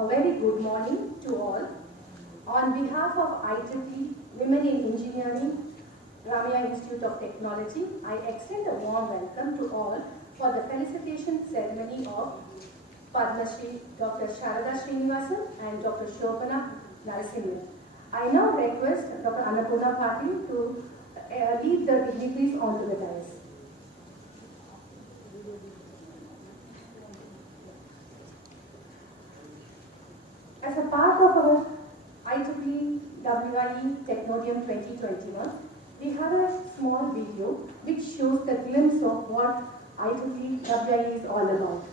A very good morning to all. On behalf of Ieee Women in Engineering, Ramya Institute of Technology, I extend a warm welcome to all for the felicitation ceremony of Padma Shri Dr. Sharada Srinivasan and Dr. Shobhana Narasimhan. I now request Dr. Annapurna Patil to lead the dignitaries onto the dais. As a part of our IEEE Technodium 2021, we have a small video which shows the glimpse of what IEEE is all about.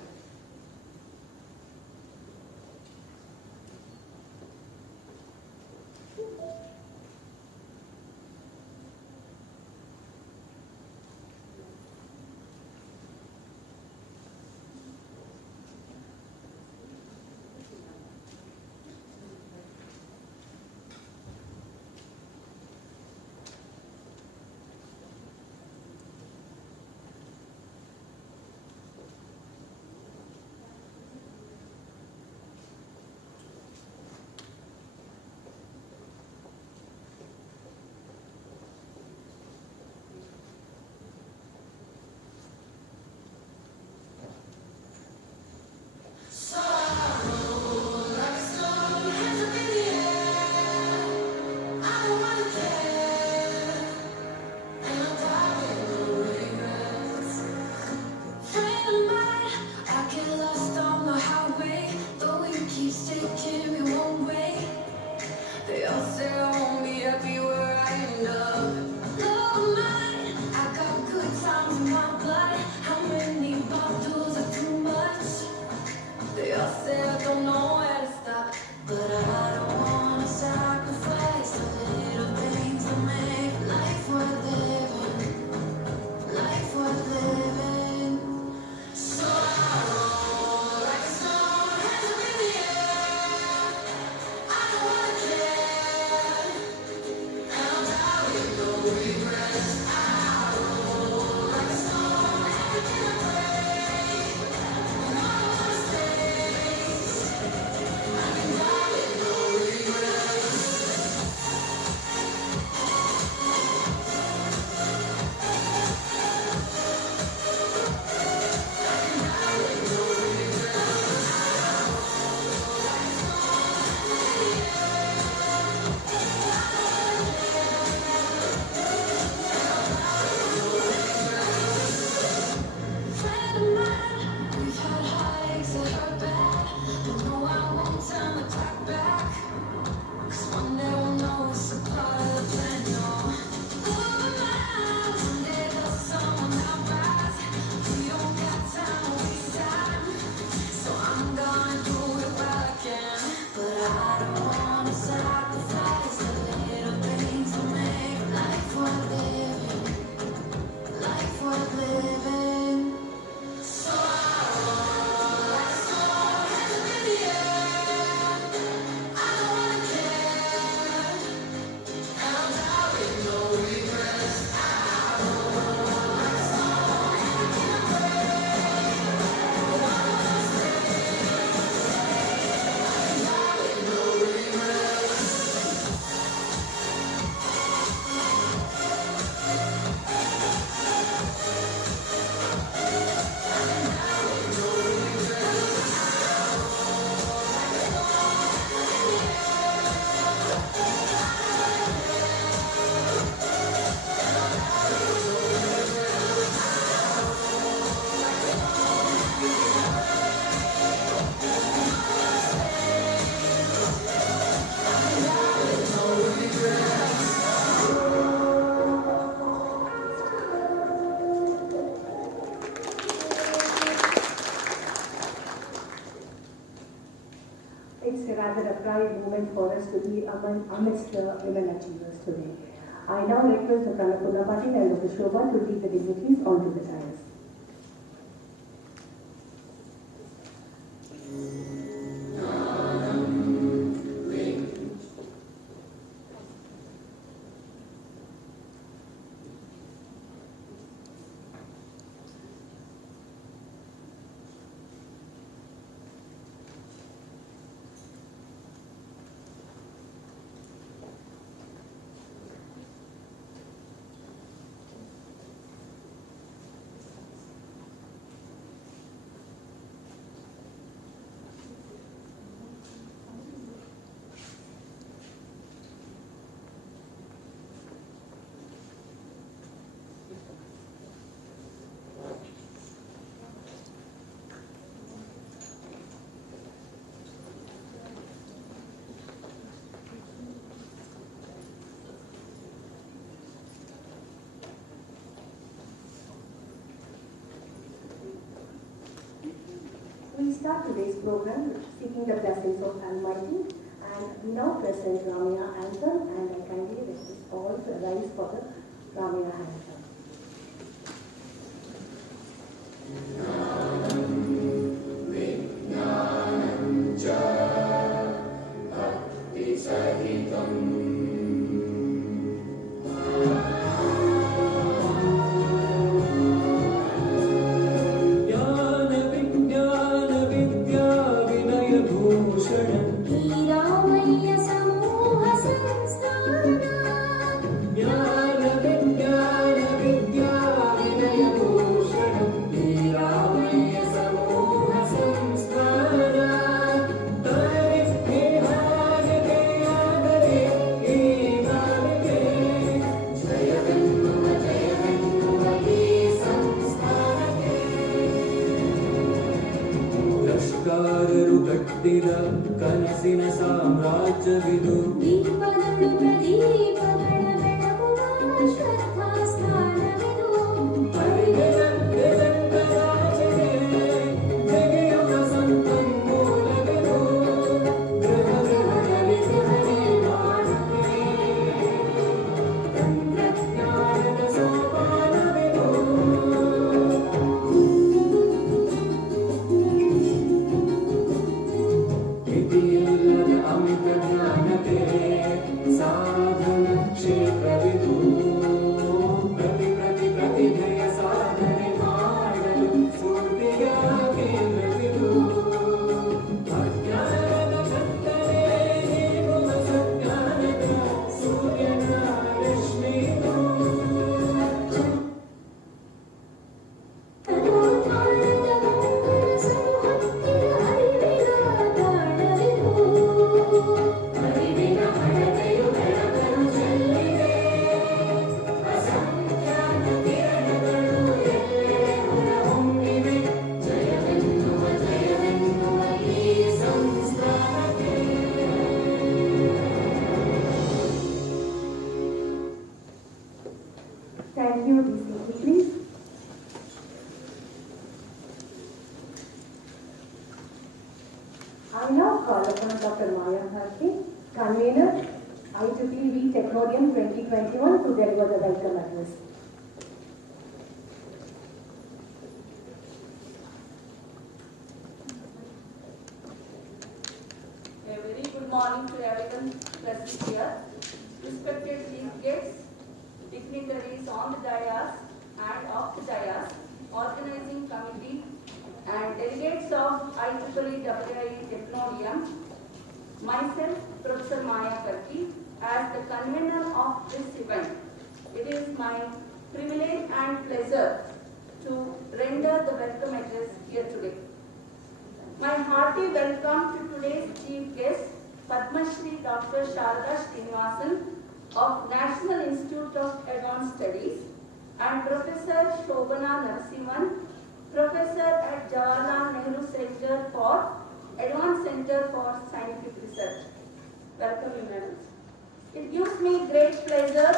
It's rather a pride moment for us to be amidst the women achievers today. I now request Dr. Annapurna Patil and Dr. Shobha to lead the dignitaries onto the dais. start today's program seeking the blessings of Almighty. And we now present Ramaya anthem, and I kindly request all to rise for the Ramaya anthem. ಕನಸಿನ ಸಾಮ್ರಾಜ್ಯವಿದು ದೀಪಗಳು ಪ್ರದೀಪಗಳ ಬೆಳಗುವ ಶ್ರದ್ಧಾ ಸ್ಥಾನವಿದು ಜಗೆಯುವ ಸಂಪನ್ಮೂಲವಿದು ಗೃಹ ಗೃಹದಲ್ಲಿ ಸಹನೆ ಮಾಡುತ್ತೆ ತಂತ್ರಜ್ಞಾನದ ಸೋಪಾನವಿದು ಮಿತಿಯಿಲ್ಲದ ಅಮಿತ ಜ್ಞಾನತೆ ಸಾಧನ ಕ್ಷೇತ್ರವಿದು ಪ್ರತಿಭೆಯ ಸಾಧನೆ ಮಾಡಲು ಸ್ಫೂರ್ತಿಯ ಕೇಂದ್ರವಿದು ಅಜ್ಞಾನದ ಕತ್ತಲೆ ನೀಗುವ ಸಜ್ಞಾನದ ಸೂರ್ಯನ ರಶ್ಮಿದು ಅರಿವಿನ ಹಣತೆಯು ಬೆಳಕನ್ನು ಚೆಲ್ಲಿದೆ ಅಸಂಖ್ಯಾತ ಕಿರಣಗಳು ಎಲ್ಲೆಡೆ ಹೊರಹೊಮ್ಮಿವೆ ಜಯವೆನ್ನುವ ಈ ಸಂಸ್ಕಾರಕ್ಕೆ Thank you, DCP, please. I now call upon Dr. Maya Bharti, convener, Ieee Technodium 2021, to deliver the welcome address. A very good morning to everyone present here. Respected chief guests, dignitaries on the dais and off the dais, organizing committee, and delegates of IEEE Technodium, myself, Professor Maya Bharti, as the convener of this event. It is my privilege and pleasure to render the welcome address here today. My hearty welcome to today's chief guest, Padma Shri Dr. Sharada Srinivasan of National Institute of Advanced Studies, and Professor Shobana Narasimhan, Professor at Jawaharlal Nehru Center for Advanced Center for Scientific Research. Welcome, you madam. It gives me great pleasure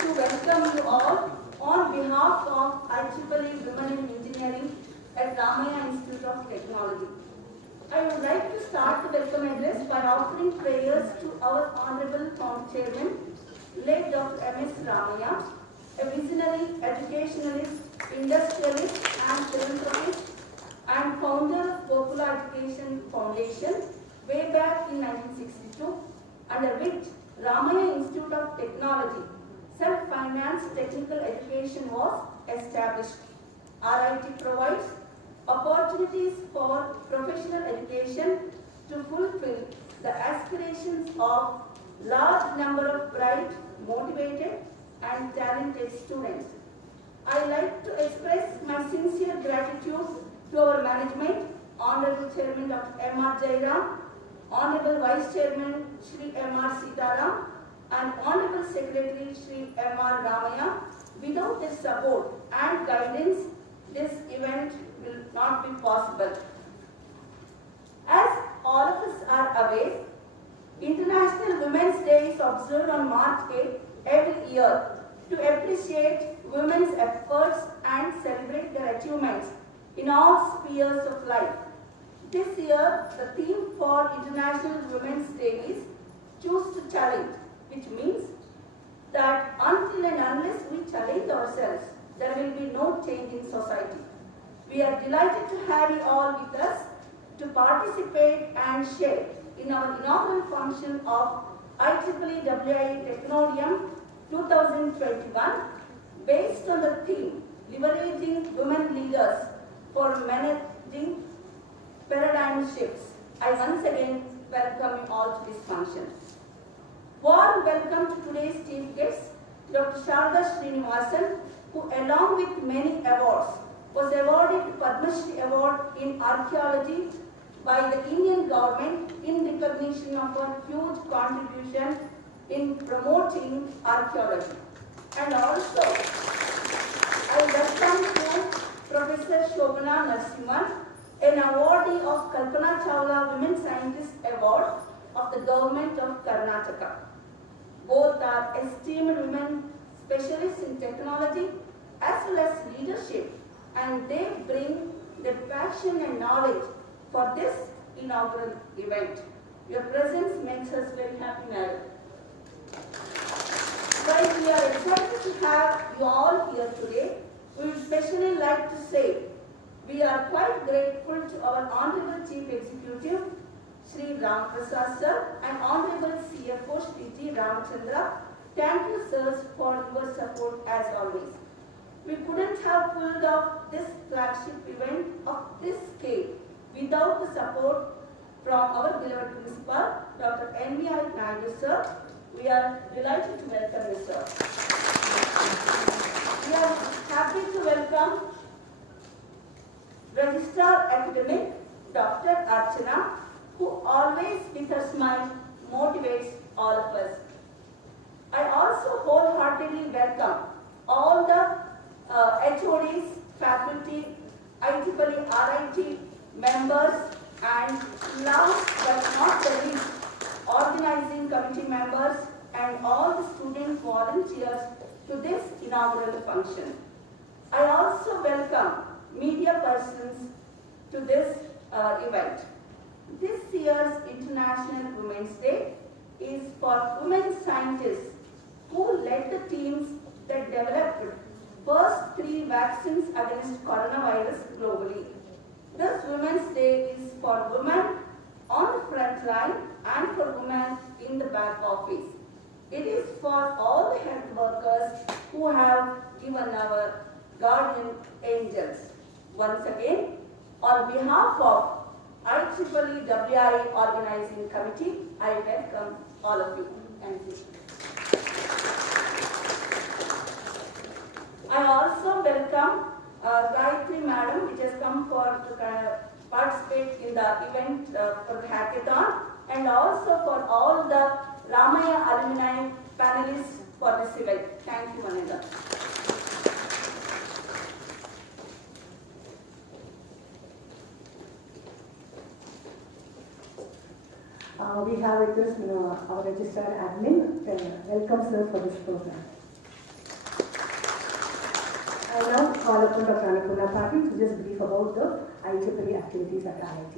to welcome you all on behalf of IEEE Women in Engineering at Ramaya Institute of Technology. I would like to start the welcome address by offering prayers to our Honorable Town Chairman, late Dr. M.S. Ramaya, a visionary educationalist, industrialist and philanthropist, and founder of Popular Education Foundation way back in 1962, under which Ramaya Institute of Technology, self-financed technical education was established. RIT provides opportunities for professional education to fulfill the aspirations of large number of bright, motivated and talented students. I like to express my sincere gratitude to our management, Honorable Chairman Dr. M.R. Jairam, Honorable Vice Chairman Shri M.R. Sitaram, and Honorable Secretary Shri M.R. Ramaya. Without their support and guidance, this event will not be possible. As all of us are aware, International Women's Day is observed on March 8 every year to appreciate women's efforts and celebrate their achievements in all spheres of life. This year, the theme for International Women's Day is Choose to Challenge, which means that until and unless we challenge ourselves, there will be no change in society. We are delighted to have you all with us to participate and share in our inaugural function of IEEE Technodium 2021 based on the theme Leveraging Women Leaders for Managing Paradigm Shifts. I once again welcome you all to this function. Warm welcome to today's chief guests, Dr. Sharda Srinivasan, who along with many awards was awarded Padma Shri Award in Archaeology by the Indian government in recognition of her huge contribution in promoting archaeology. And also, I welcome to Professor Shobana Narasimhan, an awardee of Kalpana Chawla Women Scientist Award of the Government of Karnataka. Both are esteemed women specialists in technology as well as leadership, and they bring their passion and knowledge for this inaugural event. Your presence makes us very happy, madam. While we are excited to have you all here today, we would especially like to say we are quite grateful to our Honorable Chief Executive, Sri Ram Prasad sir, and Honorable CFO, Sri G. Ramachandra. Thank you, sirs, for your support as always. We couldn't have pulled off this flagship event of this scale without the support from our beloved principal, Dr. N.V.I. Naidu sir. We are delighted to welcome you, sir. We are happy to welcome Registrar Academic, Dr. Archana, who always with her smile motivates all of us. I also wholeheartedly welcome all the HODs, faculty, IEEE RIT members, and last but not the least, organizing committee members and all the student volunteers to this inaugural function. I also welcome media persons to this event. This year's International Women's Day is for women scientists who led the teams that developed first 3 vaccines against coronavirus globally. This Women's Day is for women on the front line and for women in the back office. It is for all the health workers who have given our guardian angels. Once again, on behalf of IEEE Organizing Committee, I welcome all of you. Thank you. I also welcome Gayatri Madam, which has come to participate in the event for the hackathon, and also for all the Ramaya alumni panelists for this event. Thank you, Manila. We have with us our registered admin. Welcome, sir, for this program. I now call upon Dr. Annapurna Patil to just brief about the IEEE activities at IIT.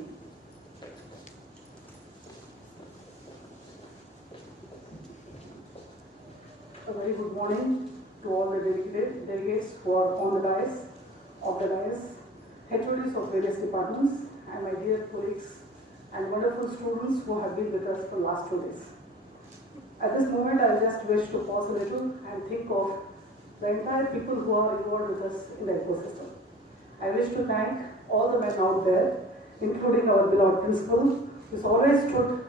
A very good morning to all the delegates who are on the dais, HODs of various departments, and my dear colleagues and wonderful students who have been with us for the last 2 days. At this moment, I just wish to pause a little and think of the entire people who are involved with us in the ecosystem. I wish to thank all the men out there, including our beloved principal, who has always stood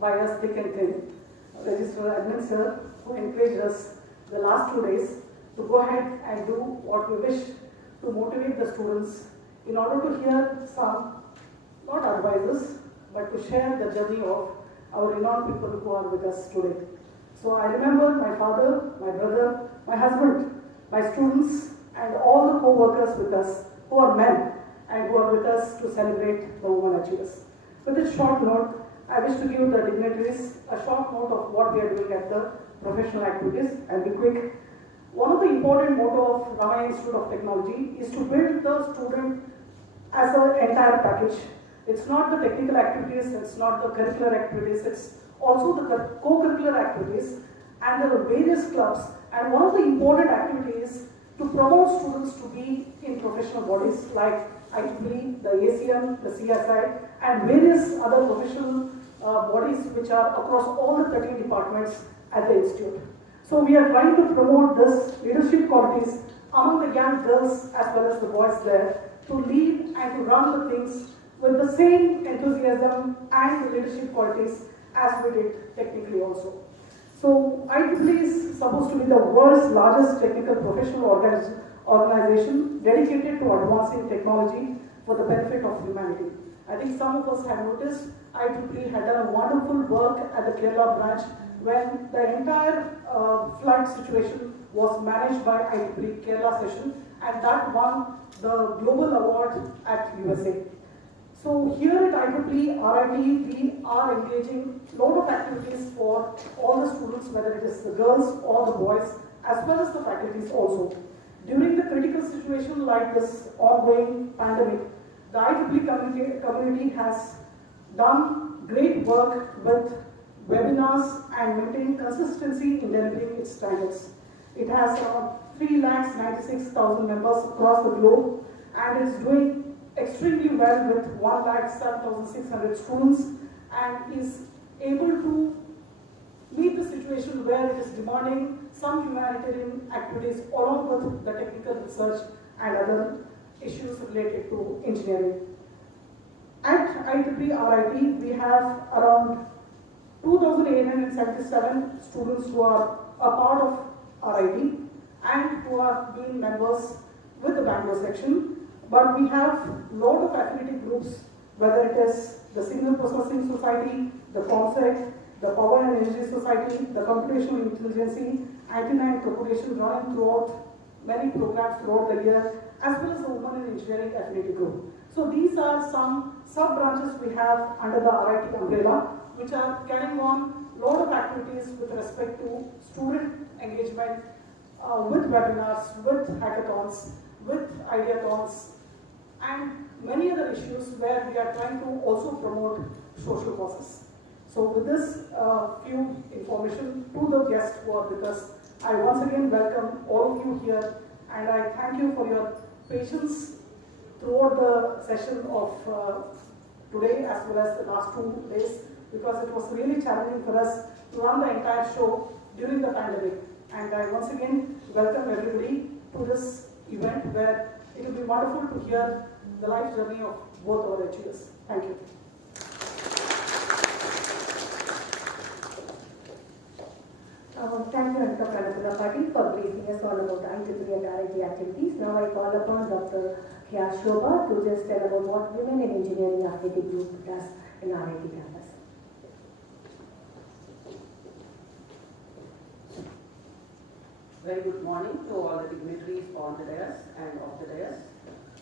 by us thick and thin, Registrar Admin Sir, who encouraged us the last 2 days to go ahead and do what we wish to motivate the students in order to hear some, not advices, but to share the journey of our renowned people who are with us today. So I remember my father, my brother, my husband, my students, and all the co-workers with us who are men and who are with us to celebrate the Women Achievers. With this short note, I wish to give the dignitaries a short note of what we are doing at the professional activities and be quick. One of the important motto of Ramaya Institute of Technology is to build the student as an entire package. It's not the technical activities, it's not the curricular activities, it's also the co-curricular activities, and there are various clubs. And one of the important activities to promote students to be in professional bodies like IEEE, the ACM, the CSI, and various other professional bodies which are across all the 13 departments at the institute. So we are trying to promote this leadership qualities among the young girls as well as the boys there to lead and to run the things with the same enthusiasm and the leadership qualities as we did technically also. So IEEE is supposed to be the world's largest technical professional organization dedicated to advancing technology for the benefit of humanity. I think some of us have noticed IEEE had done a wonderful work at the Kerala branch when the entire flood situation was managed by IEEE Kerala session, and that won the global award at USA. So here at IEEE RIT, we are engaging a lot of activities for all the students, whether it is the girls or the boys, as well as the faculties also. During the critical situation like this ongoing pandemic, the IEEE community has done great work with webinars and maintaining consistency in delivering its standards. It has around 3,96,000 members across the globe and is doing extremely well with 1,07,600 students and is able to meet the situation where it is demanding some humanitarian activities along with the technical research and other issues related to engineering. At IEEE RIT, we have around 2,877 students who are a part of RIT and who have been members with the Bangalore section. But we have a lot of affinity groups, whether it is the Signal Processing Society, the COMSEC, the Power and Energy Society, the Computational Intelligence, Antenna and Propagation, running throughout many programs throughout the year, as well as the Women in Engineering Affinity Group. So these are some sub-branches we have under the RIT umbrella, which are carrying on a lot of activities with respect to student engagement, with webinars, with hackathons, with ideathons, and many other issues where we are trying to also promote social causes. So with this few information to the guests who are with us, I once again welcome all of you here, and I thank you for your patience throughout the session of today as well as the last 2 days, because it was really challenging for us to run the entire show during the pandemic. And I once again welcome everybody to this event where it will be wonderful to hear the life journey of both our lecturers. Thank you. Thank you, Dr. Pranapula Patil, for briefing us all about IEEE and RIT activities. Now I call upon Dr. K.R. Shobha to just tell about what Women in Engineering Affinity Group does in RIT campus. Very good morning to all the dignitaries on the dais and off the dais.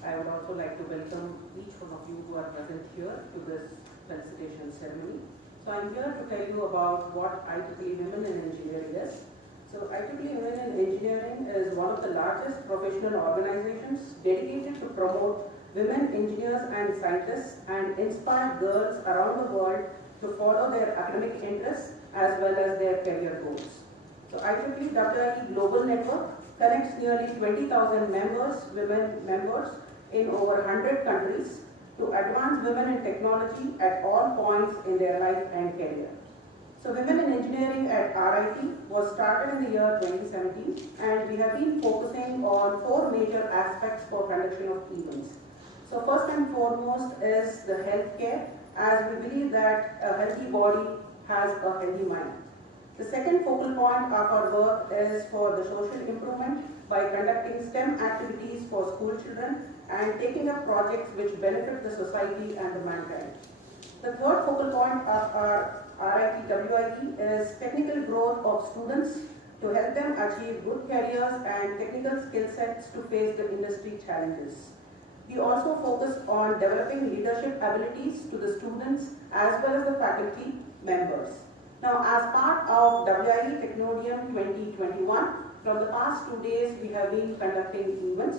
I would also like to welcome each one of you who are present here to this felicitation ceremony. So I'm here to tell you about what IEEE Women in Engineering is. So IEEE Women in Engineering is one of the largest professional organizations dedicated to promote women engineers and scientists and inspire girls around the world to follow their academic interests as well as their career goals. So IEEE WIE Global Network connects nearly 20,000 members, women members in over 100 countries to advance women in technology at all points in their life and career. So Women in Engineering at RIT was started in the year 2017, and we have been focusing on 4 major aspects for conduction of events. So first and foremost is the healthcare, as we believe that a healthy body has a healthy mind. The second focal point of our work is for the social improvement by conducting STEM activities for school children and taking up projects which benefit the society and the mankind. The third focal point of our RIT WIE is technical growth of students to help them achieve good careers and technical skill sets to face the industry challenges. We also focus on developing leadership abilities to the students as well as the faculty members. Now, as part of WIE Technodium 2021, from the past 2 days we have been conducting events.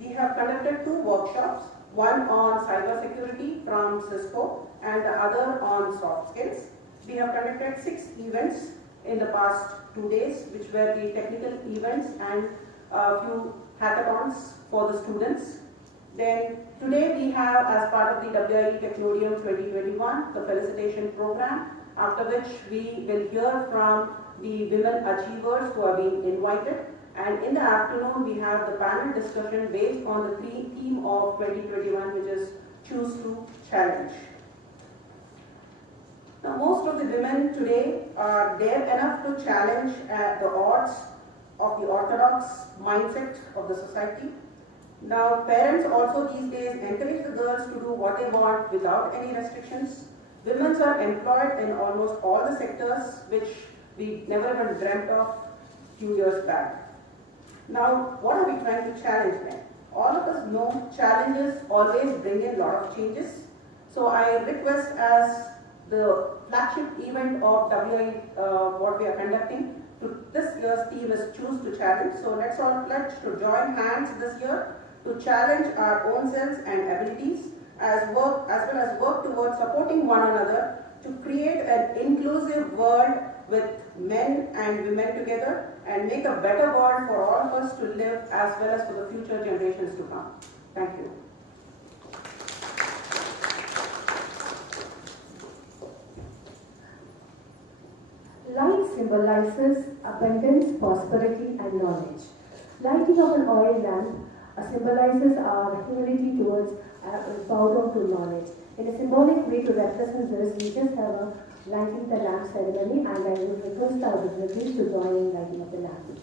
We have conducted 2 workshops. one on cyber security from Cisco and the other on soft skills. We have conducted 6 events in the past 2 days, which were the technical events and a few hackathons for the students. Then today we have, as part of the Ieee Technodium 2021, the felicitation program, after which we will hear from the women achievers who have been invited. And in the afternoon, we have the panel discussion based on the theme of 2021, which is Choose to Challenge. Now, most of the women today are dare enough to challenge the odds of the orthodox mindset of the society. Now, parents also these days encourage the girls to do what they want without any restrictions. Women are employed in almost all the sectors which we never even dreamt of a few years back. Now, what are we trying to challenge then? All of us know challenges always bring in a lot of changes. So I request, as the flagship event of Ieee, what we are conducting, this year's theme is Choose to Challenge. So let's all pledge to join hands this year to challenge our own selves and abilities, as well as work towards supporting one another to create an inclusive world with men and women together and make a better world for all of us to live, as well as for the future generations to come. Thank you. Light symbolizes abundance, prosperity, and knowledge. Lighting of an oil lamp symbolizes our humility towards bow down to knowledge. In a symbolic way to represent this, we just have a lighting the lamp ceremony, and I will request our dignitaries to join in lighting of the lamp.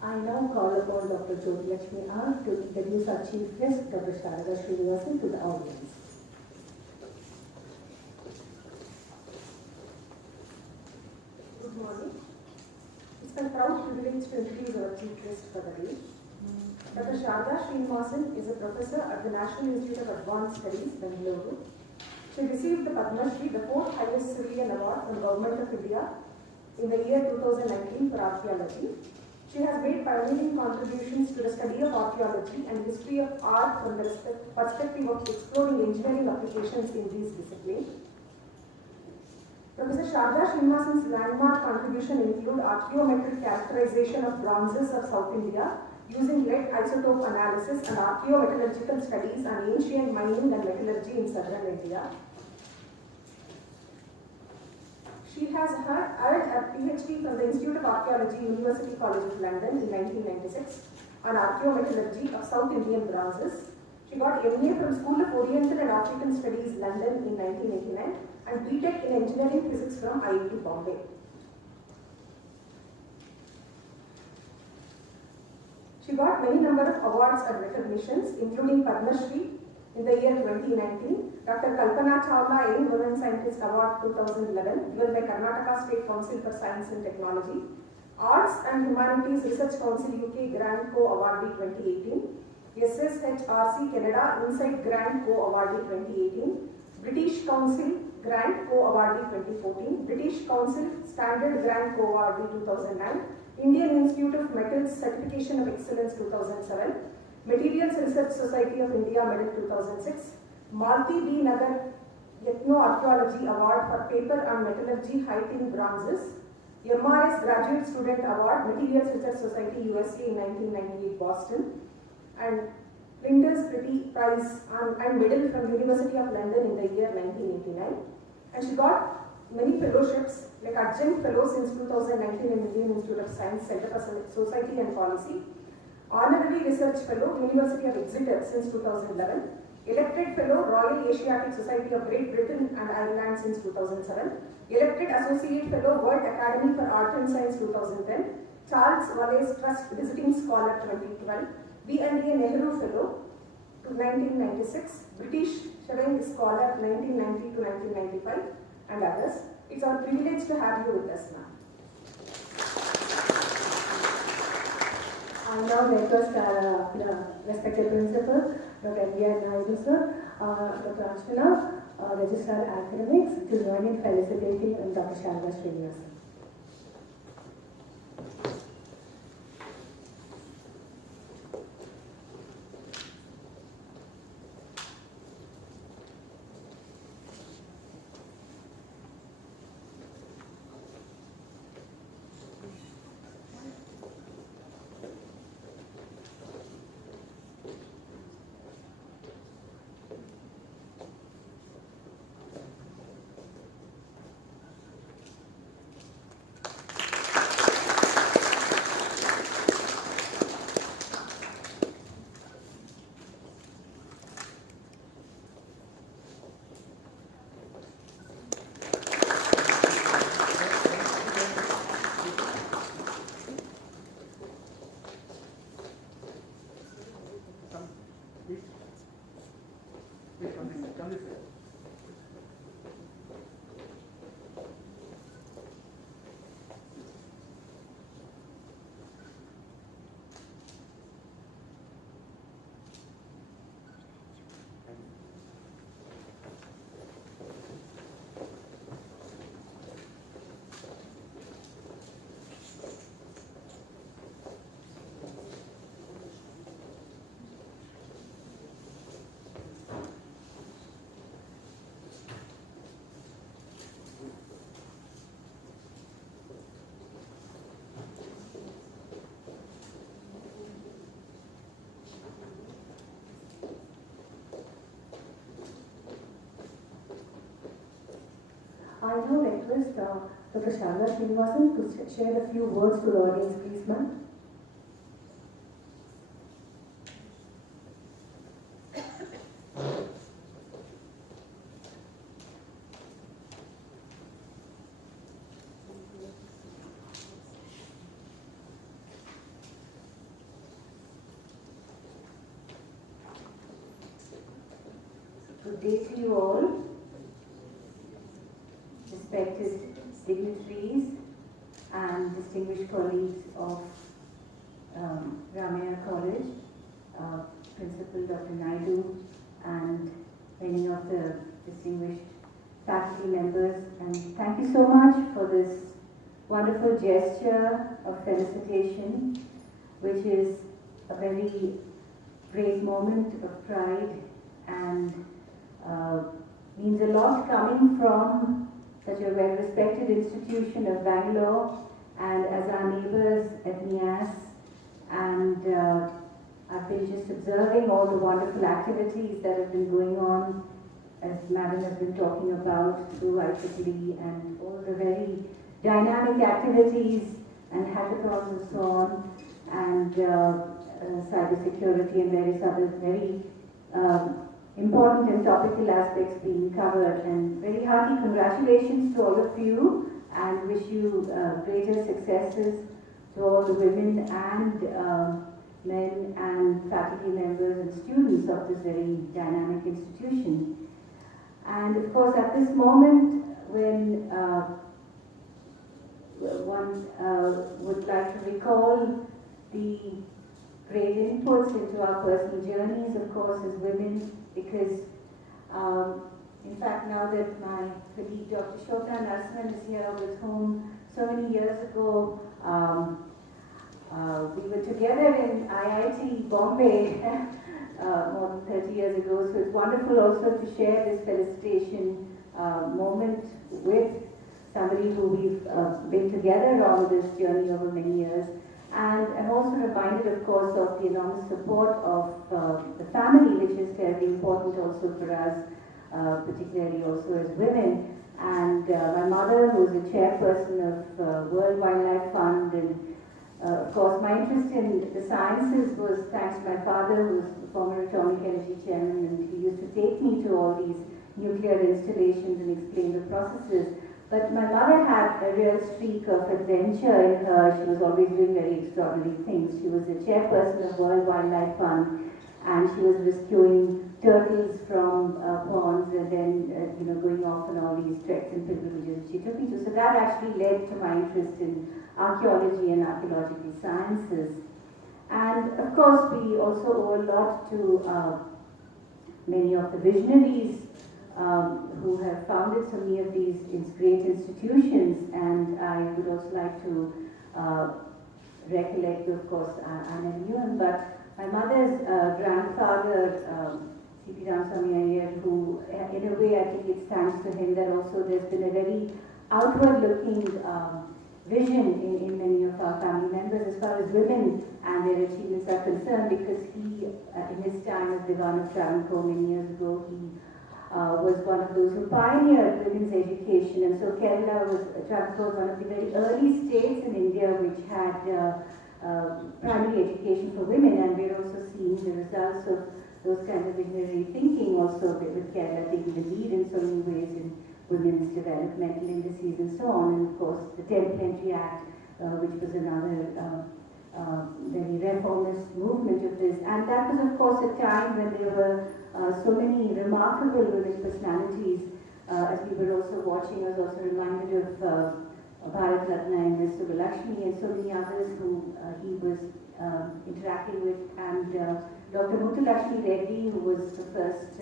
I now call upon Dr. Jyoti Lakshmi R to introduce our Chief Guest, Dr. Sharada Srinivasan, to the audience. Good morning. It's my proud privilege to introduce our Chief Guest for the day. Dr. Sharada Srinivasan is a professor at the National Institute of Advanced Studies, Bengaluru. She received the Padma Shri, the 4th highest civilian award from Government of India in the year 2019 for archaeology. She has made pioneering contributions to the study of archaeology and history of art from the perspective of exploring engineering applications in these disciplines. Professor Sharada Srinivasan's landmark contribution include archaeometric characterization of bronzes of South India using lead isotope analysis and archaeometallurgical studies on ancient mining and metallurgy in southern India. She has earned a PhD from the Institute of Archaeology, University College of London in 1996 on archaeometallurgy of South Indian bronzes. She got MA from School of Oriental and African Studies, London in 1989 and BTech in Engineering Physics from IIT Bombay. She got many number of awards and recognitions, including Padma Shri in the year 2019, Dr. Kalpana Chawla Young Women Scientist Award 2011, given by Karnataka State Council for Science and Technology, Arts and Humanities Research Council UK Grand Co-Awardee 2018, SSHRC Canada Insight Grand Co-Awardee 2018, British Council Grant Co-Awardee 2014, British Council Standard Grant Co-Awardee 2009, Indian Institute of Metals Certification of Excellence 2007, Materials Research Society of India Medal 2006, Malti B. Nagar Ethno-Archaeology Award for Paper and Metallurgy Height in Bronzes, MRS Graduate Student Award, Materials Research Society USA in 1998 Boston, and Flinders Petty Prize and Medal from University of London in the year 1989. And she got many fellowships like Adjunct Fellow since 2019 in Indian Institute of Science Center for Society and Policy, Honorary Research Fellow, University of Exeter since 2011, Elected Fellow, Royal Asiatic Society of Great Britain and Ireland since 2007, Elected Associate Fellow, World Academy for Art and Science 2010, Charles Wallace Trust Visiting Scholar 2012, B&A Nehru Fellow to 1996, British Shewing Scholar 1990 to 1995, and others. It's our privilege to have you with us now. I now request our respected principal, Dr. Ieee Live Rit, Dr. Ashwina, Registrar Academics, to join in felicitating Dr. Sharda Srinivasan. I now request Dr. Sharda Srinivasan to share a few words to the audience, please, ma'am. Good day to you all. Respected dignitaries and distinguished colleagues of Ramaya College, Principal Dr. Naidu, and many of the distinguished faculty members, and thank you so much for this wonderful gesture of felicitation, which is a very great moment of pride and means a lot coming from such a well-respected institution of Bangalore and as our neighbors at NIAS. And I've been just observing all the wonderful activities that have been going on, as Madam has been talking about, through IEEE, and all the very dynamic activities and hackathons and so on, and cybersecurity and various other very important and topical aspects being covered. And very hearty congratulations to all of you, and wish you greater successes to all the women and men and faculty members and students of this very dynamic institution. And of course, at this moment, when one would like to recall the great inputs into our personal journeys, of course, as women, because In fact, now that my colleague Dr. Shobna Narasimhan is here, with whom so many years ago we were together in IIT Bombay more than 30 years ago. So it's wonderful also to share this felicitation moment with somebody who we've been together on this journey over many years. And I'm also reminded, of course, of the enormous support of the family, which is terribly important also for us, particularly also as women. And my mother, who is the chairperson of World Wildlife Fund, and of course, my interest in the sciences was thanks to my father, who was the former atomic energy chairman, and he used to take me to all these nuclear installations and explain the processes. But my mother had a real streak of adventure in her. She was always doing very extraordinary things. She was the chairperson of World Wildlife Fund, and she was rescuing turtles from ponds, and then going off on all these treks and pilgrimages she took me to. So that actually led to my interest in archaeology and archaeological sciences. And of course, we also owe a lot to many of the visionaries who have founded so many of these great institutions. And I would also like to recollect, of course, Anna Newham, but my mother's grandfather, C.P. Ramaswamy Iyer, who, in a way, I think it's thanks to him that also there's been a very outward-looking vision in many of our family members as far as women and their achievements are concerned, because he, in his time as Diwan of Travancore many years ago, he was one of those who pioneered women's education. And so Travancore was one of the very early states in India which had primary education for women, and we're also seeing the results of those kinds of visionary thinking also with Kerala taking the lead in so many ways in women's developmental indices and so on. And of course the Temple Entry Act, which was another very reformist movement of this. And that was of course a time when there were so many remarkable women personalities. As we were also watching, I was also reminded of Bharat Ratna and Ms. Subbalakshmi and so many others who he was interacting with, and Dr. Muthulakshmi Reddy, who was the first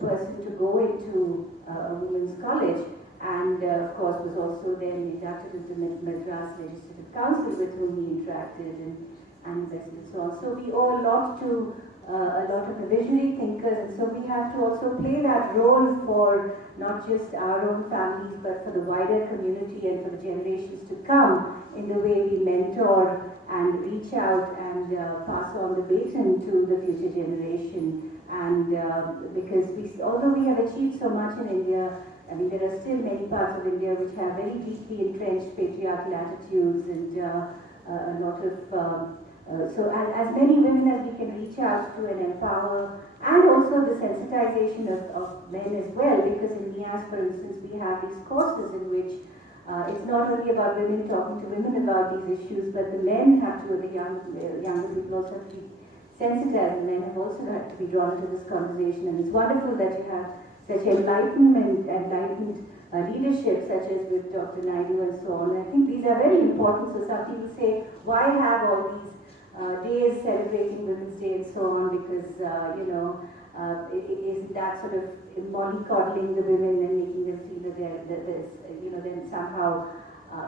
person to go into a women's college, and of course was also then inducted into the Madras Legislative Council, with whom he interacted and invested and so on. So we owe a lot to a lot of the visionary thinkers, and so we have to also play that role for not just our own families, but for the wider community and for the generations to come, in the way we mentor and reach out and pass on the baton to the future generation. And because although we have achieved so much in India, I mean, there are still many parts of India which have very deeply entrenched patriarchal attitudes and a lot of so as many women as we can reach out to and empower, and also the sensitization of men as well, because in NIAS, for instance, we have these courses in which it's not only about women talking to women about these issues, but the men have to, the younger people also have to be sensitized, and men have also had to be drawn into this conversation. And it's wonderful that you have such enlightened leadership, such as with Dr. Naidu and so on. And I think these are very important. So some people say, why have all these days celebrating Women's Day and so on, because isn't that sort of mollycoddling the women and making them feel that they're then somehow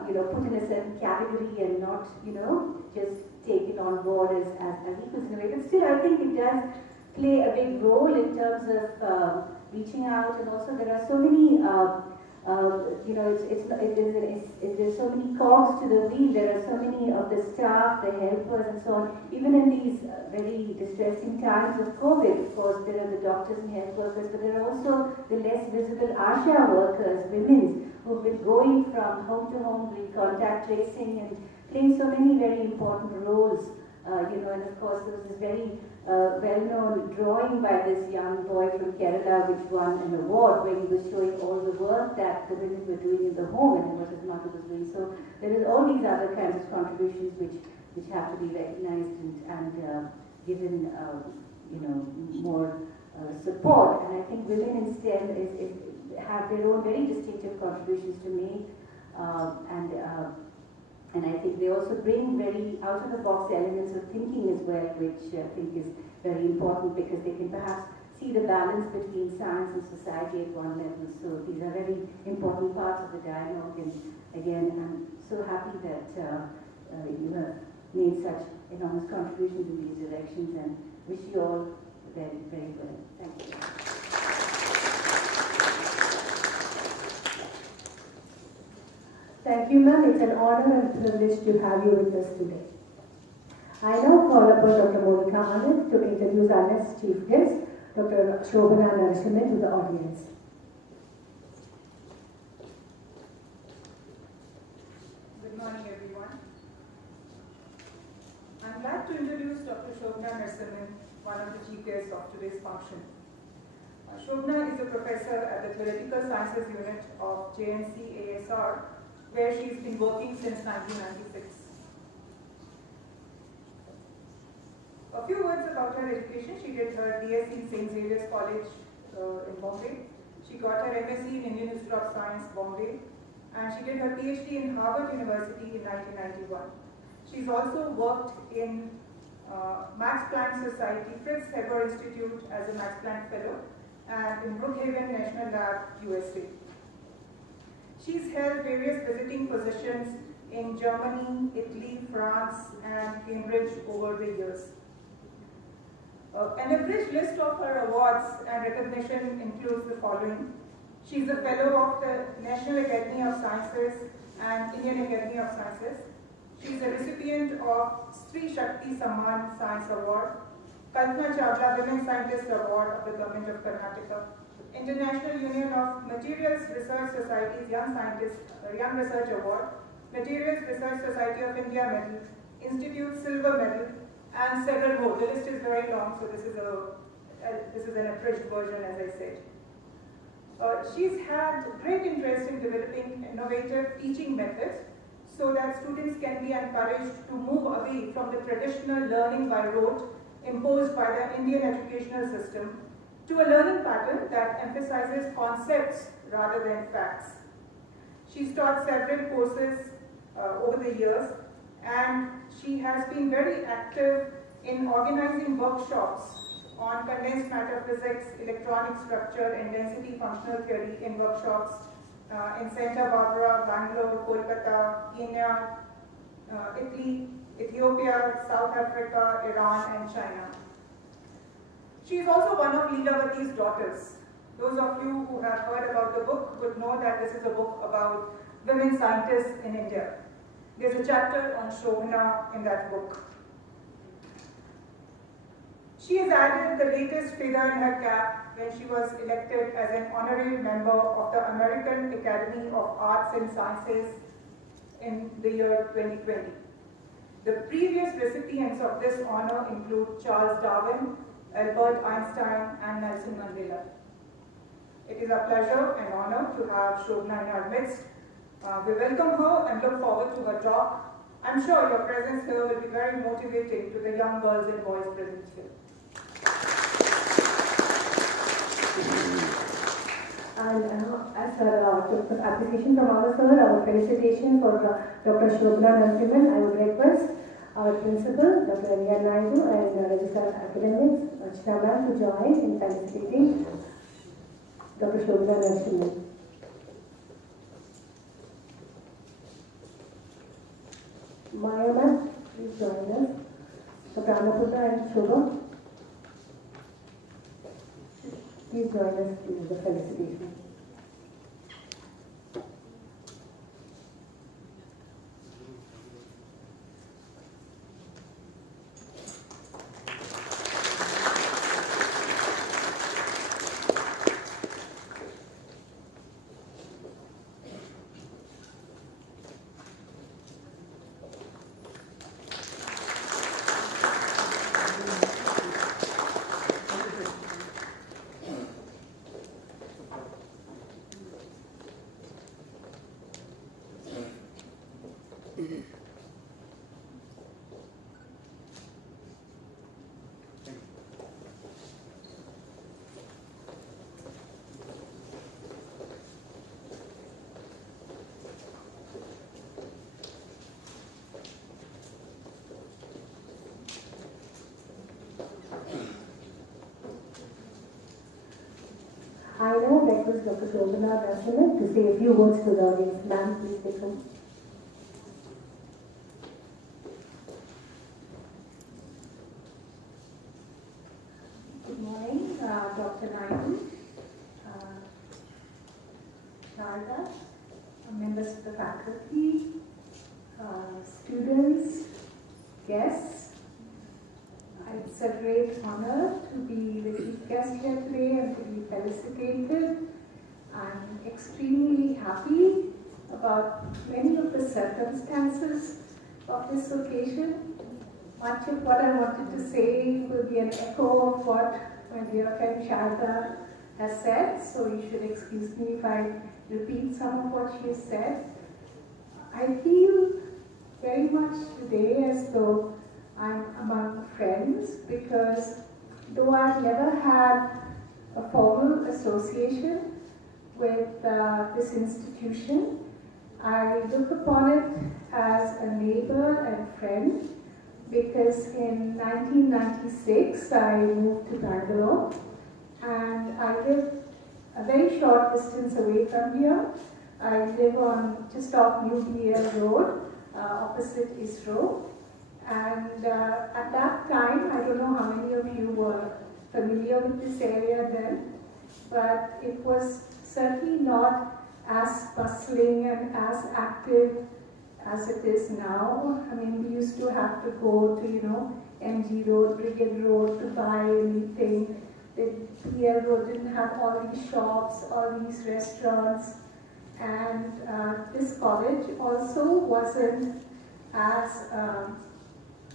put in a certain category and not just taken on board as equals in a way. But still, I think it does play a big role in terms of reaching out, and also there are so many there's so many cogs to the wheel. There are so many of the staff, the helpers and so on. Even in these very distressing times of COVID, of course, there are the doctors and health workers, but there are also the less visible ASHA workers, women, who've been going from home to home, doing contact tracing and playing so many very important roles. And of course there was this very well-known drawing by this young boy from Kerala which won an award, where he was showing all the work that the women were doing in the home and what his mother was doing. So there is all these other kinds of contributions which have to be recognized and given more support. And I think women in STEM have their own very distinctive contributions to make, and I think they also bring very out-of-the-box elements of thinking as well, which I think is very important, because they can perhaps see the balance between science and society at one level. So these are very important parts of the dialogue, and again, I'm so happy that you have made such enormous contributions in these directions, and wish you all very, very well. Thank you. Thank you, ma'am. It's an honor and privilege to have you with us today. I now call upon Dr. Monica Anand to introduce our next chief guest, Dr. Shobhana Narasimhan, to the audience. Good morning, everyone. I'm glad to introduce Dr. Shobhana Narasimhan, one of the chief guests of today's function. Shobhana is a professor at the Theoretical Sciences Unit of JNC ASR, where she's been working since 1996. A few words about her education. She did her BSc in St. Xavier's College in Bombay. She got her MSc in Indian Institute of Science, Bombay. And she did her PhD in Harvard University in 1991. She's also worked in Max Planck Society, Fritz Haber Institute as a Max Planck Fellow, and in Brookhaven National Lab, USA. She's held various visiting positions in Germany, Italy, France, and Cambridge over the years. An abridged list of her awards and recognition includes the following. She's a fellow of the National Academy of Sciences and Indian Academy of Sciences. She's a recipient of Sri Shakti Samman Science Award, Kalpana Chawla Women Scientist Award of the Government of Karnataka, International Union of Materials Research Society's Young Research Award, Materials Research Society of India Medal, Institute Silver Medal, and several more. The list is very long, so this is an abridged version, as I said. She's had great interest in developing innovative teaching methods so that students can be encouraged to move away from the traditional learning by rote imposed by the Indian educational system to a learning pattern that emphasizes concepts rather than facts. She's taught several courses over the years, and she has been very active in organizing workshops on condensed matter physics, electronic structure, and density functional theory in workshops in Santa Barbara, Bangalore, Kolkata, Kenya, Italy, Ethiopia, South Africa, Iran, and China. She is also one of Leelavati's daughters. Those of you who have heard about the book would know that this is a book about women scientists in India. There's a chapter on Shobhana in that book. She has added the latest figure in her cap when she was elected as an honorary member of the American Academy of Arts and Sciences in the year 2020. The previous recipients of this honor include Charles Darwin, Albert Einstein, and Nelson Mandela. It is a pleasure and honor to have Shobhana in our midst. We welcome her and look forward to her talk. I'm sure your presence here will be very motivating to the young girls and boys present here. And as her application from our sir, our felicitation for Dr. Shobhana Narasimhan, I would request our principal, Dr. Ieee Naidu, and Registrar Academics, Archana ma'am, to join in felicitating Dr. Shobhana Narasimhan. Maya ma'am, please join us. Dr. Annapurna and Shobha, please join us in the felicitation. request Dr. Shobana Dasanan to say a few words to the audience. Ma'am, please take over. Good morning, Dr. Naidu, Sharda, members of the faculty, students, guests. It's a great honor to be the chief guest here today and to be felicitated. I'm extremely happy about many of the circumstances of this occasion. Much of what I wanted to say will be an echo of what my dear friend Sharda has said, so you should excuse me if I repeat some of what she has said. I feel very much today as though I'm among friends, because though I've never had a formal association with this institution, I look upon it as a neighbor and friend, because in 1996 I moved to Bangalore and I live a very short distance away from here. I live on just off New BL Road, opposite ISRO. And at that time, I don't know how many of you were familiar with this area then, but it was certainly not as bustling and as active as it is now. I mean, we used to have to go to, MG Road, Brigade Road to buy anything. The BL Road didn't have all these shops, all these restaurants. And this college also wasn't as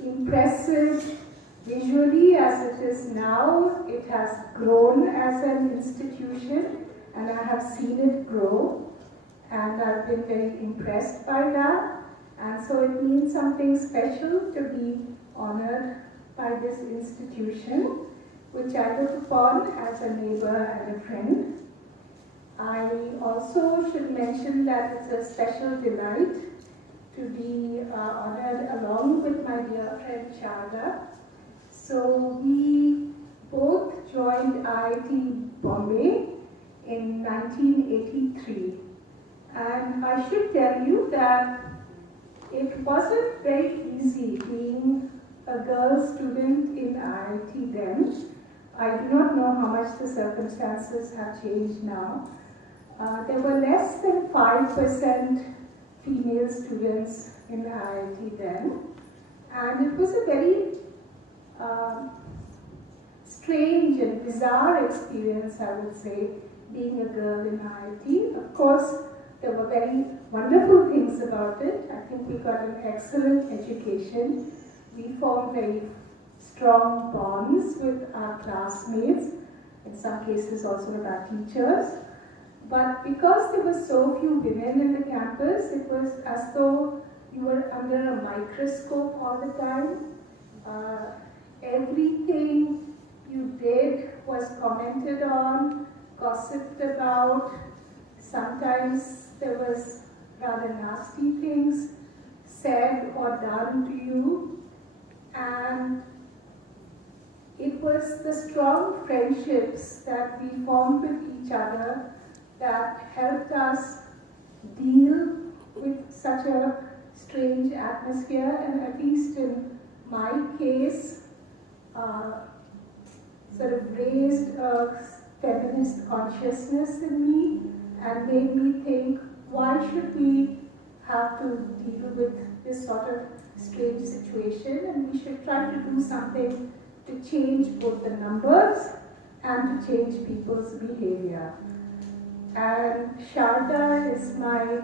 impressive visually as it is now. It has grown as an institution and I have seen it grow, and I've been very impressed by that, and so it means something special to be honored by this institution, which I look upon as a neighbor and a friend. I also should mention that it's a special delight to be honored along with my dear friend Sharda. So we both joined IIT Bombay in 1983. And I should tell you that it wasn't very easy being a girl student in IIT then. I do not know how much the circumstances have changed now. There were less than 5% female students in IIT then, and it was a very strange and bizarre experience, I would say, being a girl in IIT. Of course, there were very wonderful things about it. I think we got an excellent education. We formed very strong bonds with our classmates, in some cases also with our teachers. But because there were so few women in the campus, it was as though you were under a microscope all the time. Everything you did was commented on, gossiped about. Sometimes there was rather nasty things said or done to you. And it was the strong friendships that we formed with each other that helped us deal with such a strange atmosphere, and at least in my case, sort of raised a feminist consciousness in me and made me think, why should we have to deal with this sort of strange situation, and we should try to do something to change both the numbers and to change people's behavior. And Sharda is my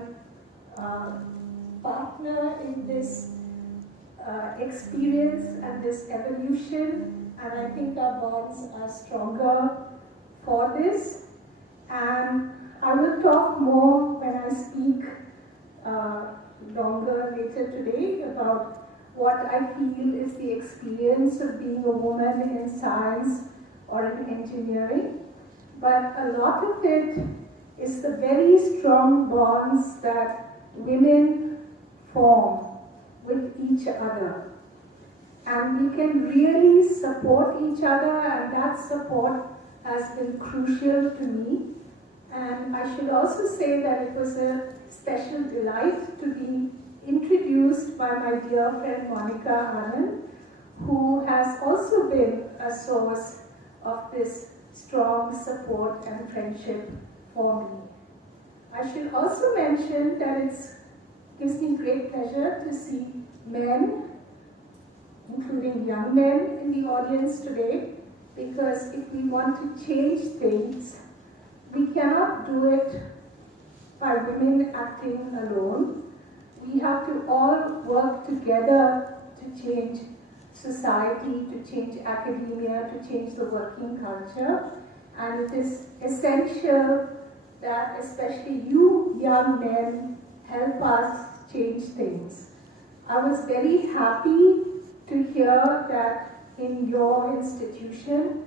partner in this experience and this evolution, and I think our bonds are stronger for this. And I will talk more when I speak longer later today about what I feel is the experience of being a woman in science or in engineering. But a lot of it is the very strong bonds that women form with each other. And we can really support each other, and that support has been crucial to me. And I should also say that it was a special delight to be introduced by my dear friend Monica Anand, who has also been a source of this strong support and friendship for me. I should also mention that it gives me great pleasure to see men, including young men in the audience today, because if we want to change things, we cannot do it by women acting alone. We have to all work together to change society, to change academia, to change the working culture. And it is essential that especially you young men help us change things. I was very happy to hear that in your institution,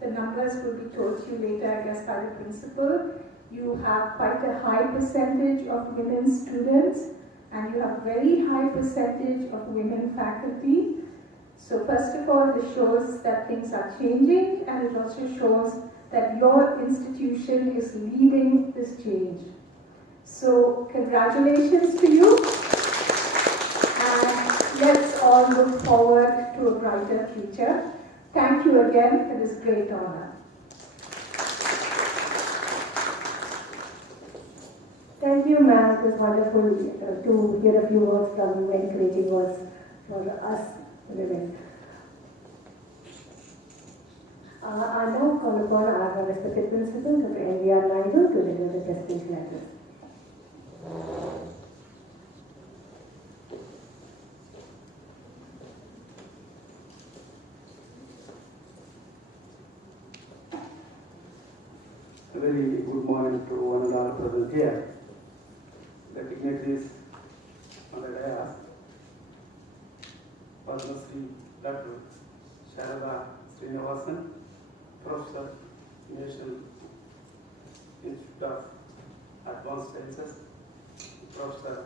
the numbers will be told to you later, I guess, by the principal, you have quite a high percentage of women students and you have very high percentage of women faculty. So first of all, this shows that things are changing, and it also shows that your institution is leading this change. So congratulations to you, and let's all look forward to a brighter future. Thank you again for this great honor. Thank you, ma'am. It was wonderful to hear a few words from you, encouraging words for us women. I now call upon our respected principal, Dr. N.V.R. Naidu, to deliver the presentation address. A very good morning to one and all present here. The dignitaries on the dais, Padma Shri Dr. Sharada Srinivasan, Professor, National Institute of Advanced Sciences, Professor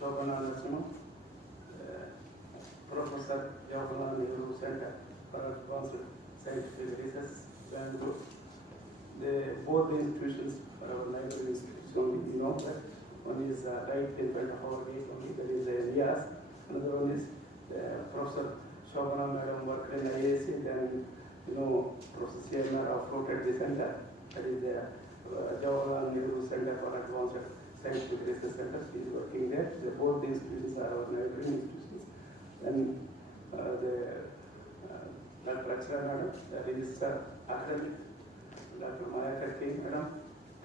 Shobhana Narasimha, Professor Jawaharlal Nehru Center for Advanced Scientific Research, Bangalore. Both the institutions are our library institutions only. You know that one is right in front of our gate only, that is Riaz. Another one is Professor Shobhana Madam worked in IAC, then Professor Sierra floated the center, that is the Jawaharlal Nehru Center for Advanced Scientific Research Center. She is working there. Both the institutions are our library institutions. Then Dr. Achara Madam, the Registrar Academic, Dr. Maya Karke Madam,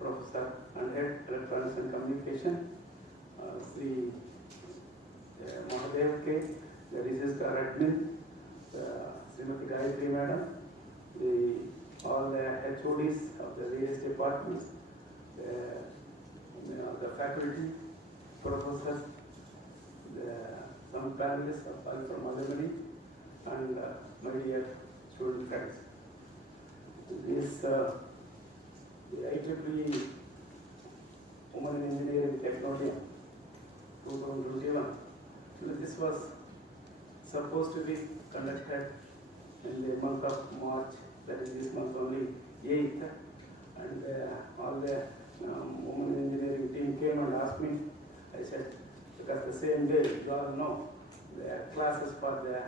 Professor and Head Electronics and Communication, Sri Mahadev K, the Registrar Admin, Srimati Gayatri Madam, all the HODs of the various departments, the faculty, professors, some panelists from alumni, and my dear student friends. This the IEEE Women in Engineering Technology 2021. This was supposed to be conducted in the month of March, that is this month only, 8th, and all the Women in Engineering team came and asked me. I said, because the same day, you all know, the classes for the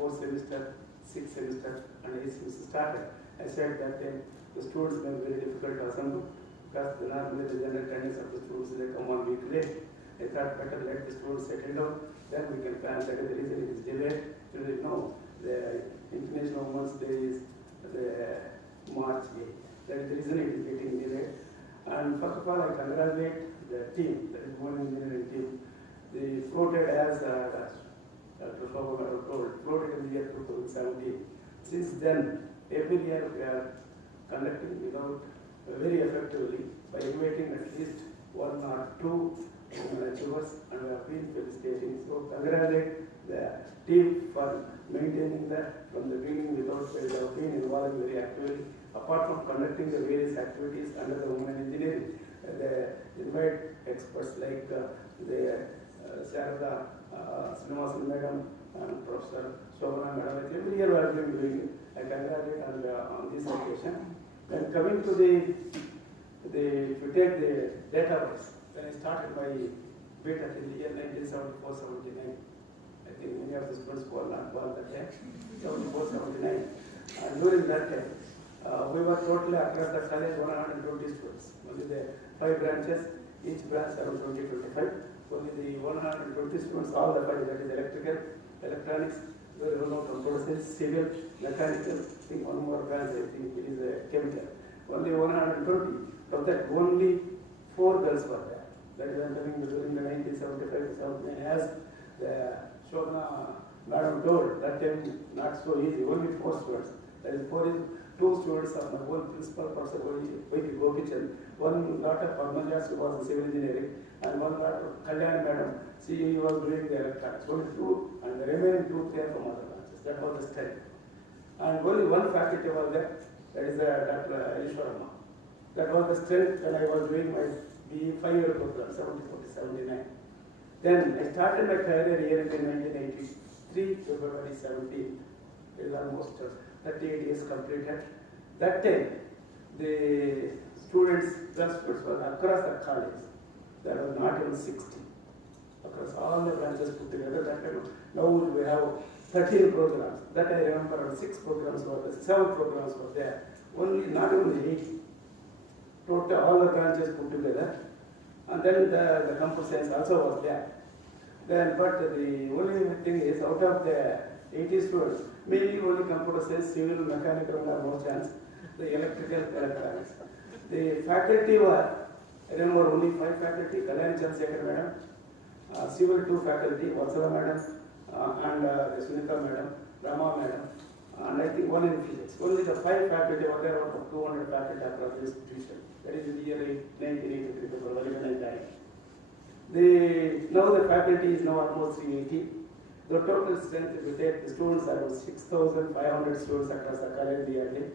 4th semester, 6th semester, and 8th semester started. I said that the students may be very difficult to assemble, because normally the general attendance of the students, they come 1 week late. I thought better let the students settle down, then we can plan. That is the reason it is delayed. No, the International Women's Day is the March 8th. That is the reason it is getting delayed. And first of all, I congratulate the team, that is Women Engineering team. They floated as Dr. Shobhana told, floated in the year 2017. Since then, every year we are conducting very effectively by inviting at least 1 or 2 achievers, and we have been felicitating. So congratulate the team for maintaining that from the beginning without fail. They have been involved very actively. Apart from conducting the various activities under the Women Engineering, they invite experts like the Sharada Srinivasan Madam and Professor Shobhana Madam. Every year we have been doing it. I congratulate on this occasion. And coming to the if you take the database, when I started my BTech in the year 1974-79, I think many of the students were not born that time, 74-79. And during that time, we were totally across the college 120 students. Only the 5 branches, each branch around 20-25. Only the 120 students, all the 5, that is electrical, electronics, very well computer science, civil, mechanical, I think one more branch, I think it is chemical. Only 120. Of that, only 4 girls were there. That is entering during the 1975-79, as the Shobana Madam told, that time not so easy, only 4 students. That is 2 students of my own principal, Professor Vaiki Gopichan, one daughter Padmaja, she was in civil engineering, and one daughter Kalyani Madam, she was doing the electronics. Only 2, and the remaining 2 came from other branches. That was the strength. And only one faculty was there, that is Dr. Ishwarama. That was the strength when I was doing my BE 5-year program, 74-79. Then I started my career here in 1983, February 17. It is almost 38 years completed. That time, the students, transfers were across the college. There was not even 60. Across all the branches put together. That time, now we have 13 programs. That I remember, 6 programs were there, 7 programs were there. Only, not only 80. Total, all the branches put together. And then the computer science also was there. Then, but the only thing is, out of the 80 students, mainly only computer science, civil, mechanical, have no chance. The electrical, electronics. The faculty were, I remember only 5 faculty, Kalyani Chandrasekhar Madam, civil 2 faculty, Vatsala Madam, and Sunita Madam, Rama Madam, and I think 1 in physics. Only the 5 faculty were there out of 200 faculty across the institution. That is in the year 1983, February when I died. Now the faculty is now almost 380. The total strength, if you take the students, are 6,500 students across the college yearly.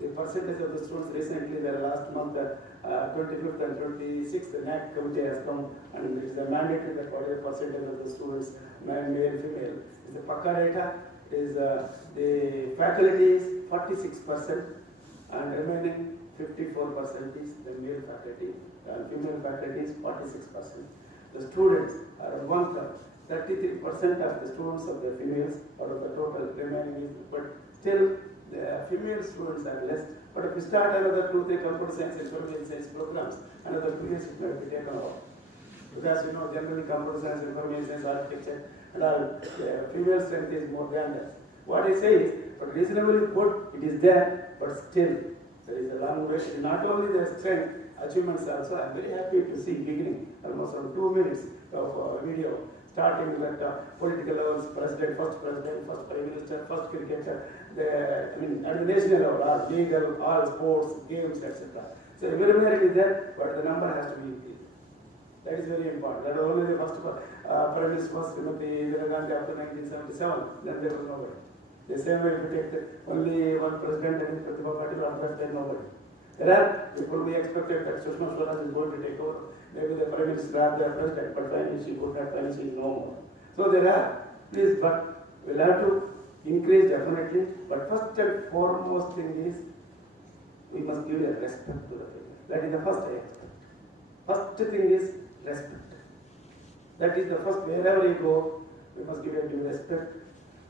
The percentage of the students recently, the last month, 25th and 26th, the NAC committee has come, and it is a mandatory that 48% of the students, male, female. The Pakka data is the faculty is 46%, and remaining 54% is the male faculty, and female faculty is 46%. The students are 1/3. 33% of the students of the females out of the total remaining, but still the female students are less. But if we start another 2-3 computer science and information science programs, another 2 years it might be taken off. Because you know, generally computer science, information science, architecture, and all, the female strength is more than that. What I say is, but reasonably good, it is there, but still there is a long way. Not only the strength, achievements also. I am very happy to see beginning almost around 2 minutes of video. Starting with political levels, first prime minister, first cricketer, at the national level, all legal, all sports, games, etc. So everywhere it is there, but the number has to be increased. That is very important. That was only the first prime minister was Indira Gandhi after 1977. Then there was nobody. The same way, if you take only one president, that is Pratibha Patil, after that nobody. There are people we expected that Sushma Swaraj is going to take over. Maybe the Prime Minister or the President, but finally she would have, finally she is no more. So there are, please, but we'll have to increase definitely. But first and foremost thing is, we must give a respect to the people. That is the first I expect. First thing is respect. That is the first, wherever you go, we must give a due respect.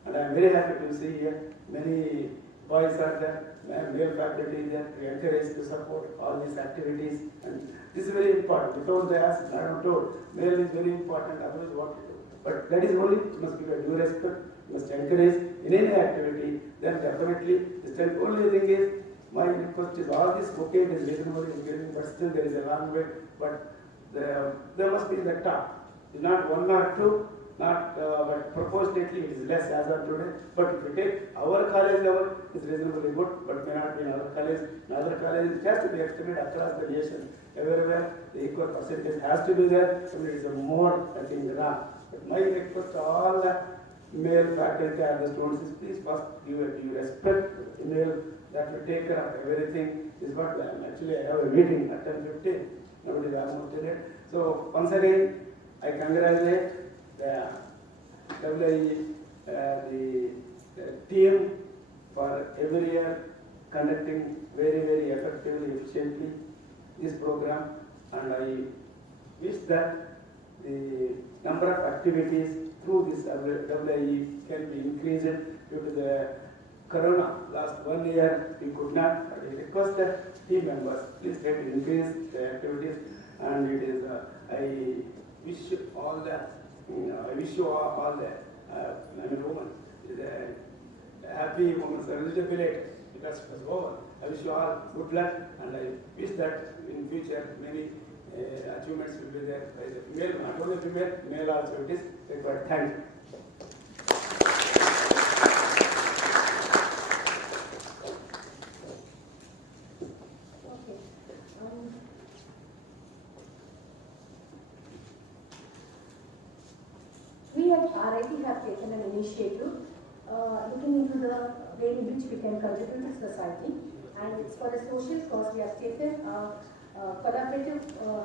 And I am very happy to see here many boys are there, male faculty is there, we encourage to support all these activities, and this is very important. Without the as Madam told, male is very important, otherwise what to do. But that is only, you must give a due respect, you must encourage in any activity, then definitely the strength. Only thing is, my request is all this okay, it is reasonably engaging, but still there is a long way, but there must be the top. It's not 1 or 2, not, but proportionately it is less as of today. But if you take our college level, it's reasonably good, but may not be in other college. In other colleges, it has to be extended across the nation. Everywhere, the equal percentage has to be there, and it is a more, I think, wrong. But my request to all the male faculty and the students is, please first give a due respect to the female, that will take care of everything. This is what actually I have a meeting at 10:15. Nobody is almost delayed. So once again, I congratulate the WIE, the team for every year conducting very, very effectively, efficiently. this program, and I wish that the number of activities through this WIE can be increased due to the Corona. Last 1 year we could not. I request the team members, please try to increase the activities, and it is. I wish you all the. I wish you all the. Women. Happy Women's Heritage Village because it was over. I wish you all good luck, and I wish that in future many achievements will be there by the female, not only female, male also it is required. Thank you. Okay. We at RIT have taken an initiative looking into the way in which we can contribute to society, and it's for a social cause. We have taken a collaborative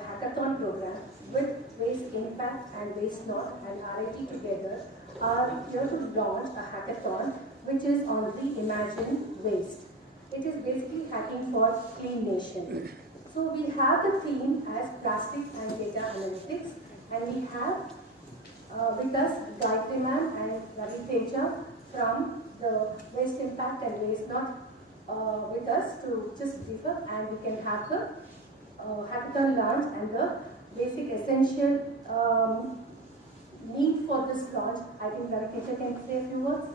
hackathon program with Waste Impact and Waste Not and RIT together are here to launch a hackathon which is on Reimagine Waste. It is basically hacking for clean nation. So we have the theme as plastic and data analytics, and we have with us Gayatri ma'am and Ravi Teja from the Waste Impact and Waste Not with us to just brief up, and we can have the hackathon launch and the basic essential need for this launch. I think Ravi Teja can say a few words.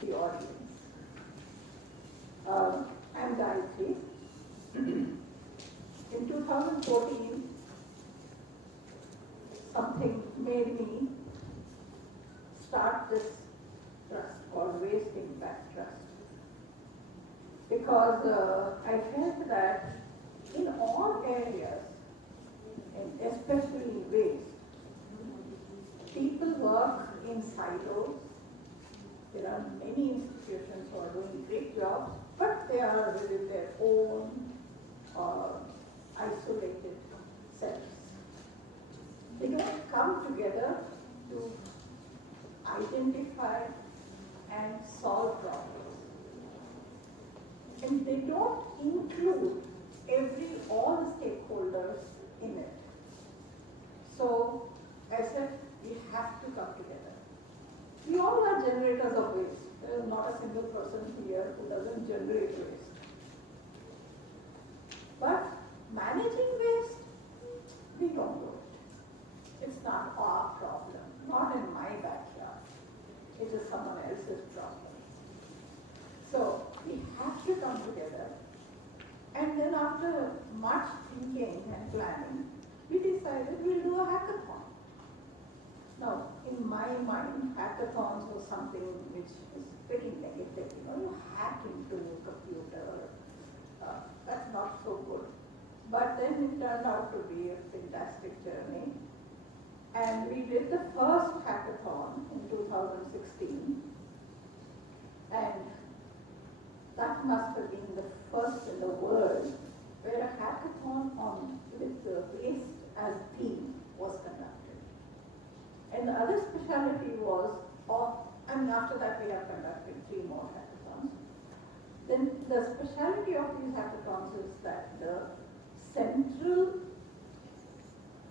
The audience. I'm Gayatri. In 2014, something made me start this trust called Waste Impact Trust. Because I felt that in all areas, and especially waste, people work in silos. There are many institutions who are doing great jobs, but they are within their own isolated selves. They don't come together to identify and solve problems. And they don't include all the stakeholders in it. So I said, we have to come together. We all are generators of waste. There is not a single person here who doesn't generate waste. But managing waste, we don't do it. It's not our problem, not in my backyard. It is someone else's problem. So we have to come together. And then after much thinking and planning, we decided we'll do a hackathon. Now, in my mind, hackathons was something which is pretty negative. You hack into a computer. That's not so good. But then it turned out to be a fantastic journey. And we did the first hackathon in 2016. And that must have been the first in the world where a hackathon with the waste as theme was conducted. And the other speciality was, after that we have conducted 3 more hackathons. Then the speciality of these hackathons is that the central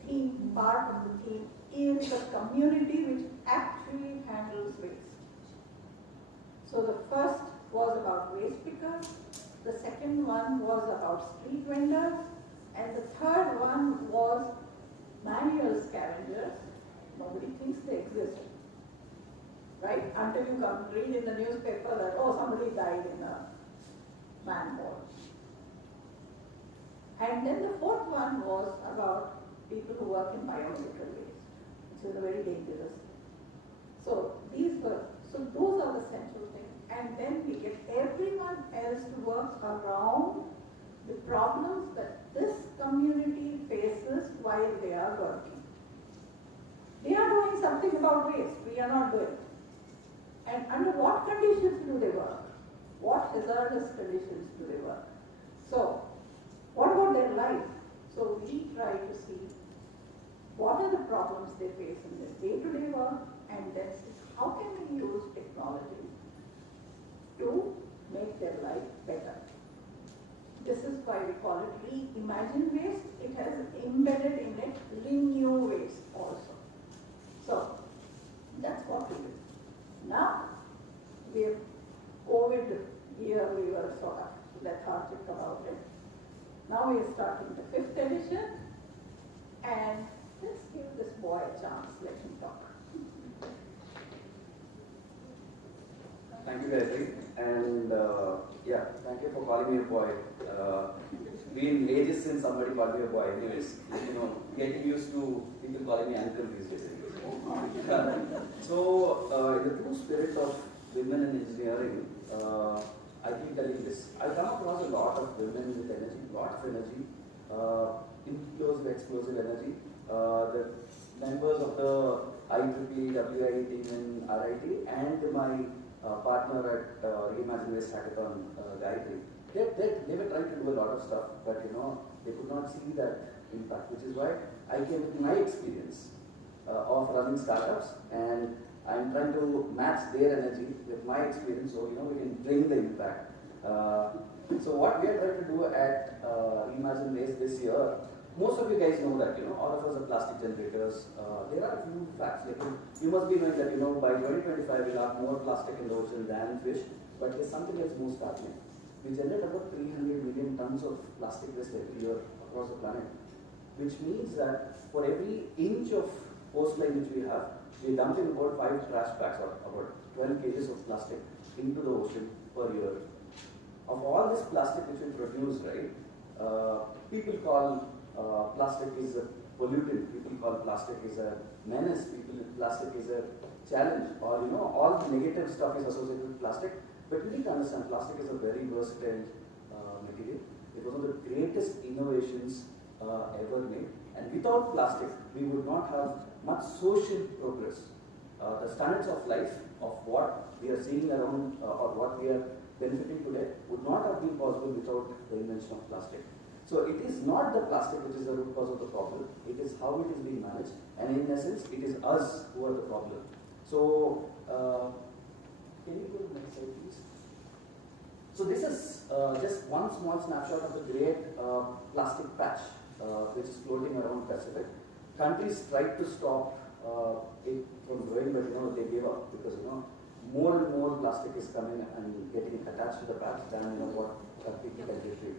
theme, part of the theme, is the community which actually handles waste. So the first was about waste pickers, the second one was about street vendors, and the third one was manual scavengers. Nobody thinks they exist, right? Until you come read in the newspaper that, oh, somebody died in a manhole. And then the fourth one was about people who work in biomedical waste, which is a very dangerous thing. So those are the central things. And then we get everyone else to work around the problems that this community faces while they are working. They are doing something about waste. We are not doing. And under what conditions do they work? What hazardous conditions do they work? So, what about their life? So we try to see what are the problems they face in their day-to-day work, and then see how can we use technology to make their life better. This is why we call it reimagine waste. It has embedded in it renew waste also. So that's what we do. Now, we have COVID year, we were sort of lethargic about it. Now we are starting the 5th edition, and let's give this boy a chance, let him talk. Thank you, Gayatri, and yeah, thank you for calling me a boy. Been ages since somebody called me a boy. Anyways, you know, getting used to people calling me uncle these days. So, in the true spirit of women in engineering, I keep telling this. I come across a lot of women with energy, lot of energy, implosive, explosive energy. The members of the IEEE, WIE team in RIT, and my partner at Reimagine Waste Hackathon, Gayatri. They were trying to do a lot of stuff, but you know, they could not see that impact, which is why I came with my experience of running startups, and I'm trying to match their energy with my experience, so you know, we can bring the impact. So what we are trying to do at Reimagine Waste this year, most of you guys know that, you know, all of us are plastic generators. There are a few facts, like you must be knowing that, you know, by 2025 we'll have more plastic in the ocean than fish, but there's something else more startling. We generate about 300 million tons of plastic waste every year across the planet, which means that for every inch of coastline which we have, we're dumping about 5 trash bags or about 12 kgs of plastic into the ocean per year. Of all this plastic which we produce, right, people call plastic is a pollutant, people call plastic is a menace, plastic is a challenge, or you know, all the negative stuff is associated with plastic. But we need to understand plastic is a very versatile material. It was one of the greatest innovations ever made. And without plastic, we would not have much social progress. The standards of life of what we are seeing around or what we are benefiting today would not have been possible without the invention of plastic. So it is not the plastic which is the root cause of the problem, it is how it is being managed, and in essence, it is us who are the problem. So, can you go to the next slide, please? So this is just one small snapshot of the great plastic patch which is floating around Pacific. Countries tried to stop it from growing, but you know, they gave up because you know, more and more plastic is coming and getting attached to the patch than you know what people can retrieve.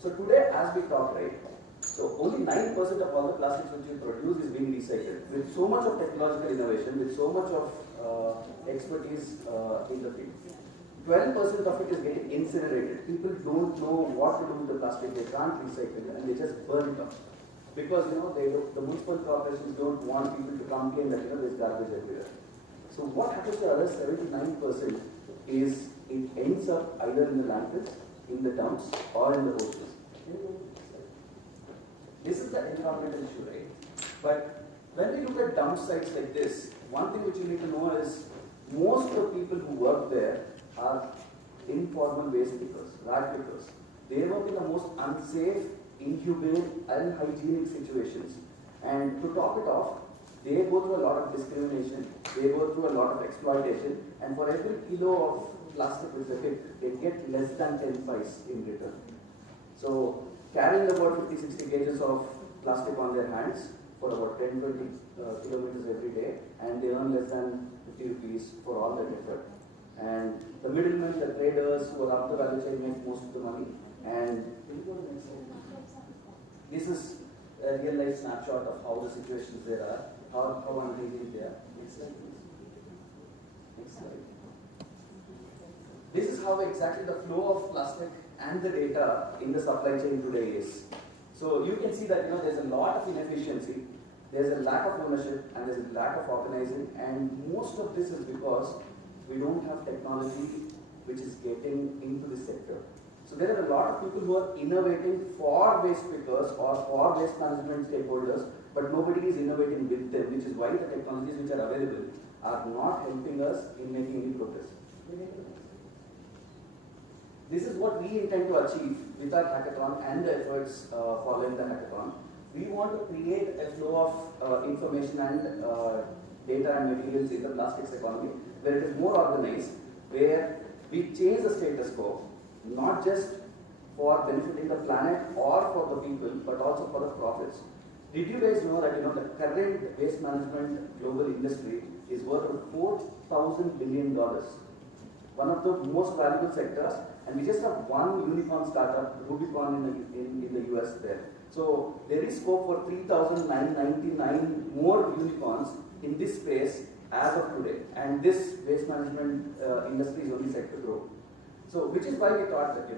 So today, as we talk, right, so only 9% of all the plastics which we produce is being recycled. With so much of technological innovation, with so much of expertise in the field, 12% of it is getting incinerated. People don't know what to do with the plastic, they can't recycle it, and they just burn it up. Because you know, the municipal corporations don't want people to complain that you know, there's garbage everywhere. So what happens to the other 79% is it ends up either in the landfills, in the dumps, or in the oceans. This is the environmental issue, right? But when we look at dump sites like this, one thing which you need to know is most of the people who work there are informal waste pickers, rag pickers. They work in the most unsafe, inhumane, unhygienic situations. And to top it off, they go through a lot of discrimination, they go through a lot of exploitation, and for every kilo of plastic which they pick, they get less than 10 pice in return. So carrying about 50-60 kgs of plastic on their hands for about 10-20 kilometers every day, and they earn less than 50 rupees for all that effort. And the middlemen, the traders who are up the value chain make most of the money. And this is a real life snapshot of how the situations there are, how unhygienic they are. Next slide, please. Next slide. This is how exactly the flow of plastic and the data in the supply chain today is. So you can see that you know, there's a lot of inefficiency, there's a lack of ownership, and there's a lack of organizing, and most of this is because we don't have technology which is getting into this sector. So there are a lot of people who are innovating for waste pickers or for waste management stakeholders, but nobody is innovating with them, which is why the technologies which are available are not helping us in making any progress. This is what we intend to achieve with our hackathon and the efforts following the hackathon. We want to create a flow of information and data and materials in the plastics economy where it is more organized, where we change the status quo, not just for benefiting the planet or for the people, but also for the profits. Did you guys know that the current waste management global industry is worth $4,000 billion? One of the most valuable sectors, and we just have one unicorn startup, Rubicon in the US there. So there is scope for 3,999 more unicorns in this space as of today, and this waste management industry is only set to grow. So which is why we thought that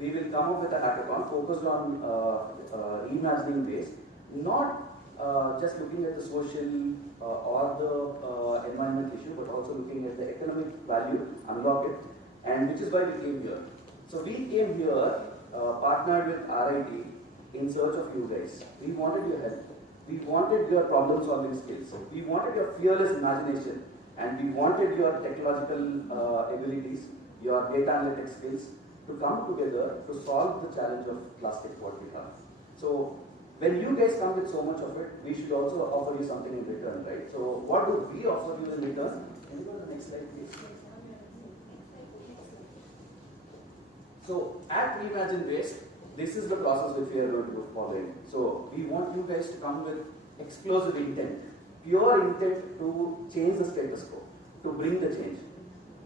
we will come up with a hackathon focused on reimagining waste, not just looking at the social or the environment issue, but also looking at the economic value, unlock it, and which is why we came here. So we came here partnered with RIT in search of you guys. We wanted your help. We wanted your problem solving skills. We wanted your fearless imagination, and we wanted your technological abilities, your data analytics skills to come together to solve the challenge of plastic what we have. So when you guys come with so much of it, we should also offer you something in return, right? So what do we offer you in return? Can you go to the next slide, please? So at Reimagine Waste, this is the process which we are going to be following. So we want you guys to come with explosive intent, pure intent to change the status quo, to bring the change.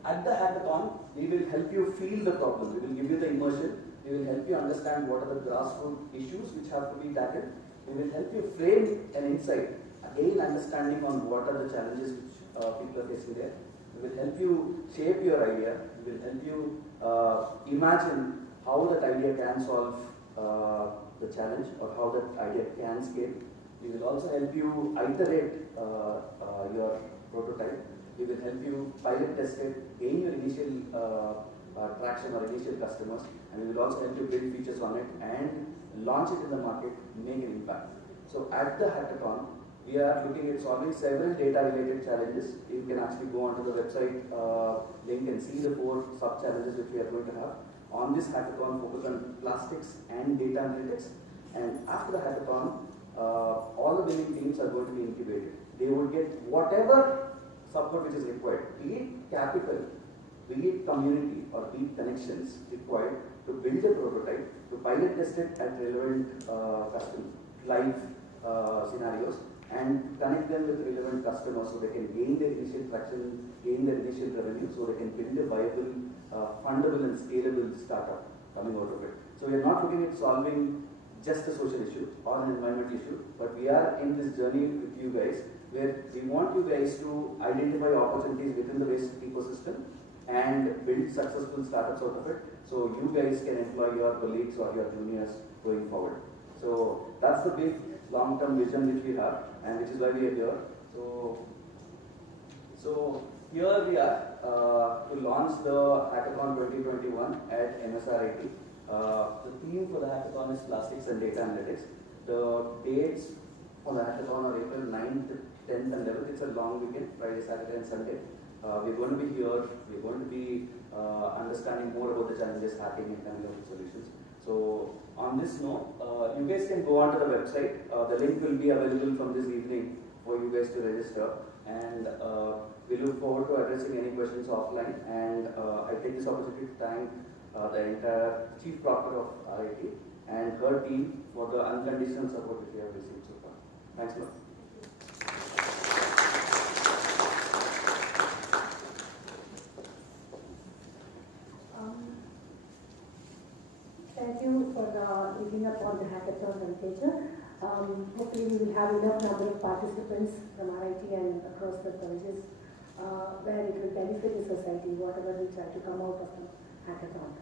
At the hackathon, we will help you feel the problem. We will give you the immersion. We will help you understand what are the grassroots issues which have to be tackled. We will help you frame an insight, again understanding on what are the challenges which people are facing there. We will help you shape your idea. We will help you imagine how that idea can solve the challenge or how that idea can scale. We will also help you iterate your prototype. We will help you pilot test it, gain your initial traction or initial customers, and we will also help you build features on it and launch it in the market, make an impact. So at the hackathon, we are looking at solving several data-related challenges. You can actually go onto the website link and see the 4 sub-challenges which we are going to have. On this hackathon, focus on plastics and data analytics. And after the hackathon, all the winning teams are going to be incubated. They will get whatever support which is required, be it capital, be it community, or be it connections required to build a prototype, to pilot test it at relevant custom live scenarios, and connect them with relevant customers so they can gain their initial traction, gain their initial revenue, so they can build a viable, fundable and scalable startup coming out of it. So we are not looking at solving just a social issue or an environmental issue, but we are in this journey with you guys where we want you guys to identify opportunities within the waste ecosystem and build successful startups out of it, so you guys can employ your colleagues or your juniors going forward. So that's the big long-term vision which we have, and which is why we are here. So here we are to launch the Hackathon 2021 at MSRIT. The theme for the hackathon is plastics and data analytics. The dates for the hackathon are April 9th, 10th and 11th. It's a long weekend, Friday, Saturday and Sunday. We're going to be here. We're going to be understanding more about the challenges, hacking and coming up with solutions. So on this note, you guys can go onto the website. The link will be available from this evening for you guys to register. And we look forward to addressing any questions offline. And I take this opportunity to thank the entire Chief Proctor of RIT and her team for the unconditional support which we have received so far. Thanks a lot. Thank you for leading up on the hackathon and Teja. Hopefully we will have enough number of participants from RIT and across the colleges where it will benefit the society, whatever we try to come out of the hackathon.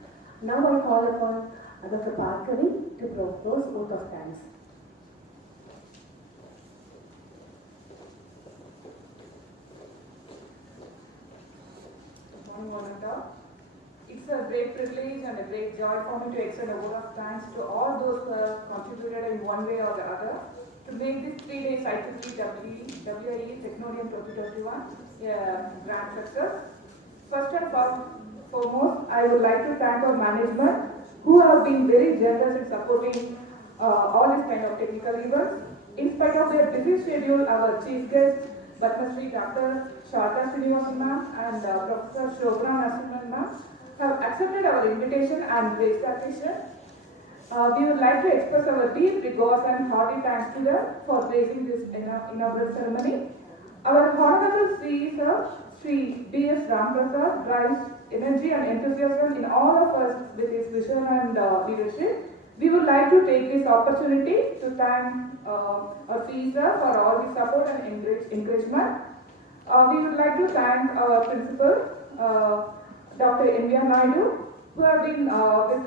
Now I call upon Dr. Parkari to propose vote of thanks. Good morning, all and all. It's a great privilege and a great joy for me to extend a vote of thanks to all those who have contributed in one way or the other to make this 3-day IEEE Technolium 2021 a grand success. First and foremost, I would like to thank our management who have been very generous in supporting all these kind of technical events. In spite of their busy schedule, our chief guest, Batmasri Dr. Sharda Srinivasan ma'am and Professor Shobra Narasimhan ma'am have accepted our invitation and raised the occasion. We would like to express our deep regards and hearty thanks to them for gracing this inaugural ceremony. Our Honorable CE Sir, Sri B.S. Ramprasad, drives energy and enthusiasm in all of us with his vision and leadership. We would like to take this opportunity to thank our CE Sir for all his support and encouragement. We would like to thank our principal, Dr. N.V.R. Naidu, who have been with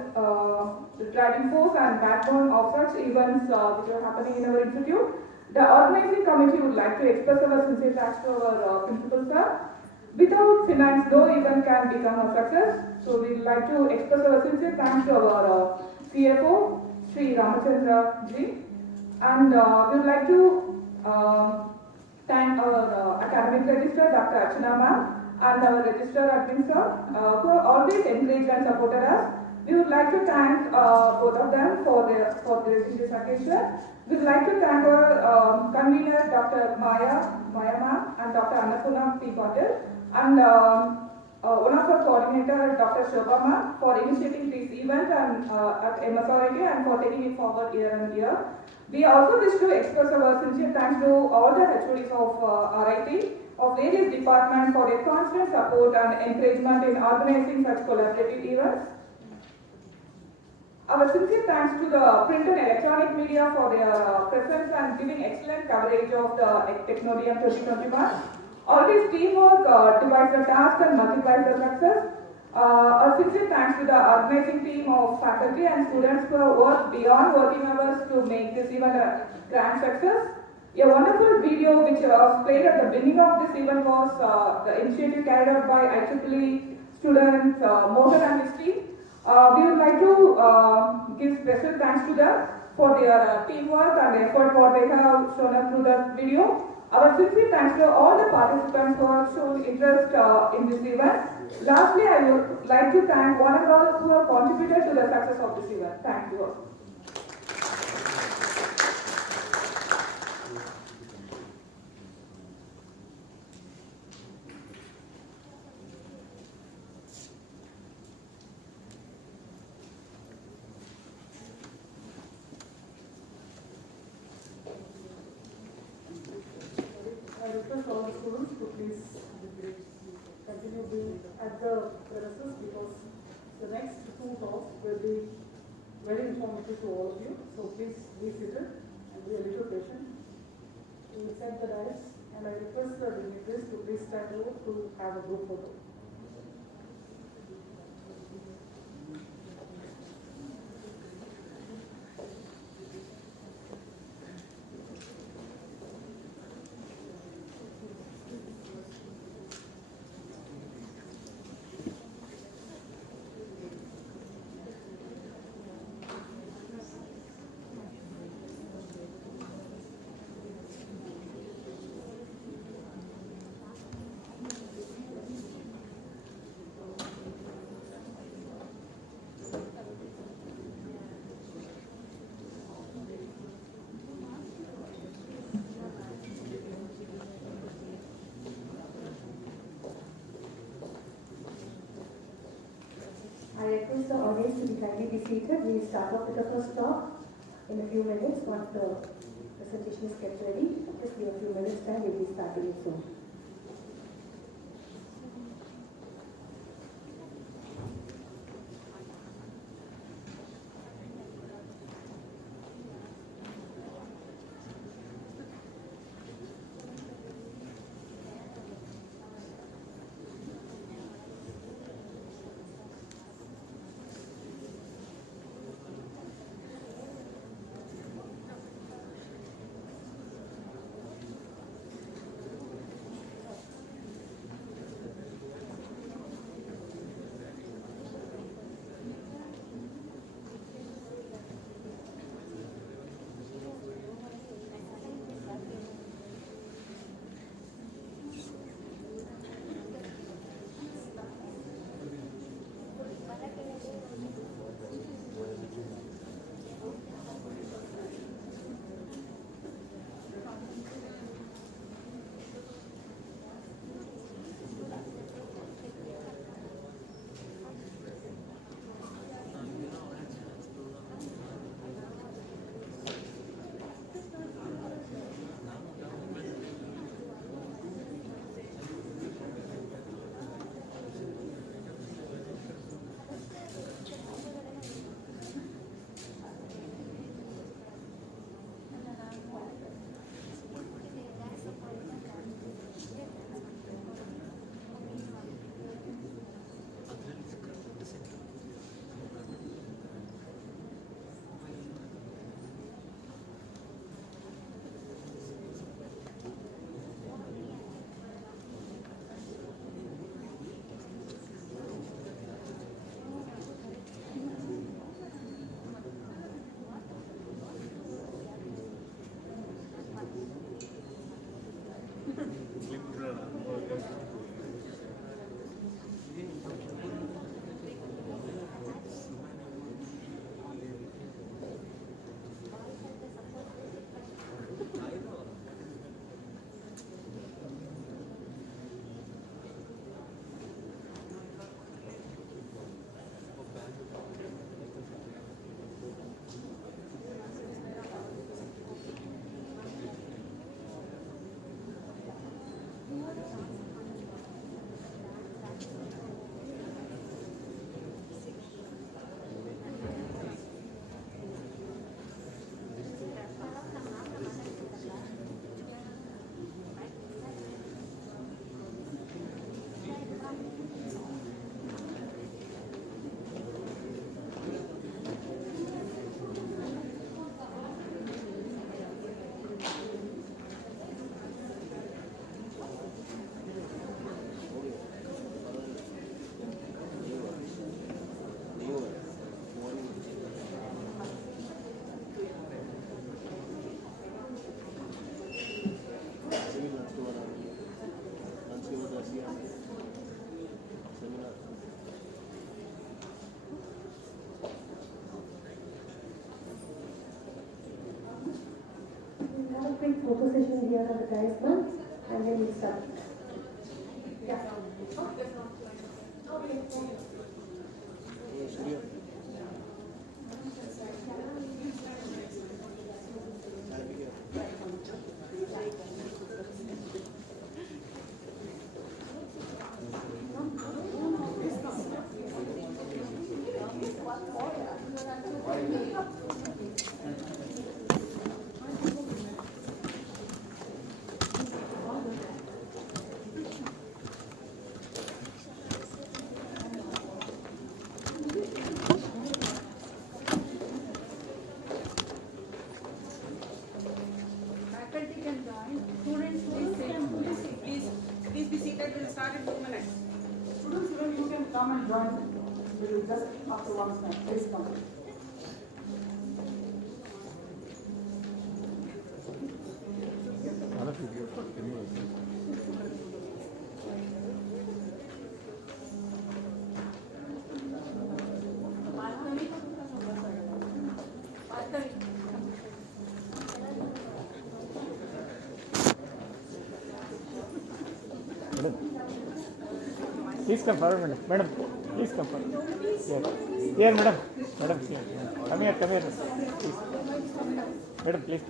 the driving force and backbone of such events which are happening in our institute. The organizing committee would like to express our sincere thanks to our principal sir. Without finance, no event can become a success. So we would like to express our sincere thanks to our CFO, Sri Ramachandra ji. And we would like to thank our academic registrar, Dr. Archana ma'am, and our registrar admin sir, who have always encouraged and supported us. We would like to thank both of them for gracing this occasion. We would like to thank our convener, Dr. Maya ma'am, and Dr. Annapurna P. Patil, and one of our coordinator, Dr. Shobha ma'am, for initiating this event and at MSRIT and for taking it forward year on year. We also wish to express our sincere thanks to all the HODs of RIT, of various departments for their constant support and encouragement in organizing such collaborative events. Our sincere thanks to the print and electronic media for their presence and giving excellent coverage of the Technolium 2021. Always teamwork divides the task and multiplies the success. Our sincere thanks to the organizing team of faculty and students who have worked beyond working hours to make this event a grand success. A wonderful video which was played at the beginning of this event was the initiative carried out by IEEE student Morgan and his team. We would like to give special thanks to them for their teamwork and effort what they have shown us through the video. Our sincere thanks to all the participants who have shown interest in this event. Lastly, I would like to thank one and all who have contributed to the success of this event. Thank you all. I request all the students to please continue being at the premises because the next two talks will be very informative to all of you. So please be seated and be a little patient. We will set the dais and I request the dignitaries to please stand over to have a group photo. I request the audience to be kindly be seated. We will start off with the first talk in a few minutes once the presentation is kept ready. Just give a few minutes time, we will be starting it soon. quick photo session here at the dais, and then we'll start. Yeah. Faculty can join. Students, please be seated. We'll start in 2 minutes. Students, even you can come and join. We will just after 1 minute. Please come. Please come forward, madam. Madam, please come forward. Here, here, madam. Madam, here. Come here, please. Madam, please.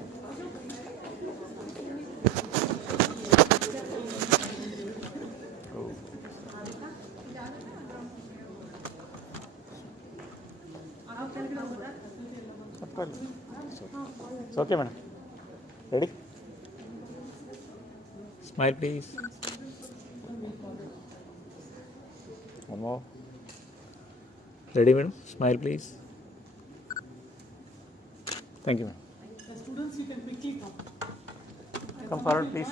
It's okay, madam. Ready? Smile, please. One more. Ready, madam? Smile, please. Thank you, madam. Students, you can quickly come. Come forward, please.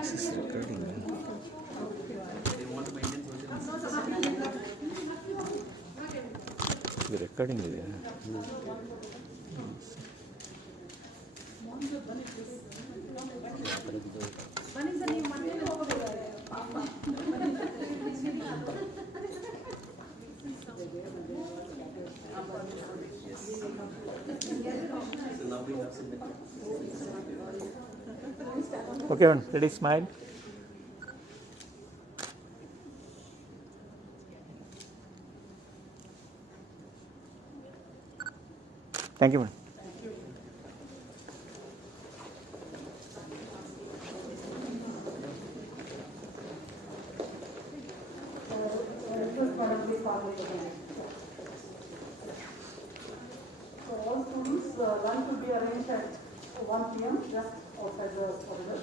This is recording, man. They want to maintain social. The recording is there. So now we have submitted. Okay, madam. Ready? Smile. Thank you, madam. So all students, lunch will be arranged at 1 p.m. just outside the corridor.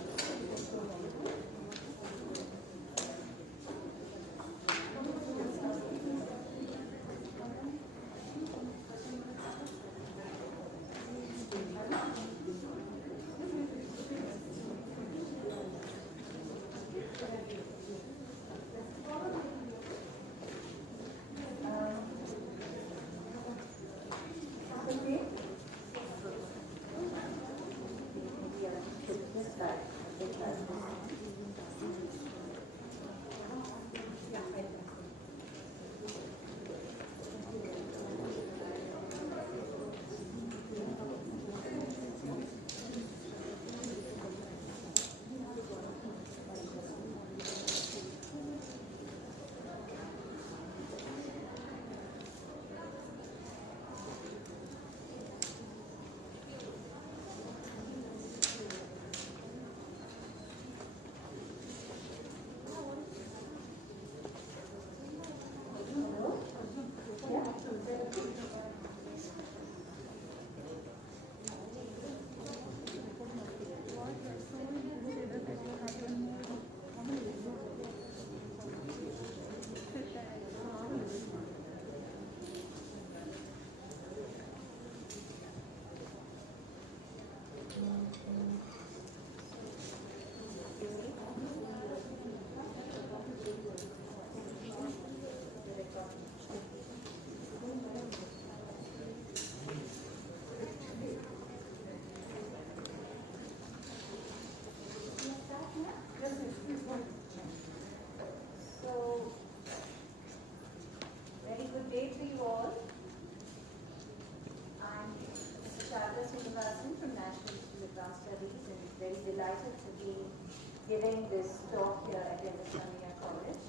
giving this talk here at Ieee College.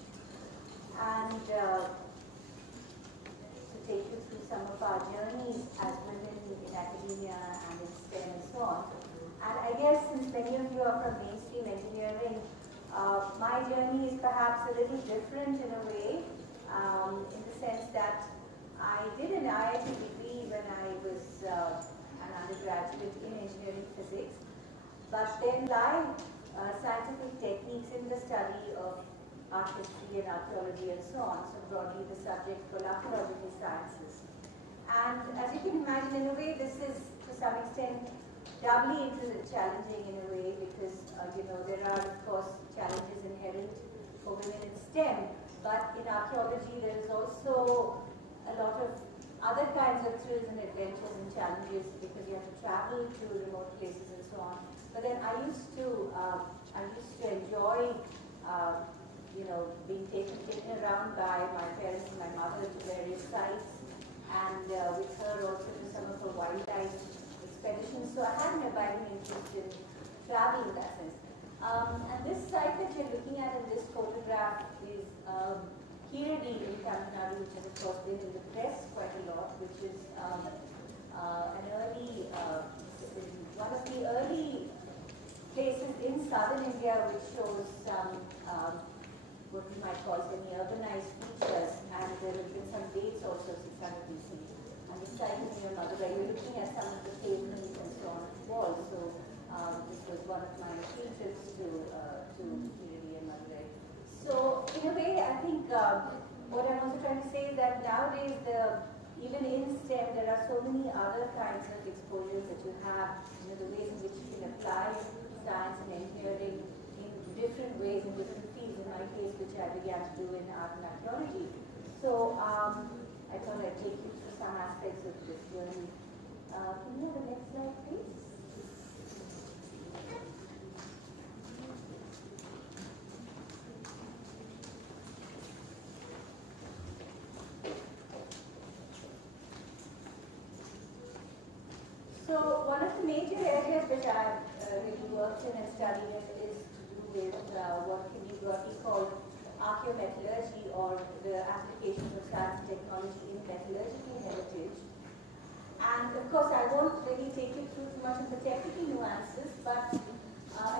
And to take you through some of our journeys as women in academia and in STEM and so on. And I guess since many of you are from mainstream engineering, my journey is perhaps a little different in a way, in the sense that I did an IIT degree when I was an undergraduate in engineering physics, but then live scientific techniques in the study of art history and archaeology and so on, so broadly the subject called archaeological sciences. And as you can imagine, in a way, this is to some extent doubly challenging in a way because, there are, of course, challenges inherent for women in STEM, but in archaeology there is also a lot of other kinds of thrills and adventures and challenges because you have to travel to remote places and so on. But then I used to enjoy, being taken around by my parents and my mother to various sites, and with her also to some of her wildlife expeditions. So I had an abiding interest in travel in that sense. And this site that you're looking at in this photograph is Ieee in Tamil Nadu, which has of course been in the press quite a lot, which is one of the early places in southern India which shows some what we might call semi-urbanized features, and there have been some dates also 600 BC. And this site is near Madurai. You're looking at some of the pavements and so on the walls. So this was one of my field trips to Ieee and Madurai. So in a way, I think what I'm also trying to say is that nowadays, even in STEM, there are so many other kinds of exposures that you have, the ways in which you can apply science and engineering in different ways, in different fields, in my case, which I began to do in art and archaeology. So I thought I'd take you through some aspects of this journey. Can you have the next slide, please? So one of the major areas which I've really worked in and studied is to do with what can be broadly called archaeometallurgy, or the applications of science and technology in metallurgical heritage. And of course, I won't really take you through too much of the technical nuances, but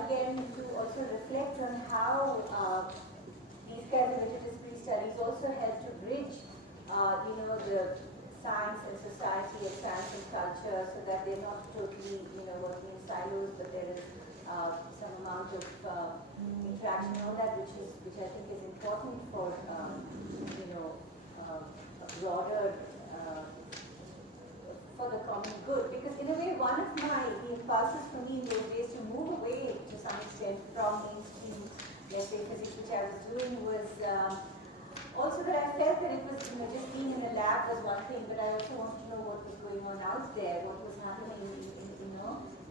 again, to also reflect on how these kinds of interdisciplinary studies also help to bridge, the science and society and science and culture, so that they're not totally, working in silos, but there is some amount of interaction and all that, which I think is important for, a broader, for the common good. Because in a way, one of the impulses for me in those days to move away to some extent from mainstream, let's say, physics, which I was doing, was also that I felt that it was, just being in a lab was one thing, but I also wanted to know what was going on out there, what was happening,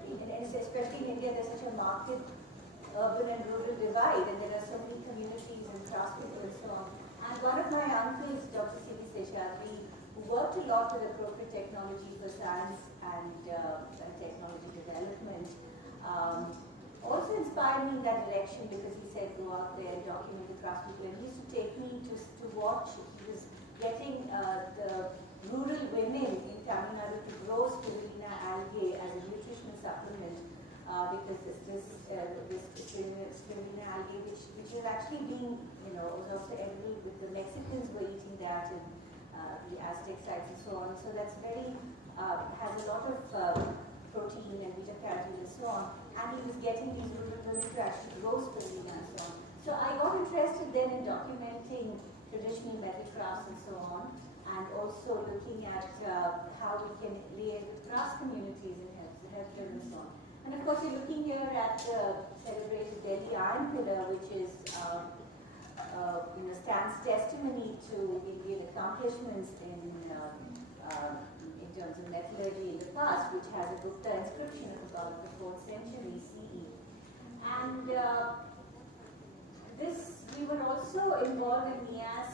and especially in India, there's such a marked urban and rural divide, and there are so many communities and craftspeople and so on. And one of my uncles, Dr. C.V. Seshadri, who worked a lot with appropriate technology for science and technology development, also inspired me in that direction, because he said, go out there and document the craftspeople. And he used to take me to watch. He was getting the rural women in Tamil Nadu to grow spirulina algae as a nutritional supplement, because this spirulina algae, which is actually being, was also edible, with the Mexicans were eating that, and the Aztec sites and so on. So that's very, has a lot of protein and beta-carotene and so on. And he was getting these rural women to actually grow spirulina and so on. So I got interested then in documenting traditional metal crafts and so on, and also looking at how we can liaise with crafts communities and healthcare and so on. And of course, you're looking here at the celebrated Delhi Iron Pillar, which is stands testimony to Indian accomplishments in terms of metallurgy in the past, which has a Gupta inscription of about the 4th century CE. And we were also involved in NIAS,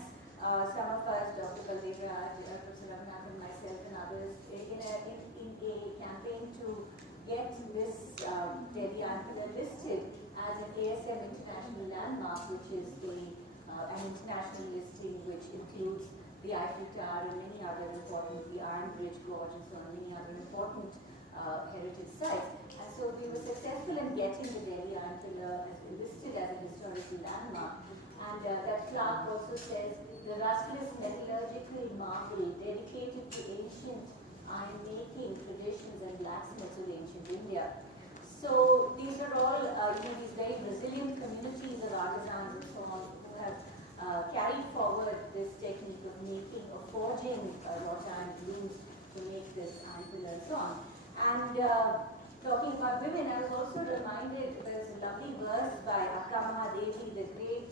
some of us, Dr. Baldevraj, Professor Raghunath, and myself and others, in a campaign to get this Delhi Iron Pillar listed as an ASM International Landmark, which is an international listing which includes the Eiffel Tower and many other important, the Iron Bridge Gorge and so on, many other important heritage sites. And so we were successful in getting the Delhi Iron Pillar listed as a historical landmark. And that plaque also says, the rustless metallurgical marble dedicated to ancient iron making traditions and blacksmiths of ancient India. So these are all, these very resilient communities of artisans and so on who have carried forward this technique of making, of forging wrought iron looms to make this iron pillar and so on. And talking about women, I was also reminded there's a lovely verse by Akka Mahadevi, the great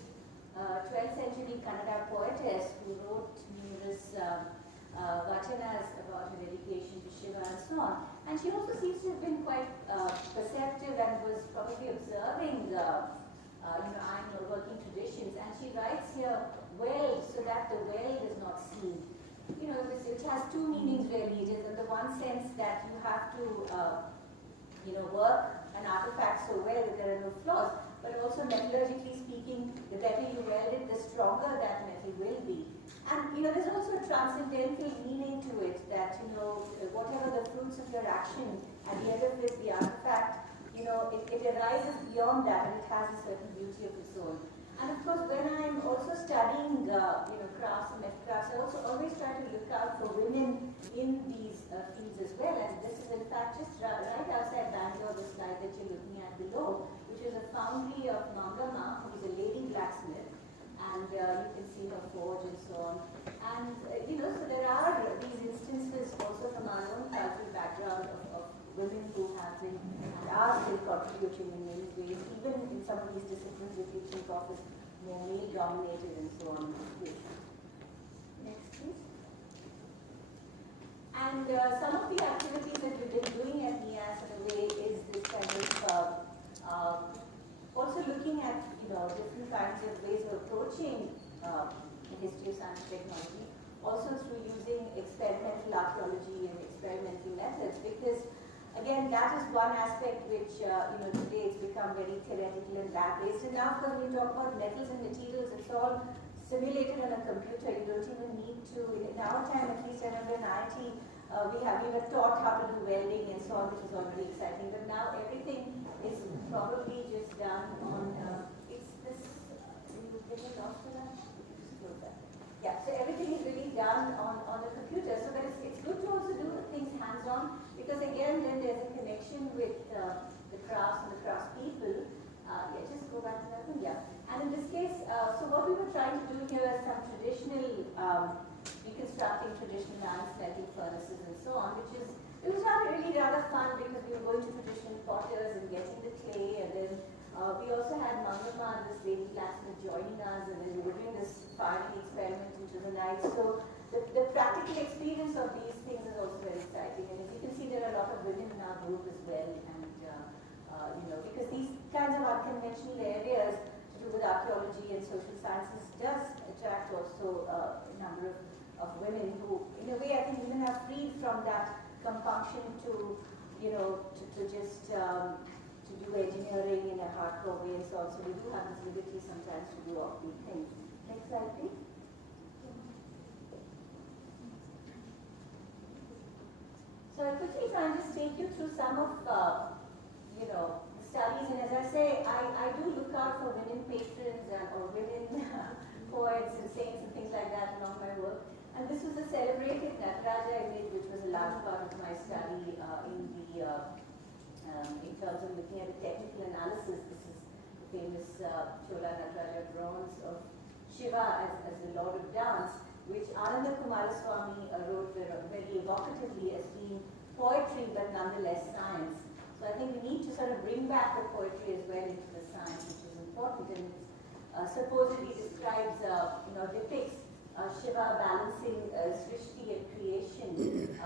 12th century Kannada poetess who wrote numerous vachanas about her dedication to Shiva and so on. And she also seems to have been quite perceptive and was probably observing iron working traditions. And she writes here, well, so that the well is not seen. It has two meanings really. It is in the one sense that you have to, work an artifact so well that there are no flaws, but also metallurgically speaking, the better you weld it, the stronger that metal will be. And there's also a transcendental meaning to it that whatever the fruits of your action, at the end of it, the artifact, it arises beyond that and it has a certain beauty of its own. And of course, when I'm also studying, crafts and metal crafts, I also always try to look out for women in these fields as well. And this is in fact just right outside Bangalore, the slide that you're looking at below, which is a foundry of Mangama, who is a lady blacksmith. And you can see her forge and so on. And so there are these instances also from our own cultural background of women who have been and are still contributing in many ways, even in some of these disciplines that you think of as more male-dominated and so on. Next, please. And some of the activities that we've been doing at NIAS in a way is this kind of also looking at different kinds of ways of approaching the history of science and technology, also through using experimental archaeology and experimental methods, because again, that is one aspect which, today it's become very theoretical and lab-based. And now, of course, when we talk about metals and materials, it's all simulated on a computer. You don't even need to, in our time, at least I remember in IT, we were taught how to do welding and so on, which was already exciting. But now everything is probably just done on, it's this, you get it off for that? Just close that. Yeah, so everything is really done on the computer. So that it's good to also do things hands-on, because again, then there's a connection with the crafts and the craftspeople. Just go back to that one, yeah. And in this case, so what we were trying to do here is some traditional, reconstructing traditional iron smelting furnaces and so on, it was really rather fun because we were going to traditional potters and getting the clay, and then we also had Mangama, this lady blacksmith, joining us, and then we were doing this firing experiment into the night. So the practical experience of these things is also very exciting. And as you can see, there are a lot of women in our group as well, and because these kinds of unconventional areas to do with archaeology and social sciences does attract also a number of women who, in a way, I think women are freed from that compunction to just to do engineering in a hardcore way and so on. So we do have this liberty sometimes to do offbeat things. Next slide, please. So I quickly try and just take you through some of the studies. And as I say, I do look out for women patrons or women poets and saints and things like that along my work. And this was a celebrated Nataraja image, which was a large part of my study in terms of looking at the technical analysis. This is the famous Chola Nataraja bronze of Shiva as the Lord of Dance, which Ananda Kumaraswamy wrote very evocatively as being poetry but nonetheless science. So I think we need to sort of bring back the poetry as well into the science, which is important. And it supposedly describes, depicts Shiva balancing Srishti and creation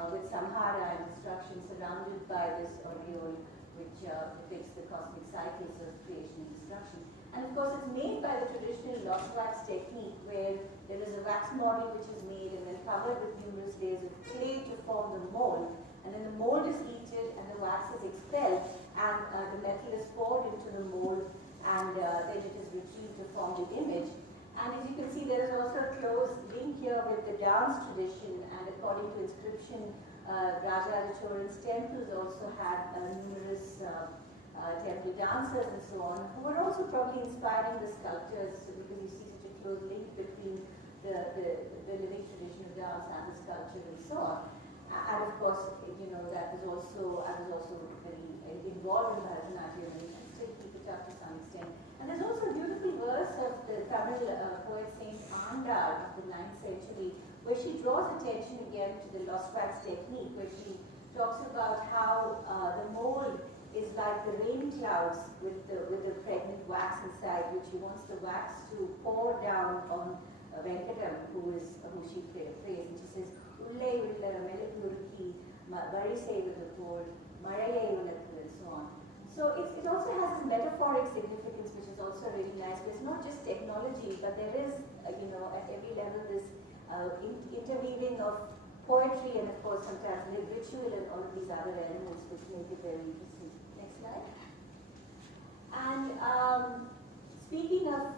with Samhara and destruction, surrounded by this aureole which depicts the cosmic cycles of creation and destruction. And of course, it's made by the traditional lost wax technique, where there is a wax model which is made and then covered with numerous layers of clay to form the mold. And then the mold is heated and the wax is expelled, and the metal is poured into the mold. and then it is retrieved to form the image. And as you can see, there is also a close link here with the dance tradition, and according to inscription, Raja Choran's temples also had numerous temple dancers and so on, who were also probably inspiring the sculptors, because you see such a close link between the living tradition of dance and the sculpture and so on. And of course, you know, I was also very involved in Bharatanatyam, and I still keep it up to some extent. And there's also a beautiful verse of the Tamil poet Saint Andal of the 9th century, where she draws attention again to the lost wax technique, where she talks about how the mold is like the rain clouds with the pregnant wax inside, which she wants the wax to pour down on Venkatam, who she prays, and she says, "Ulle ulla melakuluki, varisai with the cold, Malaye ulakku," and so on. So it also has this metaphoric significance, which is also really nice. But it's not just technology, but there is, you know, at every level this interweaving of poetry and, of course, sometimes ritual and all of these other elements, which make it very interesting. Next slide. And speaking of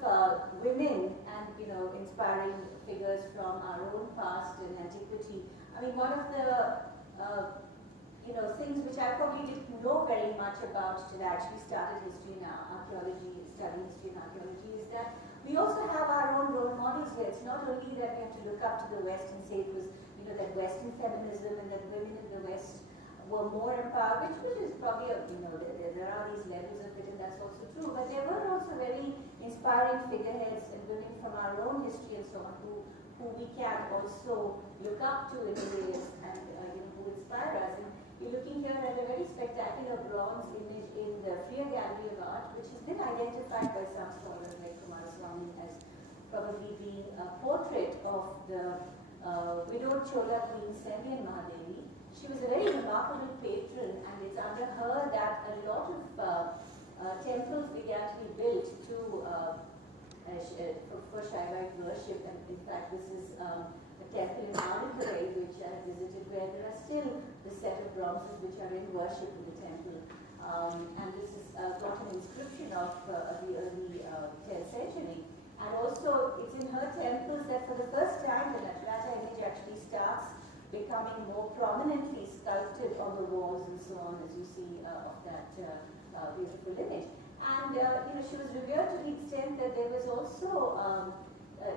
women and, you know, inspiring figures from our own past and antiquity, I mean, one of the you know, things which I probably didn't know very much about till I actually started history and archaeology, studying history and archaeology, is that we also have our own role models here. It's not only that we have to look up to the West and say it was, you know, that Western feminism and that women in the West were more empowered, which is probably, you know, there are these levels of it, and that's also true. But there were also very inspiring figureheads and women from our own history and so on who we can also look up to in ways and you know, who inspire us. And you're looking here at a very spectacular bronze image in the Freer Gallery of Art, which has been identified by some scholars like Kumaraswamy as probably being a portrait of the widowed Chola queen Sembian Mahadevi. She was a very remarkable patron, and it's under her that a lot of temples began to be built for Shaivite worship. And in fact, this is a temple in Madhyapradesh which I have visited, where there are still the set of bronzes which are in worship in the temple. And this has got an inscription of the early 10th century. And also, it's in her temples that for the first time the Nataraja image actually starts becoming more prominently sculpted on the walls and so on, as you see of that beautiful image. And you know, she was revered to the extent that there was also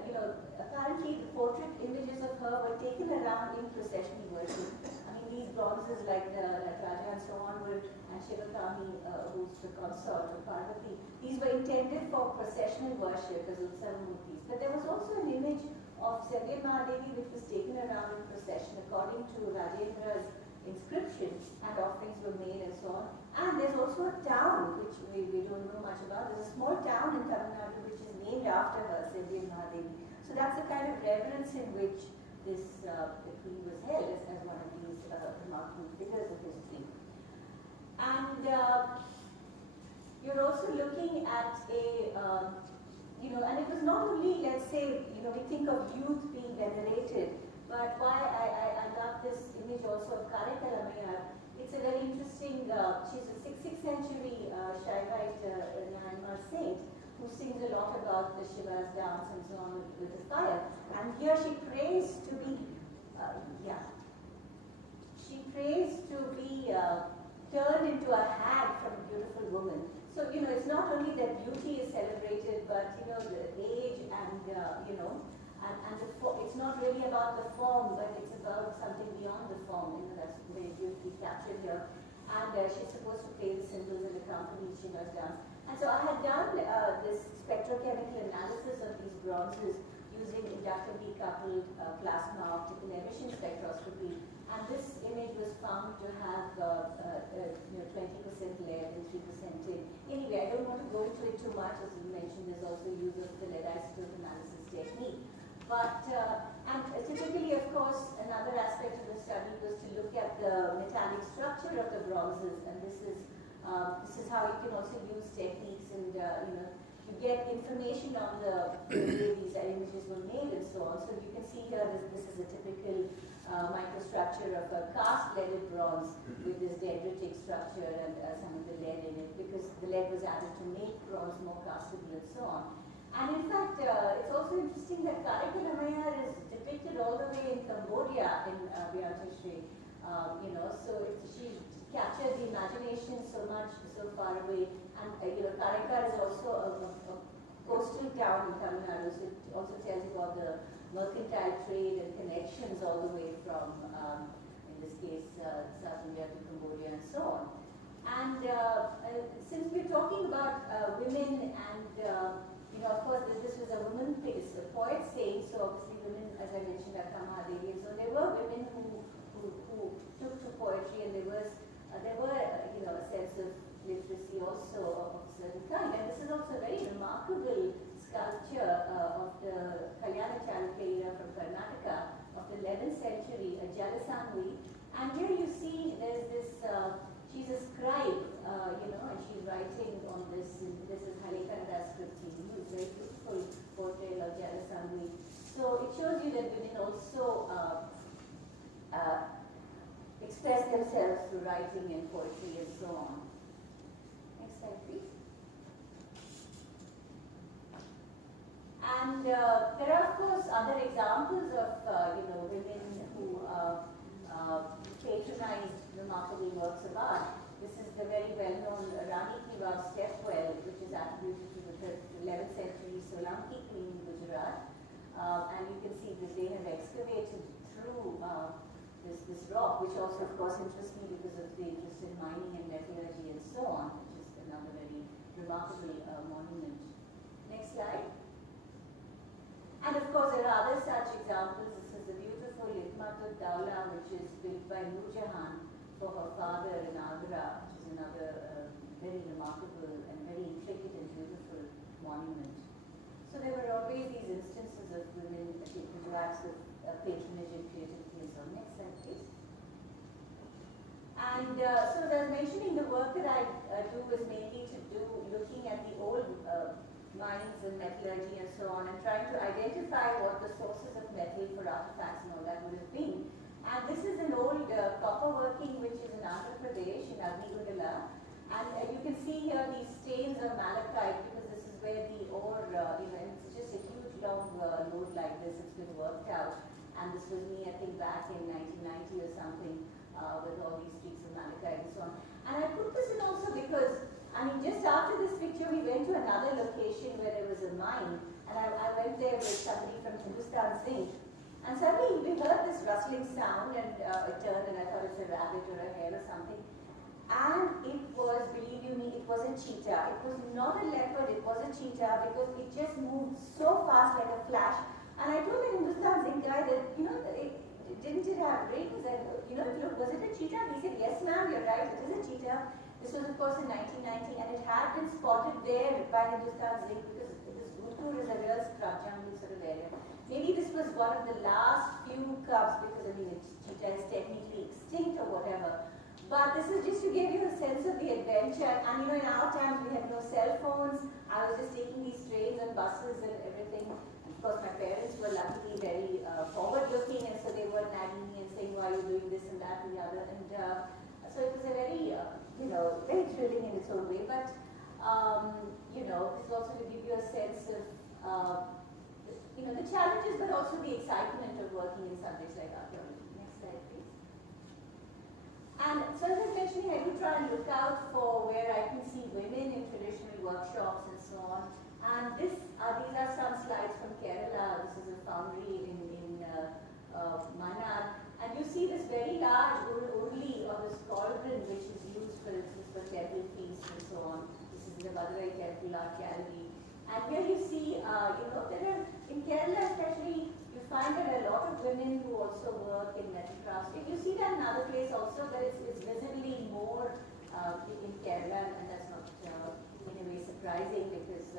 you know, apparently the portrait images of her were taken around in processional worship. I mean, these bronzes like the Nataraja and so on were, and Shivakami, who's the consort of Parvati, these were intended for processional worship as Utsav-murtis. But there was also an image of Sembian Mahadevi which was taken around in procession according to Rajendra's inscription, and offerings were made and so on. And there's also a town which we don't know much about. There's a small town in Tamil Nadu which is named after her, Sembian Mahadevi. So that's the kind of reverence in which this the queen was held as one of these remarkable figures of history. And you're also looking at a you know, and it was not only, let's say, you know, we think of youth being venerated, but why I love this image also of Karikalamaya. It's a very interesting, she's a 6th century Shaivite Myanmar saint who sings a lot about the Shiva's dance and so on with the fire. And here she prays to be, she prays to be turned into a hag from a beautiful woman. So, you know, it's not only that beauty is celebrated, but, you know, the age and, you know, and it's not really about the form, but it's about something beyond the form. You know, that's very beautifully captured here. And she's supposed to play the cymbals and accompany Shiva's dance. And so I had done this spectrochemical analysis of these bronzes using inductively coupled plasma optical emission spectroscopy. And this image was found to have you know, 20% lead and 3% tin. Anyway, I don't want to go into it too much. As you mentioned, there's also use of the lead isotope analysis technique. But, and typically, of course, another aspect of the study was to look at the metallic structure of the bronzes. And this is how you can also use techniques, and you know, you get information on the way these images were made and so on. So you can see here, this is a typical microstructure of a cast leaded bronze with this dendritic structure and some of the lead in it, because the lead was added to make bronze more castable and so on. And in fact, it's also interesting that Karikalamaya is depicted all the way in Cambodia in Vyantashri. So she captured the imagination so much, so far away. And Karika is also a coastal town in Tamil Nadu, so it also tells you about the mercantile trade and connections all the way from, in this case, South India to Cambodia and so on. And since we're talking about women and, of course, this was a woman piece, a poet saying, so obviously women, as I mentioned, are Kamadevi, so there were women who took to poetry, and there was a sense of literacy also of a certain kind. And this is also a very remarkable sculpture of the Kalyana Chalukya era from Karnataka of the 11th century, a Jalasanvi. And here you see there's this, she's a scribe, and she's writing on this. This is Halekanda's scripting, who is a very beautiful portrayal of Jalasanvi. So it shows you that women also express themselves through writing and poetry and so on. Next slide, please. And there are, of course, other examples of women who patronized remarkable works of art. This is the very well-known Rani Ki Vav stepwell, which is attributed to the 11th century Solanki queen in Gujarat. And you can see that they have excavated through this rock, which also, of course, interests me because of the interest in mining and metallurgy and so on, which is another very remarkable monument. Next slide. And of course, there are other such examples. This is the beautiful Itmatul Dawla, which is built by Nur Jahan for her father in Agra, which is another very remarkable and very intricate and beautiful monument. So there were always these instances of women taking acts of patronage and creativity and so on. Next slide, please. And so as I was mentioning, the work that I do is mainly to do looking at the old mines and metallurgy and so on, and trying to identify what the sources of metal for artifacts and all that would have been. And this is an old copper working which is in Andhra Pradesh, in Agnikundala. And you can see here these stains of malachite, because this is where the ore, and it's just a huge long load like this, it's been worked out. And this was me, I think, back in 1990 or something, with all these streaks of malachite and so on. And I put this in also because, just after this picture, we went to another location where there was a mine, and I went there with somebody from Hindustan Zinc. And suddenly we heard this rustling sound, and it turned, and I thought it's a rabbit or a hare or something. And it was, believe you me, it was a cheetah. It was not a leopard, it was a cheetah, because it just moved so fast like a flash. And I told the Hindustan Zinc guy that, didn't it have rings? And, look, was it a cheetah? He said, yes, ma'am, you're right, it is a cheetah. This was, of course, in 1990, and it had been spotted there by Hindustan Zinc, because this Gurkur is a real scrub jungle sort of area. Maybe this was one of the last few cubs, because, the cheetah is technically extinct or whatever. But this is just to give you a sense of the adventure. And, in our times, we had no cell phones. I was just taking these trains and buses and everything. Of course, my parents were luckily very forward-looking, and so they were nagging me and saying, why are you doing this and that and the other. And so it was a very, very thrilling in its own way. But, this is also to give you a sense of, the challenges, but also the excitement of working in subjects like archaeology. Next slide, please. And so as I was mentioning, I do try and look out for where I can see women in traditional workshops and so on. And these are some slides from Kerala. This is a foundry in Mannar. And you see this very large urli or this cauldron which is used, for instance, for temple feasts and so on. This is the Madurai Temple Art Gallery. And here you see, there are, in Kerala especially, you find there are a lot of women who also work in metal crafts. You see that in other places also, but it's visibly more in Kerala, and that's not in a way surprising, because it's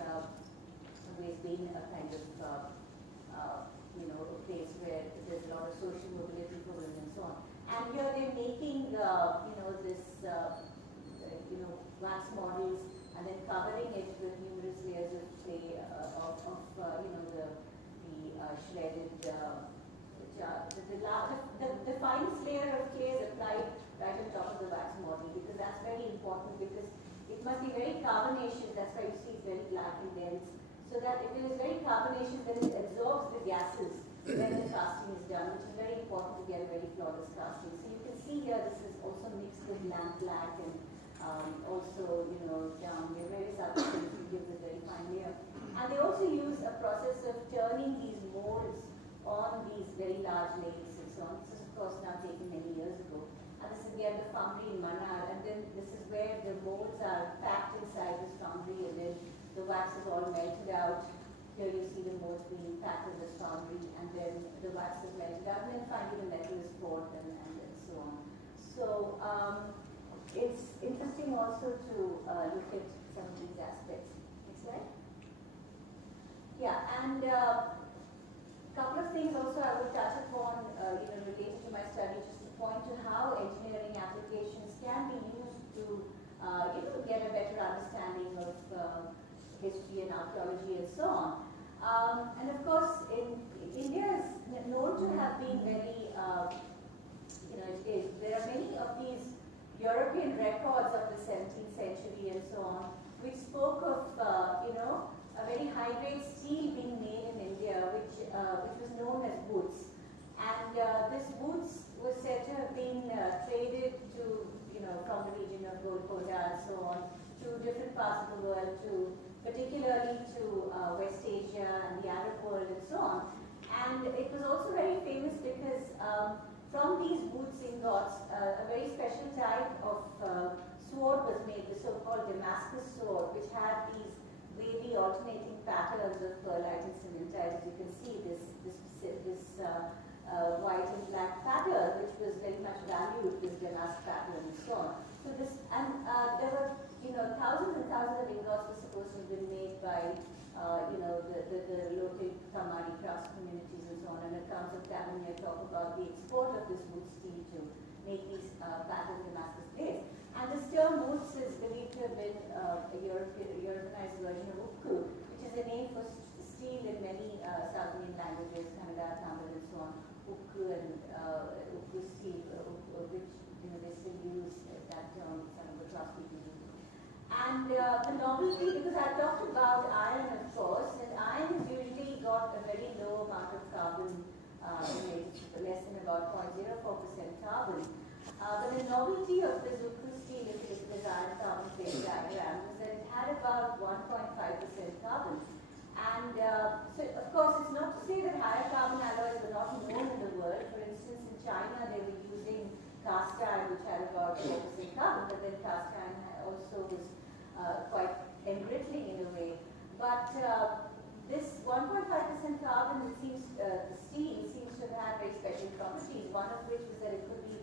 always been a kind of a place where there's a lot of social mobility for women and so on. And here they're making this wax models, and then covering it with numerous layers of clay, the shredded the finest layer of clay is applied right on top of the wax model, because that's very important, because it must be very carbonaceous. That's why you see it's very black and dense. So that if it is very carbonaceous, then it absorbs the gases when the casting is done, which is very important to get a very flawless casting. So you can see here this is also mixed with lamp black and also, you know, various other things to give it a very fine layer. And they also use a process of turning these molds on these very large lathes and so on. This is of course now taken many years ago. And this is again the foundry in Manar, and then this is where the molds are packed inside this foundry, and then the wax is all melted out. Here you see the molds being packed in this foundry, and then the wax is melted out, and then finally the metal is poured and so on. So it's interesting also to look at some of these aspects. Next slide. Yeah, and couple of things also I would touch upon, related to my study, just to point to how engineering applications can be used to, get a better understanding of history and archaeology and so on. And of course, India is known to have been very, there are many of these European records of the 17th century and so on, which spoke of, a very high-grade steel being made in India, which was known as boots. And this boots was said to have been traded to, from the region of Golconda and so on, to different parts of the world, particularly to West Asia and the Arab world and so on. And it was also very famous because from these boots ingots, a very special type of sword was made, the so-called Damascus sword, which had these wavy alternating patterns of pearlite and cementite. As you can see, this white and black pattern, which was very much valued, this Damascus pattern and so on. So this, and there were, thousands and thousands of ingots were supposed to have been made by, the local Kamari crafts communities and so on. And accounts of Tavernier talk about the export of this wood steel to make these patterned Damascus blades. And this term boots is believed to have been a Europeanized version of ukku, which is a name for steel in many South Indian languages, Kannada, Tamil, and so on. Ukku and ukku steel, which they still use that term, some of the class people use. And the novelty, because I talked about iron, of course, and iron has usually got a very low amount of carbon in it, less than about 0.04% carbon. But the novelty of this ukku steel, if you look at this iron carbon plate diagram, was that it had about 1.5% carbon. And so, of course, it's not to say that higher carbon alloys were not known in the world. For instance, in China, they were using cast iron, which had about 4% carbon, but then cast iron also was quite embrittling in a way. But this 1.5% carbon, it seems, the steel seems to have had very special properties, one of which was that it could be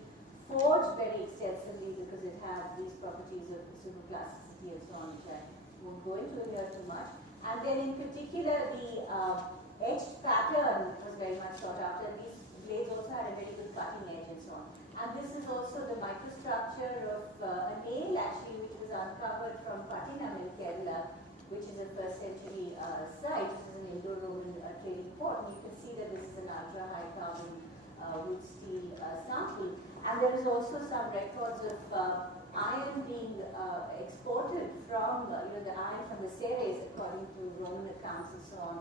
forged very extensively because it had these properties of superplasticity and so on, which I won't go into here too much. And then in particular, the etched pattern was very much sought after. These blades also had a very good cutting edge and so on. And this is also the microstructure of a nail, actually, which was uncovered from Pattinam in Kerala, which is a 1st century site. This is an Indo-Roman trading port. And you can see that this is an ultra-high carbon wood steel sample. And there is also some records of iron being exported from, the iron from the Ceres, according to Roman accounts and so on.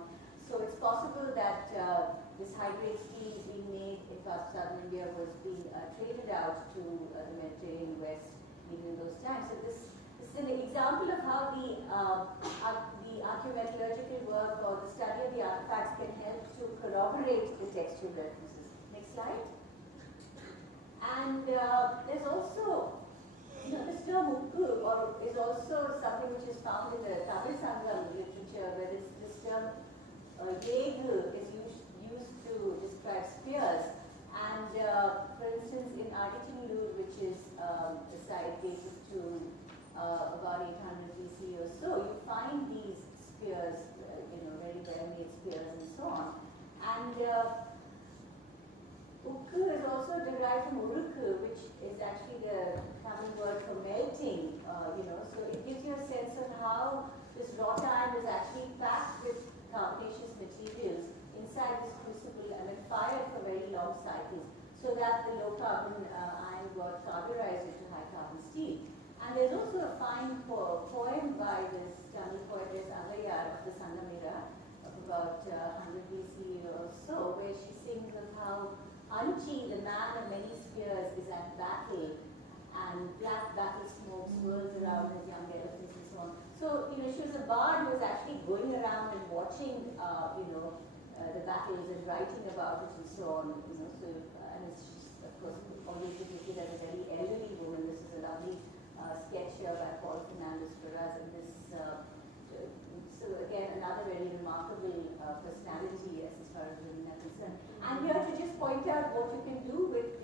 So it's possible that this high-grade steel being made in parts of southern India was being traded out to the Mediterranean West even in those times. So this is an example of how the archaeometallurgical work or the study of the artifacts can help to corroborate the textual references. Next slide. And there's also, this term ukku is also something which is found in the Tamil Sangam literature, where this term Ieee is used to describe spears. And for instance, in Aditinglur, which is a site dated to about 800 BC or so, you find these spears, very well-made spears and so on. And ukku is also derived from urukku, which is actually the Tamil word for melting, so it gives you a sense of how this wrought iron is actually packed with carbonaceous materials inside this crucible and then fired for very long cycles so that the low carbon iron got carburized into high carbon steel. And there's also a fine poem by this Tamil poetess Agayar of the Sangamira of about 100 BC or so, where she sings of how Anchi, the man of many spears, is at battle, and black battle smoke swirls around his young elephants and so on. So, she was a bard who was actually going around and watching, the battles and writing about it and so on. So, and it's of course always depicted as a very elderly woman. This is a lovely sketch here by Paul Fernandez Ferraz, and this. So again, another very remarkable personality as far as women are concerned. And here to just point out what you can do with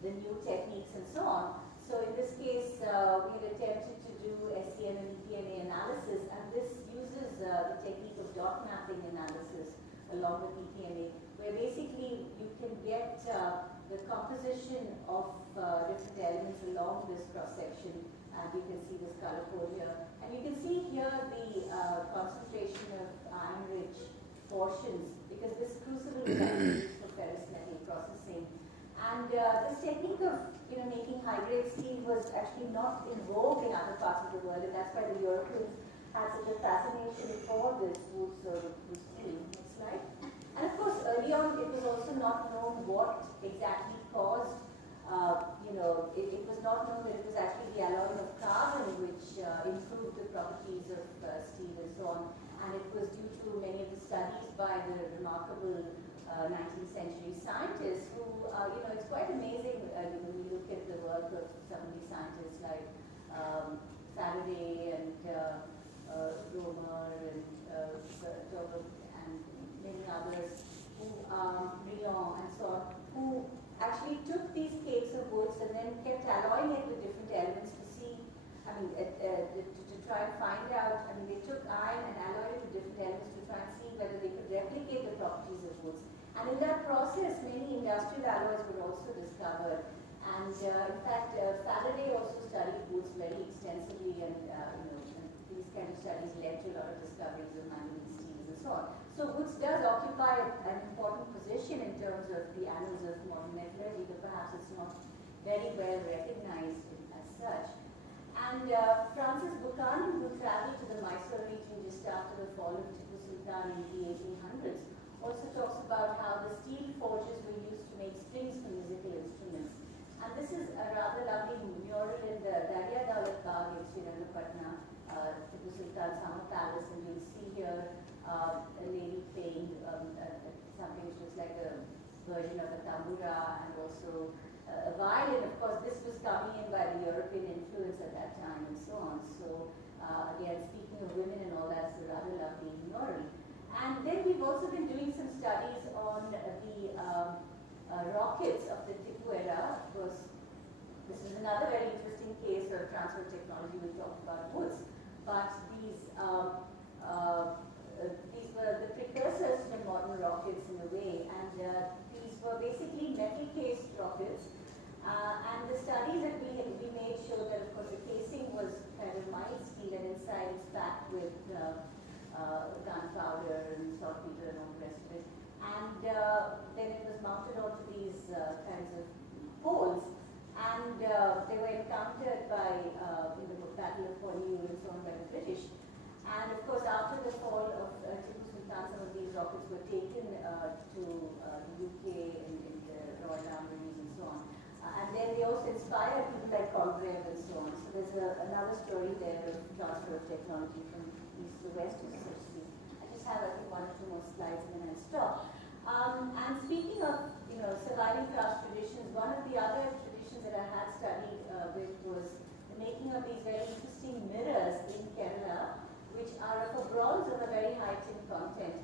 the new techniques and so on. So in this case, we've attempted to do SEM and EPNA analysis, and this uses the technique of dot mapping analysis along with EPNA, where basically you can get the composition of different elements along this cross section. And you can see this color code here. And you can see here the concentration of iron-rich portions, because this crucible is actually used for ferrous metal processing. And this technique of making high-grade steel was actually not in vogue in other parts of the world, and that's why the Europeans had such a fascination for this wood sort of steel. Next slide. And of course, early on, it was also not known what exactly caused. It was not known that it was actually the alloying of carbon which improved the properties of steel and so on. And it was due to many of the studies by the remarkable 19th century scientists who, it's quite amazing when you look at the work of some of these scientists like Faraday and Romer and and many others, who Brion and so on, who actually took these cakes of woods and then kept alloying it with different elements to see, to try and find out. They took iron and alloyed it with different elements to try and see whether they could replicate the properties of woods. And in that process, many industrial alloys were also discovered. And in fact, Faraday also studied woods very extensively, and these kind of studies led to a lot of discoveries of manganese steels and so on. So woods does occupy an important position in terms of the annals of modern metallurgy, but perhaps it's not very well recognized as such. And Francis Buchanan, who traveled to the Mysore region just after the fall of Tipu Sultan in the 1800s, also talks about how the steel forges were used to make strings for musical instruments. And this is a rather lovely mural in the Darya Daulat Bagh in Srirangapatna, Tipu Sultan's summer palace, and you'll see here a lady playing something which looks like a version of a tambura, and also a violin. Of course, this was coming in by the European influence at that time and so on. So again, speaking of women and all that, it's a rather lovely mural. And then we've also been doing some studies on the rockets of the Tipu era. Of course, this is another very interesting case of transfer technology. We talked about woods, but these were the precursors to the modern rockets in a way, and these were basically metal-cased rockets. And the studies that we made showed that, of course, the casing was kind of mild steel, and inside it's packed with gunpowder and saltpeter and all the rest of it. And then it was mounted onto these kinds of poles, and they were encountered by in the Battle of Ponyu and so on by the British. And of course, after the fall of Tipu Sultan, some of these rockets were taken to the UK in the Royal Armories and so on. And then they also inspired people like Congreve and so on. So there's another story there of transfer of technology from east to west, so to speak. I just have, I think, one or two more slides and then I'll stop. And speaking of, surviving craft traditions, one of the other traditions that I had studied with was the making of these very interesting mirrors in Kerala, which are of a bronze of a very high tin content.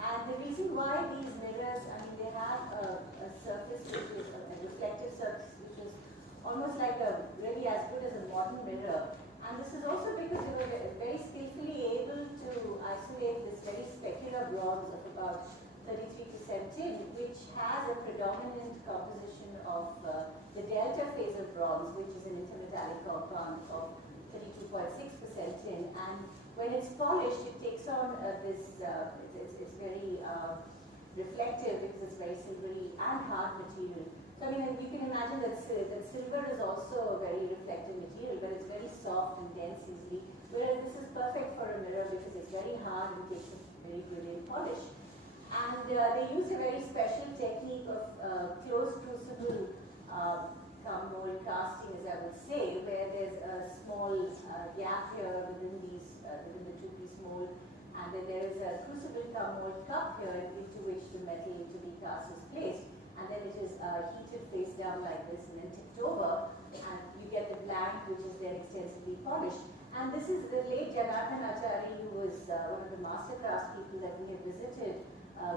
And the reason why these mirrors, they have a surface which is a reflective surface, which is almost like really as good as a modern mirror. And this is also because they were very skillfully able to isolate this very specular bronze of about 33% tin, which has a predominant composition of the delta phase of bronze, which is an intermetallic compound of 32.6% tin. And when it's polished, it takes on this, it's very reflective because it's very silvery and hard material. So I mean, you can imagine that silver is also a very reflective material, but it's very soft and dense easily, whereas this is perfect for a mirror because it's very hard and takes a very brilliant polish. And they use a very special technique of closed crucible cum mold casting, as I would say, where there's a small gap here within the two-piece mold, and then there is a crucible cum mold cup here into which the metal to be cast is placed, and then it is heated face down like this and then tipped over, and you get the blank which is then extensively polished. And this is the late Janardhan Acharya, who was one of the master crafts people that we have visited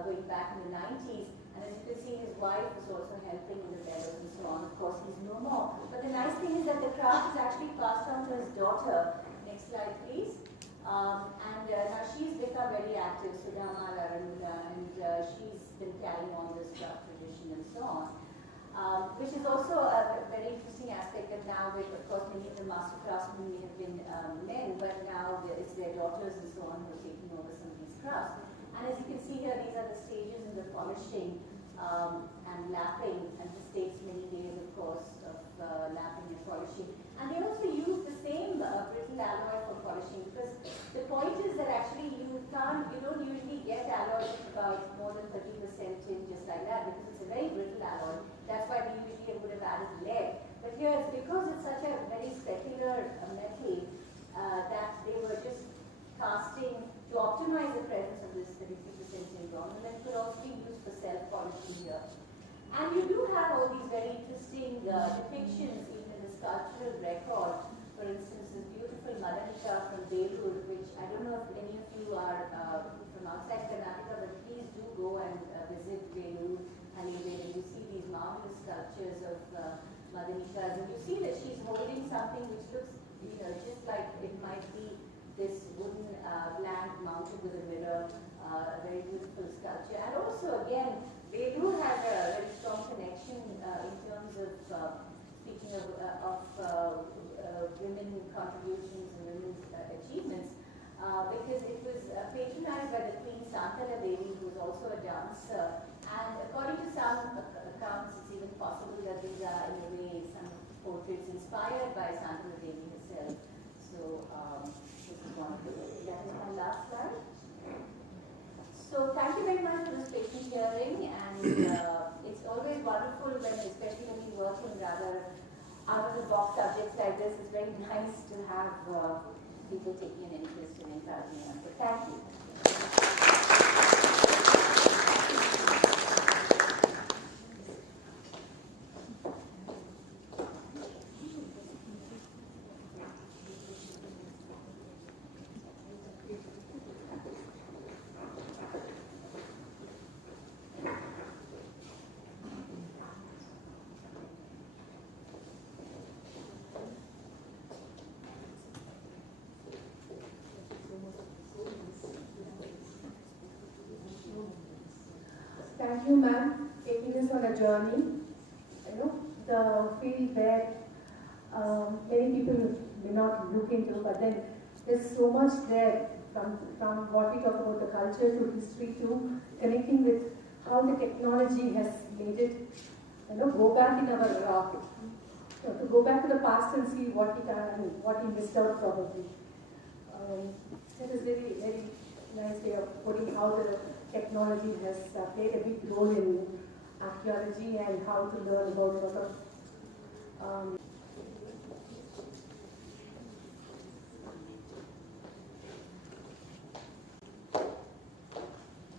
going back in the 90s. And as you can see, his wife was also helping in the bellows and so on. Of course, he's no more. But the nice thing is that the craft is actually passed on to his daughter. Next slide, please. Now she's become very active, Sudama Aranuda, and she's been carrying on this craft tradition and so on. Which is also a very interesting aspect that now, with, of course, many of the master craftsmen may have been men, but now it's their daughters and so on who are taking over some of these crafts. And as you can see here, these are the stages in the polishing and lapping, and this takes many days, of course, of lapping and polishing. And they also use the same brittle alloy for polishing, because the point is that actually you don't usually get alloy about more than 30% in just like that, because it's a very brittle alloy. That's why we usually would have added lead. But here, it's because it's such a very specular metal that they were just casting to optimize the presence of this 33% environment, and could also be used for self-polishing here. And you do have all these very interesting depictions even in the sculptural record. For instance, this beautiful Madanika from Belur, which I don't know if any of you are from outside Karnataka, but please do go and visit Belur and you see these marvelous sculptures of Madanikas, and you see that she's holding something which looks, just like it might be this wooden blank mounted with a mirror, a very beautiful sculpture. And also, again, Belur had a very strong connection in terms of, speaking of women contributions and women's achievements, because it was patronized by the Queen Santala Devi, who was also a dancer. And according to some accounts, it's even possible that these are, in a way, some portraits inspired by Santala Devi herself. So, this is one of the, that is my last slide. So thank you very much for this patient hearing, and it's always wonderful when, especially when you work in rather out-of-the-box subjects like this, it's very nice to have people taking an interest in encouraging us. So thank you. Thank you, ma'am, taking us on a journey. The field where many people may not look into, but then there's so much there from what we talk about the culture to history to connecting with how the technology has made it, go back in our to go back to the past and see what we missed out probably. That is very, very nice way of putting how the technology has played a big role in archaeology and how to learn about sort of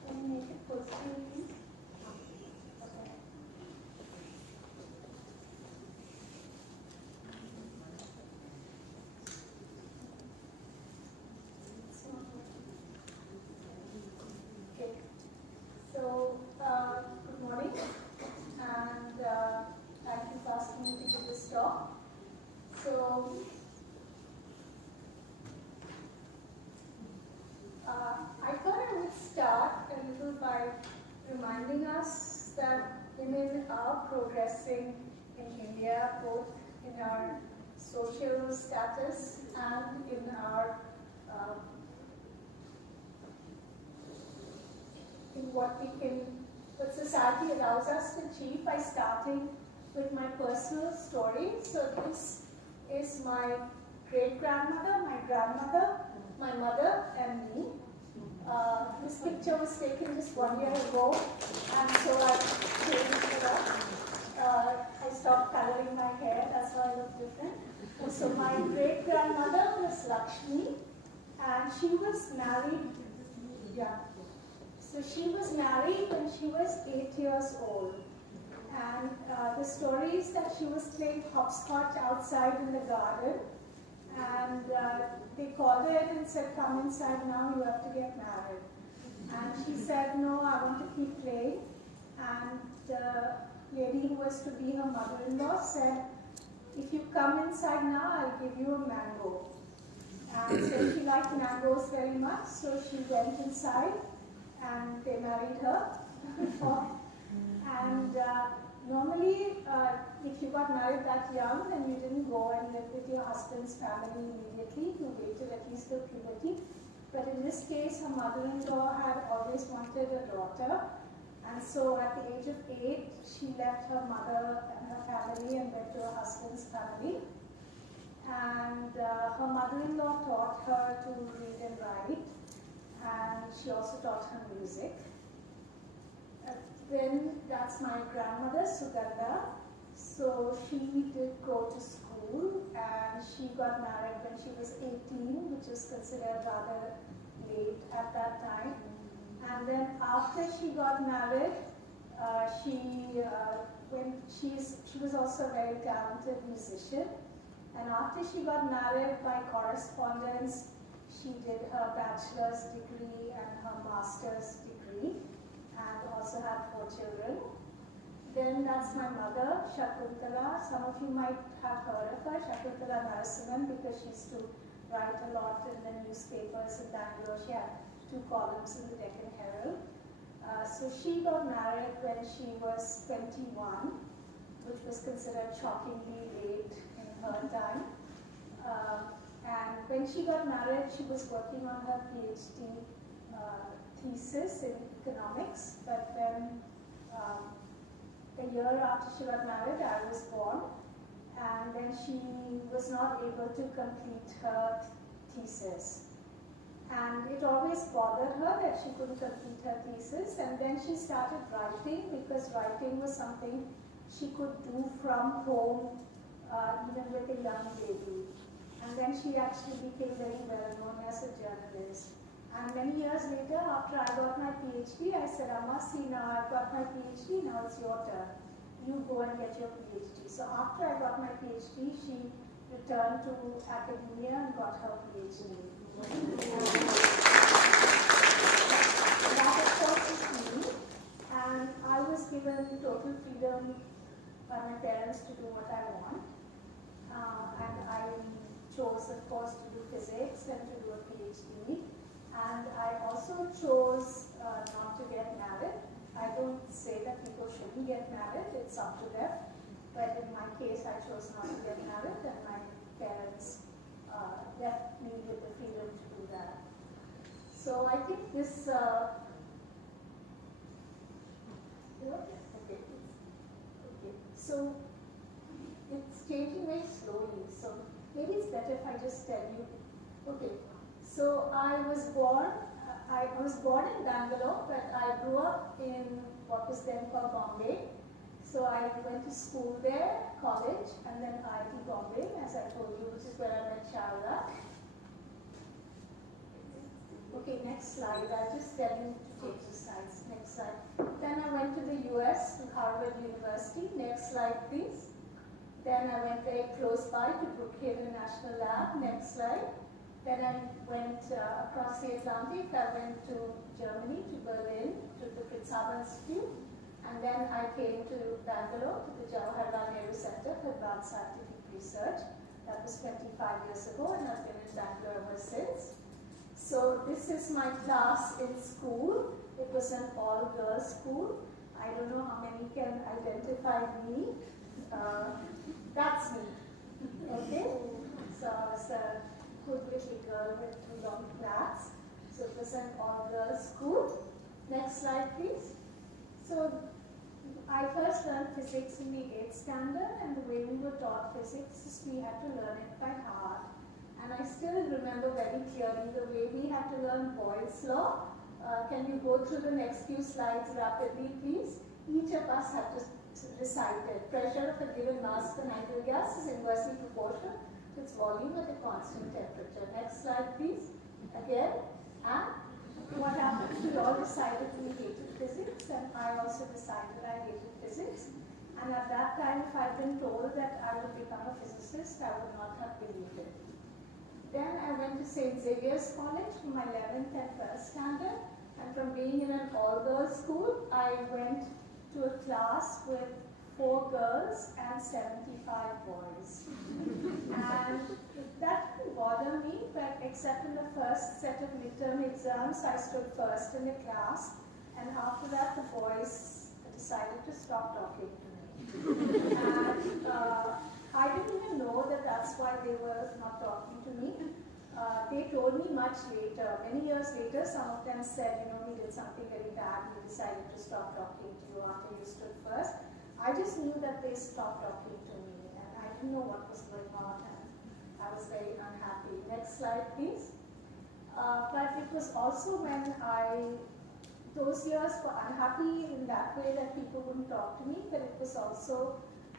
can you make it full screen, please? Okay. Okay. So, good morning, and thank you for asking me to give this talk. So, I thought I would start a little by reminding us that women are progressing in India, both in our social status and in our in what society allows us to achieve by starting with my personal story. So this is my great-grandmother, my grandmother, my mother, and me. This picture was taken just 1 year ago, and so I changed it up. I stopped coloring my hair, that's why I look different. So my great-grandmother was Lakshmi, and she was married, So she was married when she was 8 years old. And the story is that she was playing hopscotch outside in the garden. And they called her and said, come inside now, you have to get married. And she said, no, I want to keep playing. And the lady who was to be her mother-in-law said, if you come inside now, I'll give you a mango. And so she liked mangoes very much, so she went inside and they married her. And normally, if you got married that young, then you didn't go and live with your husband's family immediately. You waited at least till puberty. But in this case, her mother-in-law had always wanted a daughter. And so at the age of 8, she left her mother and her family and went to her husband's family. And her mother-in-law taught her to read and write. And she also taught her music. Then that's my grandmother, Sugandha. So she did go to school and she got married when she was 18, which was considered rather late at that time. And then after she got married, she was also a very talented musician. And after she got married by correspondence, she did her bachelor's degree and her master's degree, and also had 4 children. Then that's my mother, Shakuntala. Some of you might have heard of her, Shakuntala Narasimhan, because she used to write a lot in the newspapers in Bangalore. She had 2 columns in the Deccan Herald. So she got married when she was 21, which was considered shockingly late in her time. And when she got married, she was working on her PhD thesis in economics, but then a year after she got married, I was born, and then she was not able to complete her thesis. And it always bothered her that she couldn't complete her thesis, and then she started writing, because writing was something she could do from home, even with a young baby. And then she actually became very well known as a journalist. And many years later, after I got my PhD, I said, Amma, see, now I've got my PhD, now it's your turn. You go and get your PhD. So after I got my PhD, she returned to academia and got her PhD. That, of course, is me. And I was given total freedom by my parents to do what I want. And I chose, of course, to do physics and to do a PhD. And I also chose not to get married. I don't say that people shouldn't get married, it's up to them. But in my case, I chose not to get married, and my parents left me with the freedom to do that. So I think this, So it's changing very slowly. So maybe it's better if I just tell you. Okay. So I was born in Bangalore, but I grew up in what was then called Bombay. So I went to school there, college, and then IIT Bombay, as I told you, which is where I met Sharda. Okay, next slide. I'll just tell you to change the slides. Next slide. Then I went to the US, to Harvard University. Next slide, please. Then I went very close by to Brookhaven National Lab. Next slide. Then I went across the Atlantic. I went to Germany, to Berlin, to the Fritz Haber Institute. And then I came to Bangalore, to the Jawaharlal Nehru Center for Advanced Scientific Research. That was 25 years ago, and I've been in Bangalore ever since. So this is my class in school. It was an all-girls school. I don't know how many can identify me. That's me. Okay? So I was a good little girl with 2 long plaits. So it was an all-girls school. Next slide, please. So I first learned physics in the 8th standard, and the way we were taught physics is we had to learn it by heart. And I still remember very clearly the way we had to learn Boyle's law. Can you go through the next few slides rapidly, please? Each of us had to recite it. Pressure of a given mass of an ideal gas is inversely proportional to its volume at a constant temperature. Next slide, please. Again. And what happened? We all decided we hated physics, and I also decided I hated physics. And at that time, if I'd been told that I would become a physicist, I would not have believed it. Then I went to St. Xavier's College for my 11th and 12th standard, and from being in an all-girls school, I went to a class with 4 girls and 75 boys. And that didn't bother me, but except in the first set of midterm exams, I stood first in the class, and after that, the boys decided to stop talking to me. And I didn't even know that that's why they were not talking to me. They told me much later, many years later, some of them said, we did something very bad, we decided to stop talking to you after you stood first. I just knew that they stopped talking to me, and I didn't know what was going on, and I was very unhappy. Next slide, please. But it was also when those years were unhappy in that way that people wouldn't talk to me, but it was also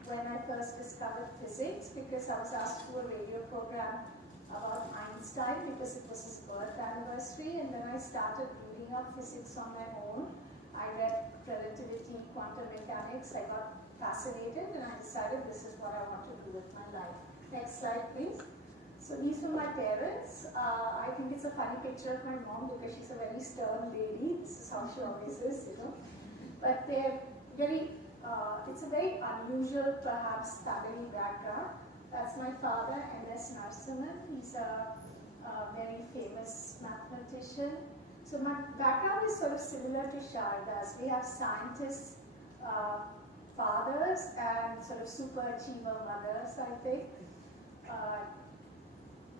when I first discovered physics, because I was asked to do a radio program about Einstein because it was his birth anniversary, and then I started reading up physics on my own. I read relativity, quantum mechanics, I got fascinated, and I decided this is what I want to do with my life. Next slide, please. So these were my parents. I think it's a funny picture of my mom because she's a very stern lady. This is how she always is, But they're very, it's a very unusual, perhaps, family background. That's my father, N.S. Narasimhan. He's a very famous mathematician. So my background is sort of similar to Sharda's. We have scientists, fathers, and sort of super achiever mothers, I think.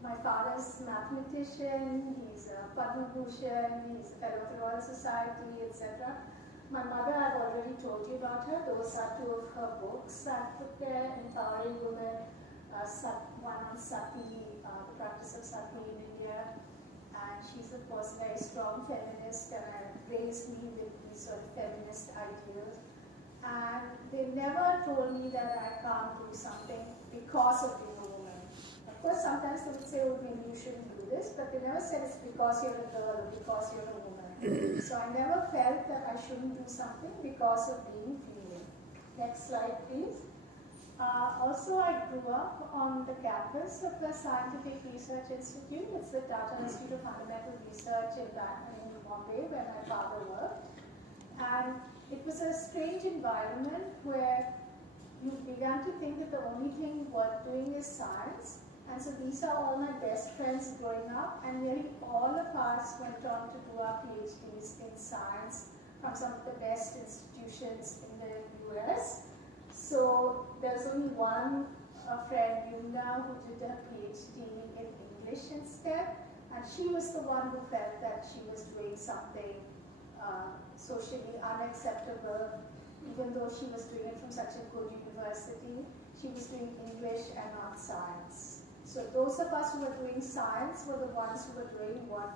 My father's a mathematician, he's a Padma Bhushan, he's a fellow of the Royal Society, etc. My mother, I've already told you about her. Those are 2 of her books I put there, Empowering Women, one on Sati, the practice of Sati in India. And she's, of course, a very strong feminist, and raised me with these sort of feminist ideals. And they never told me that I can't do something because of being a woman. Of course, sometimes they would say, oh, maybe you shouldn't do this, but they never said it's because you're a girl or because you're a woman. So I never felt that I shouldn't do something because of being female. Next slide, please. Also, I grew up on the campus of the Scientific Research Institute. It's the Tata Institute of Fundamental Research in Bombay, where my father worked. And it was a strange environment where you began to think that the only thing worth doing is science. And so these are all my best friends growing up, and nearly all of us went on to do our PhDs in science from some of the best institutions in the US. So there's only one friend, Yumna, who did her PhD in English instead, and she was the one who felt that she was doing something socially unacceptable, even though she was doing it from such a good university. She was doing English and not science. So those of us who were doing science were the ones who were doing what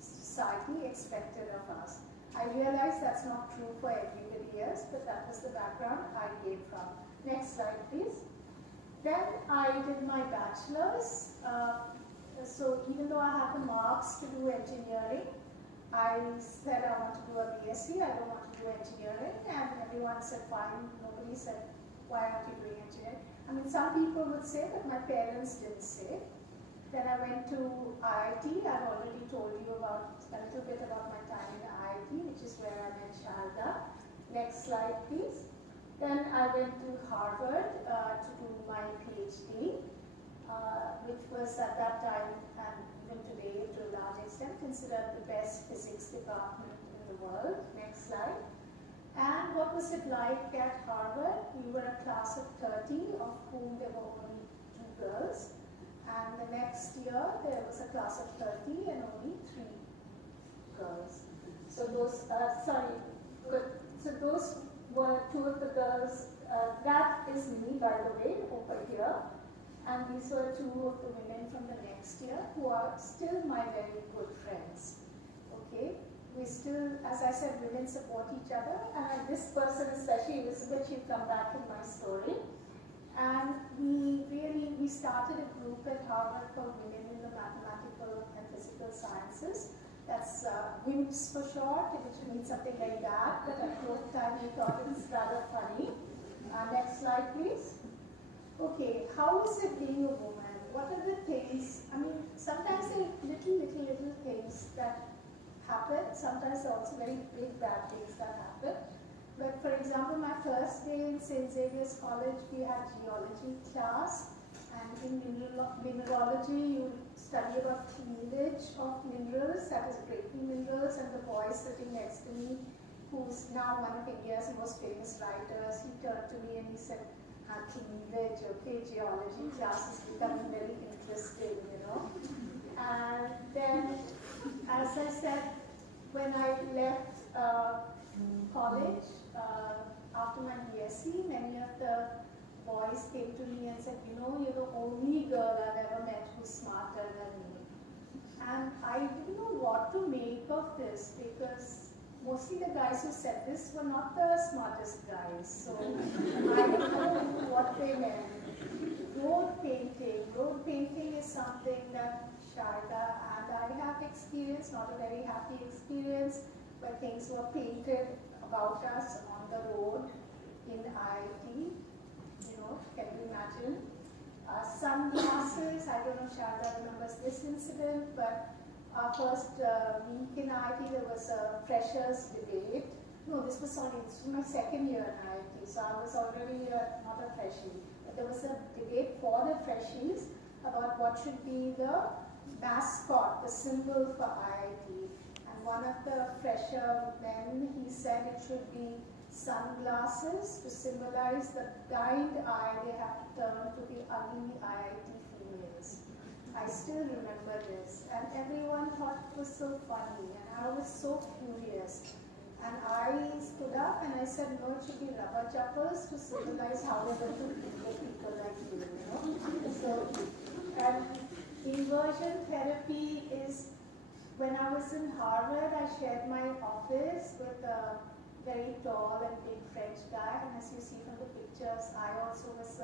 society expected of us. I realize that's not true for everybody else, but that was the background I came from. Next slide, please. Then I did my bachelor's. So even though I had the marks to do engineering, I said I want to do a BSc, I don't want to do engineering, and everyone said fine. Nobody said, why aren't you doing engineering? I mean, some people would say, but my parents didn't say. Then I went to IIT. I've already told you about a little bit about my time in IIT, which is where I met Sharda. Next slide, please. Then I went to Harvard to do my PhD, which was at that time, and even today to a large extent, considered the best physics department in the world. Next slide. And what was it like at Harvard? We were a class of 30, of whom there were only 2 girls. And the next year, there was a class of 30 and only 3 girls. So those, so those were two of the girls. That is me, by the way, over here. And these were two of the women from the next year who are still my very good friends. Okay? We still, as I said, women support each other. And this person, especially Elizabeth, she'll come back in my story. And we started a group at Harvard called Women in the Mathematical and Physical Sciences. That's WIMPS for short, which means something like that, but at the time we thought it was rather funny. Next slide, please. Okay, how is it being a woman? What are the things? I mean, sometimes there are little things that happen. Sometimes there are also very big bad things that happen. But for example, my first day in St. Xavier's College, we had geology class. And in mineralogy, you study about cleavage of minerals, that is breaking minerals. And the boy sitting next to me, who's now one of India's most famous writers, he turned to me and he said, cleavage, okay, geology class is becoming very interesting, you know. And then, as I said, when I left college, after my BSc, many of the boys came to me and said, you know, you're the only girl I've ever met who's smarter than me. And I didn't know what to make of this because mostly the guys who said this were not the smartest guys. So I don't know what they meant. Road painting. Road painting is something that Sharda and I have experienced, not a very happy experience, where things were painted about us on the road in IIT. You know, can you imagine? Sunglasses, I don't know if Sharda remembers this incident, but our first week in IIT, there was a freshers debate. No, this was my second year in IIT, so I was already not a freshie. But there was a debate for the freshies about what should be the mascot, the symbol for IIT. And one of the fresher men, he said it should be sunglasses to symbolize the blind eye they have to turn to the ugly IIT females. I still remember this, and everyone thought it was so funny, and I was so curious. And I stood up and I said, no, it should be rubber choppers to symbolize how we're going to treat people like you, you know. So, and inversion therapy is, when I was in Harvard, I shared my office with a very tall and big French guy, and as you see from the pictures, I also was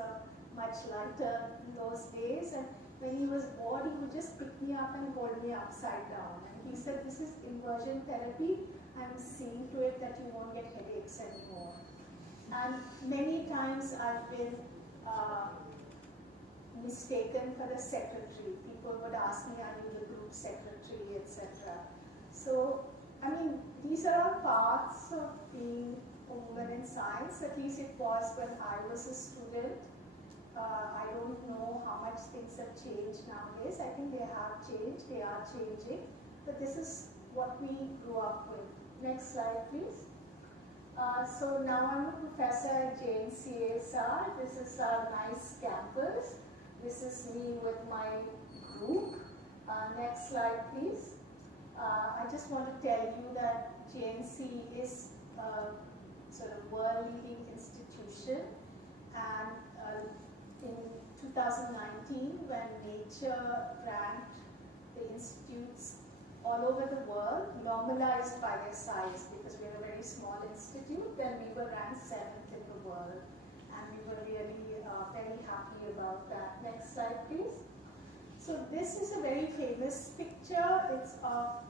much lighter in those days. And when he was bored, he would just pick me up and hold me upside down. And he said, this is inversion therapy. I'm seeing to it that you won't get headaches anymore. And many times I've been mistaken for the secretary. People would ask me, are you the group secretary, etc. So, I mean, these are all parts of being a woman in science. At least it was when I was a student. I don't know how much things have changed nowadays. I think they have changed, they are changing. But this is what we grew up with. Next slide, please. So now I'm a professor at JNCASR. This is our nice campus. This is me with my group. Next slide, please. I just want to tell you that JNC is a sort of world-leading institution. And in 2019, when Nature ranked the institutes all over the world, normalized by their size, because we're a very small institute, then we were ranked 7th in the world. And we were really very happy about that. Next slide, please. So this is a very famous picture. It's of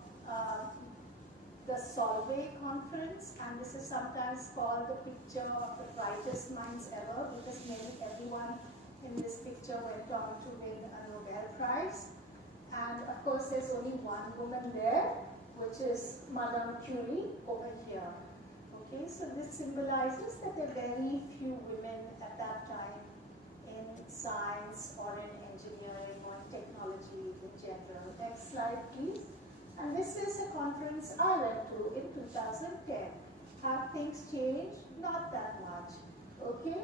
the Solvay conference, and this is sometimes called the picture of the brightest minds ever, because everyone in this picture went on to win a Nobel Prize. And of course, there's only one woman there, which is Madame Curie over here. Okay, so this symbolizes that there are very few women at that time in science or in engineering or in technology in general. Next slide, please. And this is a conference I went to in 2010. Have things changed? Not that much. Okay?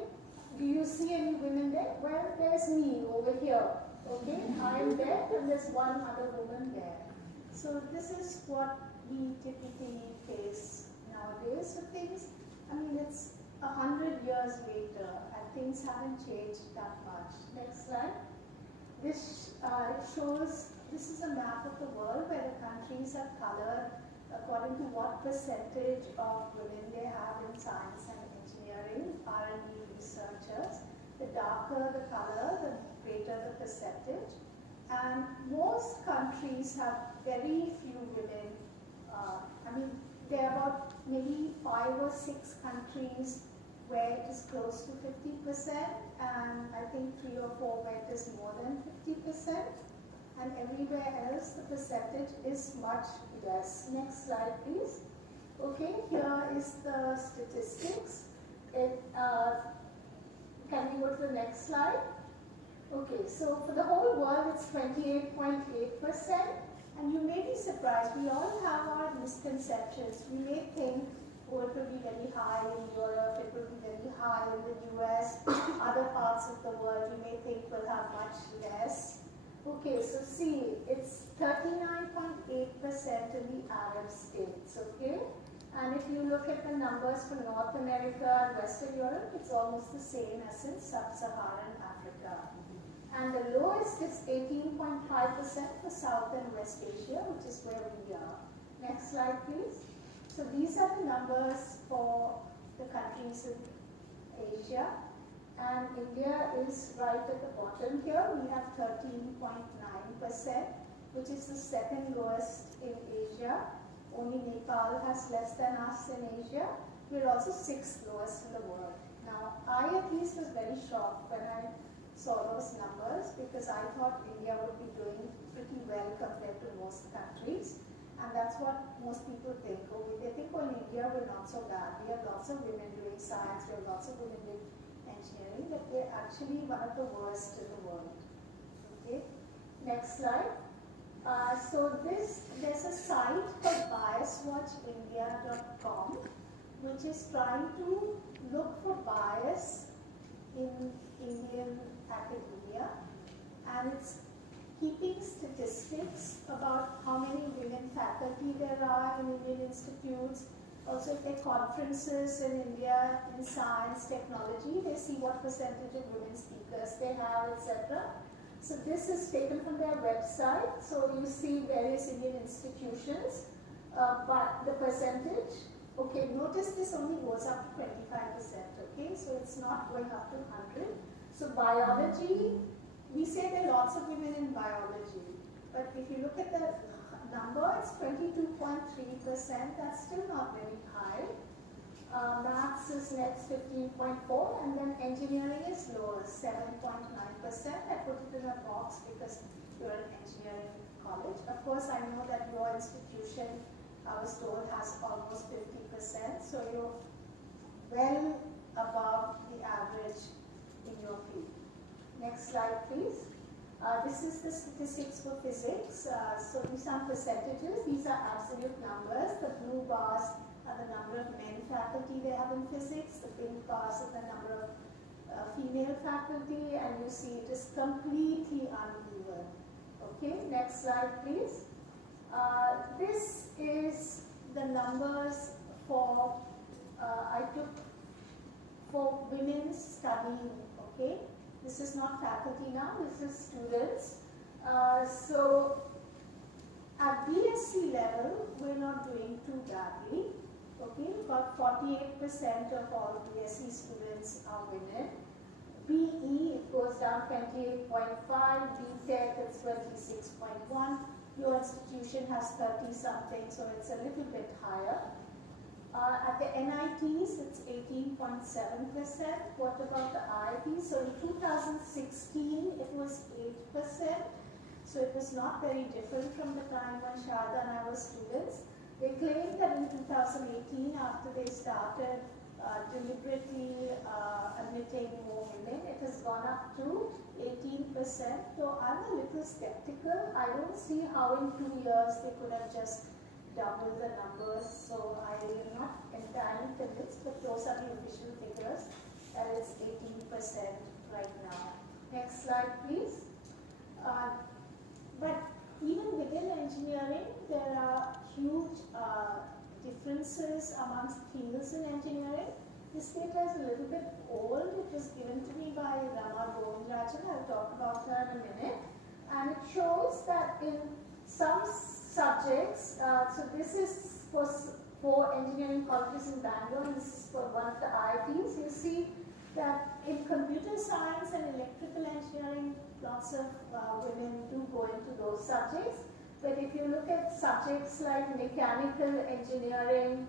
Do you see any women there? Well, there's me over here. Okay? I'm there and there's one other woman there. So this is what we typically face nowadays. So things, I mean, it's 100 years later and things haven't changed that much. Next slide. This shows, this is a map of the world where the countries are colored according to what percentage of women they have in science and engineering, R&D researchers. The darker the color, the greater the percentage. And most countries have very few women. I mean, there are about maybe 5 or 6 countries where it is close to 50%, and I think 3 or 4 where it is more than 50%, and everywhere else the percentage is much less. Next slide, please. Okay, here is the statistics. Can we go to the next slide? Okay, so for the whole world it's 28.8%, and you may be surprised, we all have our misconceptions. We may think, oh, it will be very high in Europe, it will be very high in the US, other parts of the world you may think will have much less. Okay, so see, it's 39.8% in the Arab states, okay? And if you look at the numbers for North America and Western Europe, it's almost the same as in Sub-Saharan Africa. And the lowest is 18.5% for South and West Asia, which is where we are. Next slide, please. So these are the numbers for the countries in Asia. And India is right at the bottom here. We have 13.9%, which is the second lowest in Asia. Only Nepal has less than us in Asia. We're also 6th lowest in the world. Now, I at least was very shocked when I saw those numbers, because I thought India would be doing pretty well compared to most countries. And that's what most people think. Oh, they think, well, in India we're not so bad. We have lots of women doing science, we have lots of women doing engineering, but we're actually one of the worst in the world. Okay, next slide. So there's a site called biaswatchindia.com, which is trying to look for bias in Indian academia, and it's keeping statistics about how many women faculty there are in Indian institutes. Also, if there are conferences in India in science, technology, they see what percentage of women speakers they have, etc. So this is taken from their website. So you see various Indian institutions, but the percentage, okay, notice this only goes up to 25%, okay? So it's not going up to 100. So biology, we say there are lots of women in biology, but if you look at the number, it's 22.3%, that's still not very high. Maths is next 15.4%, and then engineering is lower, 7.9%. I put it in a box because you're an engineering college. Of course, I know that your institution, I was told, has almost 50%, so you're well above the average in your field. Next slide, please. This is the statistics for physics. So these are percentages. These are absolute numbers. The blue bars are the number of men faculty they have in physics. The pink bars are the number of female faculty. And you see it is completely uneven. Okay, next slide, please. This is the numbers for, I took for women studying, okay? This is not faculty now, this is students. So at BSc level, we're not doing too badly. Okay, about 48% of all BSc students are women. BE, it goes down 28.5, BTech, it's 26.1. Your institution has 30 something, so it's a little bit higher. At the NITs, it's 18.7%. What about the IITs? So in 2016, it was 8%. So it was not very different from the time when Sharda and I were students. They claimed that in 2018, after they started deliberately admitting more women, it has gone up to 18%. So I'm a little skeptical. I don't see how in 2 years they could have just double the numbers, so I am not entirely convinced, but those are the official figures, and it's 18% right now. Next slide, please. But even within engineering, there are huge differences amongst fields in engineering. This data is a little bit old. It was given to me by Rama Govindarajan. I'll talk about her in a minute. And it shows that in some subjects, so this is for engineering colleges in Bangalore, and this is for one of the IITs. You see that in computer science and electrical engineering, lots of women do go into those subjects. But if you look at subjects like mechanical engineering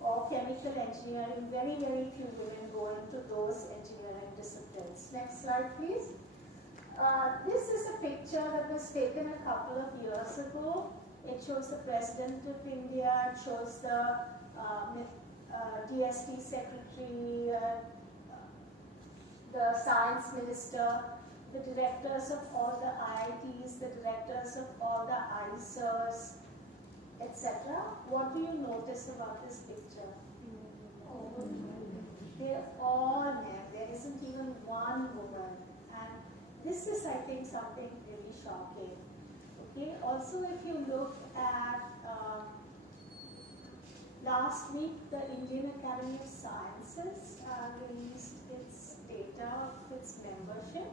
or chemical engineering, very, very few women go into those engineering disciplines. Next slide, please. This is a picture that was taken a couple of years ago. It shows the President of India, it shows the DST Secretary, the Science Minister, the directors of all the IITs, the directors of all the ISERs, etc. What do you notice about this picture? They're all men. There isn't even one woman. And this is, I think, something really shocking. Okay. Also, if you look at last week, the Indian Academy of Sciences released its data of its membership.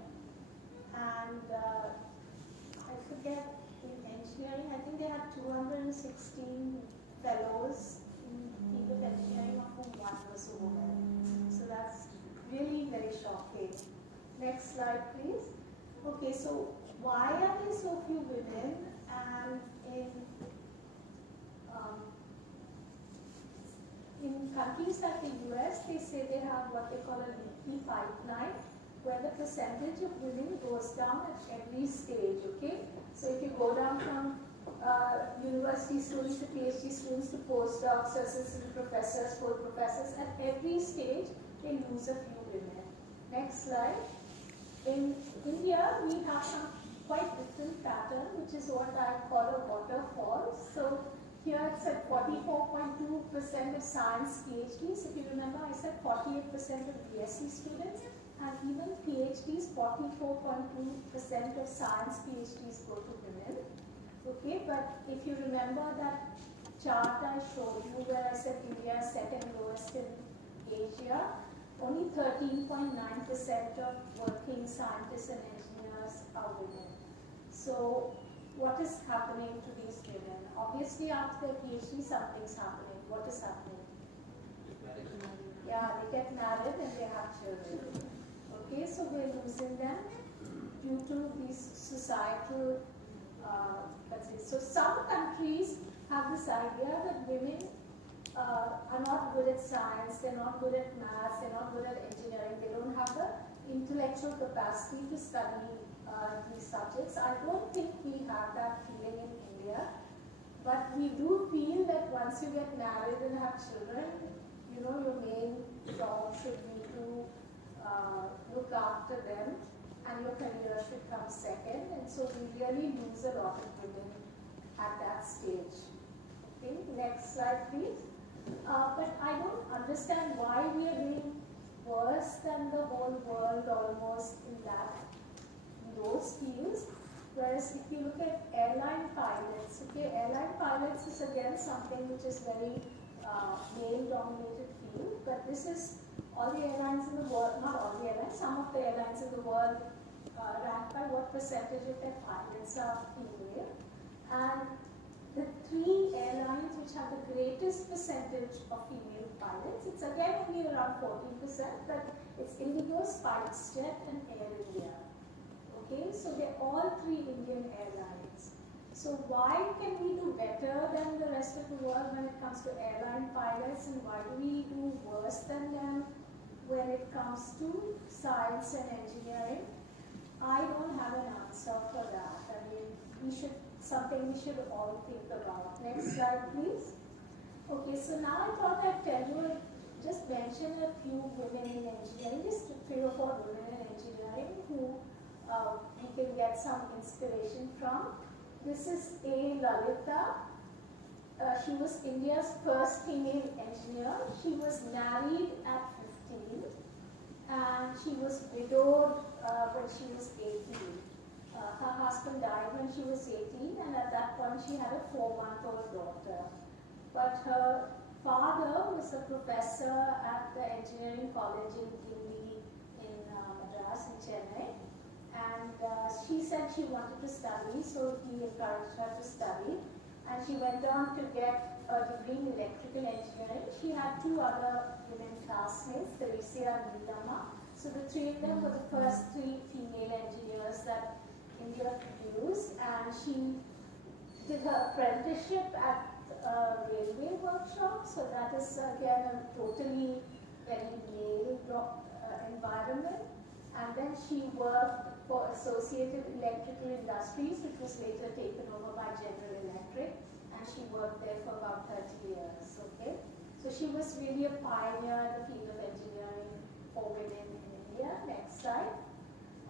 And I forget, in engineering, I think they had 216 fellows in the field of engineering, of whom one was a woman. So that's really very shocking. Next slide, please. Okay, so why are there so few women? And in countries like the US, they say they have what they call a leaky pipeline, where the percentage of women goes down at every stage, okay? So if you go down from university students to PhD students to postdocs, assistant professors, full professors, at every stage, they lose a few women. Next slide. In India, we have some quite different pattern, which is what I call a waterfall. So here it's at 44.2% of science PhDs. If you remember, I said 48% of BSc students. And even PhDs, 44.2% of science PhDs go to women. Okay, but if you remember that chart I showed you where I said India is second lowest in Asia, only 13.9% of working scientists and engineers are women. So what is happening to these women? Obviously after their PhD, something's happening. What is happening? Yeah, they get married and they have children. Okay, so we're losing them due to these societal, so some countries have this idea that women are not good at science, they're not good at maths, they're not good at engineering, they don't have the intellectual capacity to study these subjects. I don't think we have that feeling in India, but we do feel that once you get married and have children, you know, your main job should be to look after them, and your career should come second, and so we really lose a lot of women at that stage. Okay, next slide please. But I don't understand why we are doing worse than the whole world almost in those fields, whereas if you look at airline pilots, okay, airline pilots is again something which is very male-dominated field, but this is all the airlines in the world, not all the airlines, some of the airlines in the world ranked by what percentage of their pilots are female. And the three airlines which have the greatest percentage of female pilots, it's again only around 14%, but it's Indigo, SpiceJet and Air India. Okay, so they're all three Indian airlines. So why can we do better than the rest of the world when it comes to airline pilots, and why do we do worse than them when it comes to science and engineering? I don't have an answer for that. I mean, something we should all think about. Next slide, please. Okay, so now I thought I'd tell you, just mention a few women in engineering, just 3 or 4 women in engineering who we can get some inspiration from. This is Ieee Lalita. She was India's first female engineer. She was married at 15 and she was widowed when she was 18. Her husband died when she was 18, and at that point she had a 4-month-old daughter. But her father was a professor at the engineering college in Gindi in Madras, in Chennai. And she said she wanted to study, so he encouraged her to study. And she went on to get a degree in electrical engineering. She had 2 other women classmates, Teresa and Neelama. So the 3 of them were the first 3 female engineers that India produced. And she did her apprenticeship at a railway workshop. So that is again a totally very male environment. And then she worked for Associated Electrical Industries, which was later taken over by General Electric, and she worked there for about 30 years, okay? So she was really a pioneer in the field of engineering for women in India. Next slide.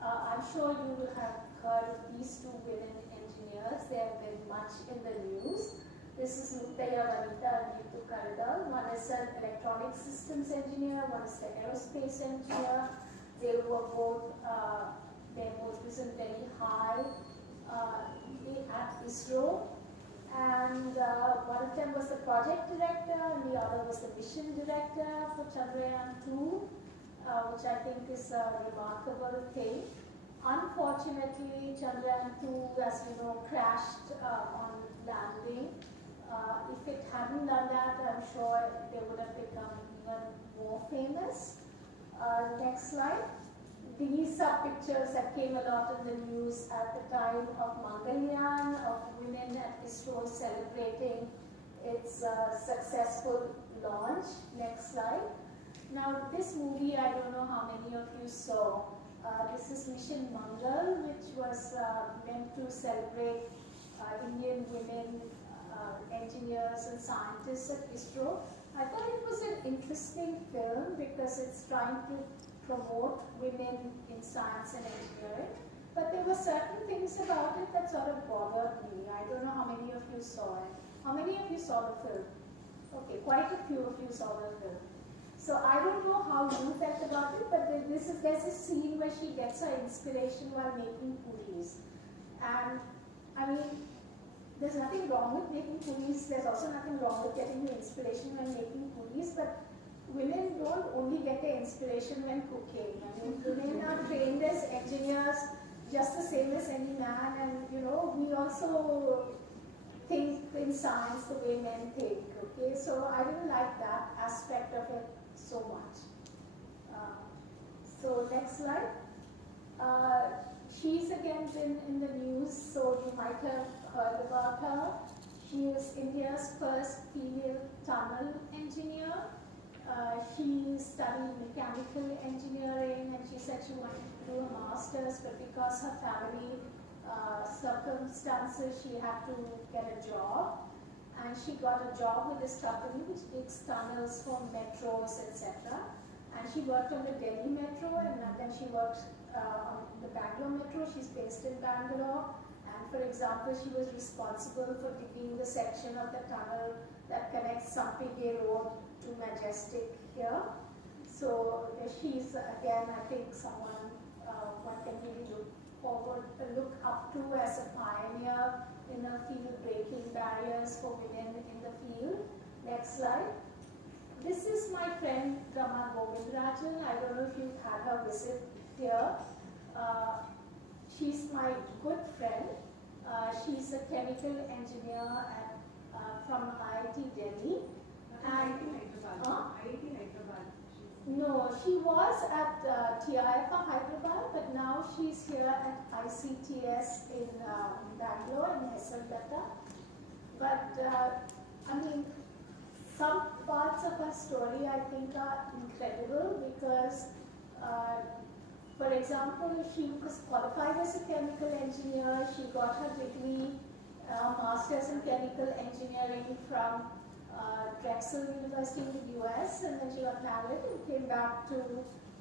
I'm sure you will have heard of these 2 women engineers. They have been much in the news. This is Muttaya Vanita and Ritu Karadal. One is an electronic systems engineer, one is an aerospace engineer. They were both, their both risen very high at ISRO. And one of them was the project director, and the other was the mission director for Chandrayaan-2, which I think is a remarkable thing. Unfortunately, Chandrayaan-2, as you know, crashed on landing. If it hadn't done that, I'm sure they would have become even more famous. Next slide. These are pictures that came a lot in the news at the time of Mangalyaan, of women at ISRO celebrating its successful launch. Next slide. Now, this movie, I don't know how many of you saw. This is Mission Mangal, which was meant to celebrate Indian women engineers and scientists at ISRO. I thought it was an interesting film because it's trying to promote women in science and engineering. But there were certain things about it that sort of bothered me. I don't know how many of you saw it. How many of you saw the film? Okay, quite a few of you saw the film. So I don't know how you felt about it, but there's a scene where she gets her inspiration while making puris. And I mean, there's nothing wrong with making puris. There's also nothing wrong with getting the inspiration when making puris, but women don't only get their inspiration when cooking. I mean, women are trained as engineers just the same as any man, and you know, we also think in science the way men think, okay? So I didn't like that aspect of it so much. So next slide. She's again been in the news, so you might have heard about her. She was India's first female tunnel engineer. She studied mechanical engineering, and she said she wanted to do a master's, but because her family circumstances, she had to get a job. And she got a job with this company which digs tunnels for metros, etc. And she worked on the Delhi metro, and then she worked on the Bangalore metro. She's based in Bangalore. And for example, she was responsible for digging the section of the tunnel that connects Sampige Road to Majestic here. So she's again, I think, someone one can really look up to as a pioneer in the field, breaking barriers for women in the field. Next slide. This is my friend Rama Govindarajan. I don't know if you've had her visit here. She's my good friend. She's a chemical engineer at, from IIT Delhi. And, no, she was at TIFA Hyderabad, but now she's here at ICTS in Bangalore, in Hesalpeta. But, I mean, some parts of her story I think are incredible because, for example, she was qualified as a chemical engineer. She got her degree, master's in chemical engineering from Drexel University in the US, and then she got married and came back to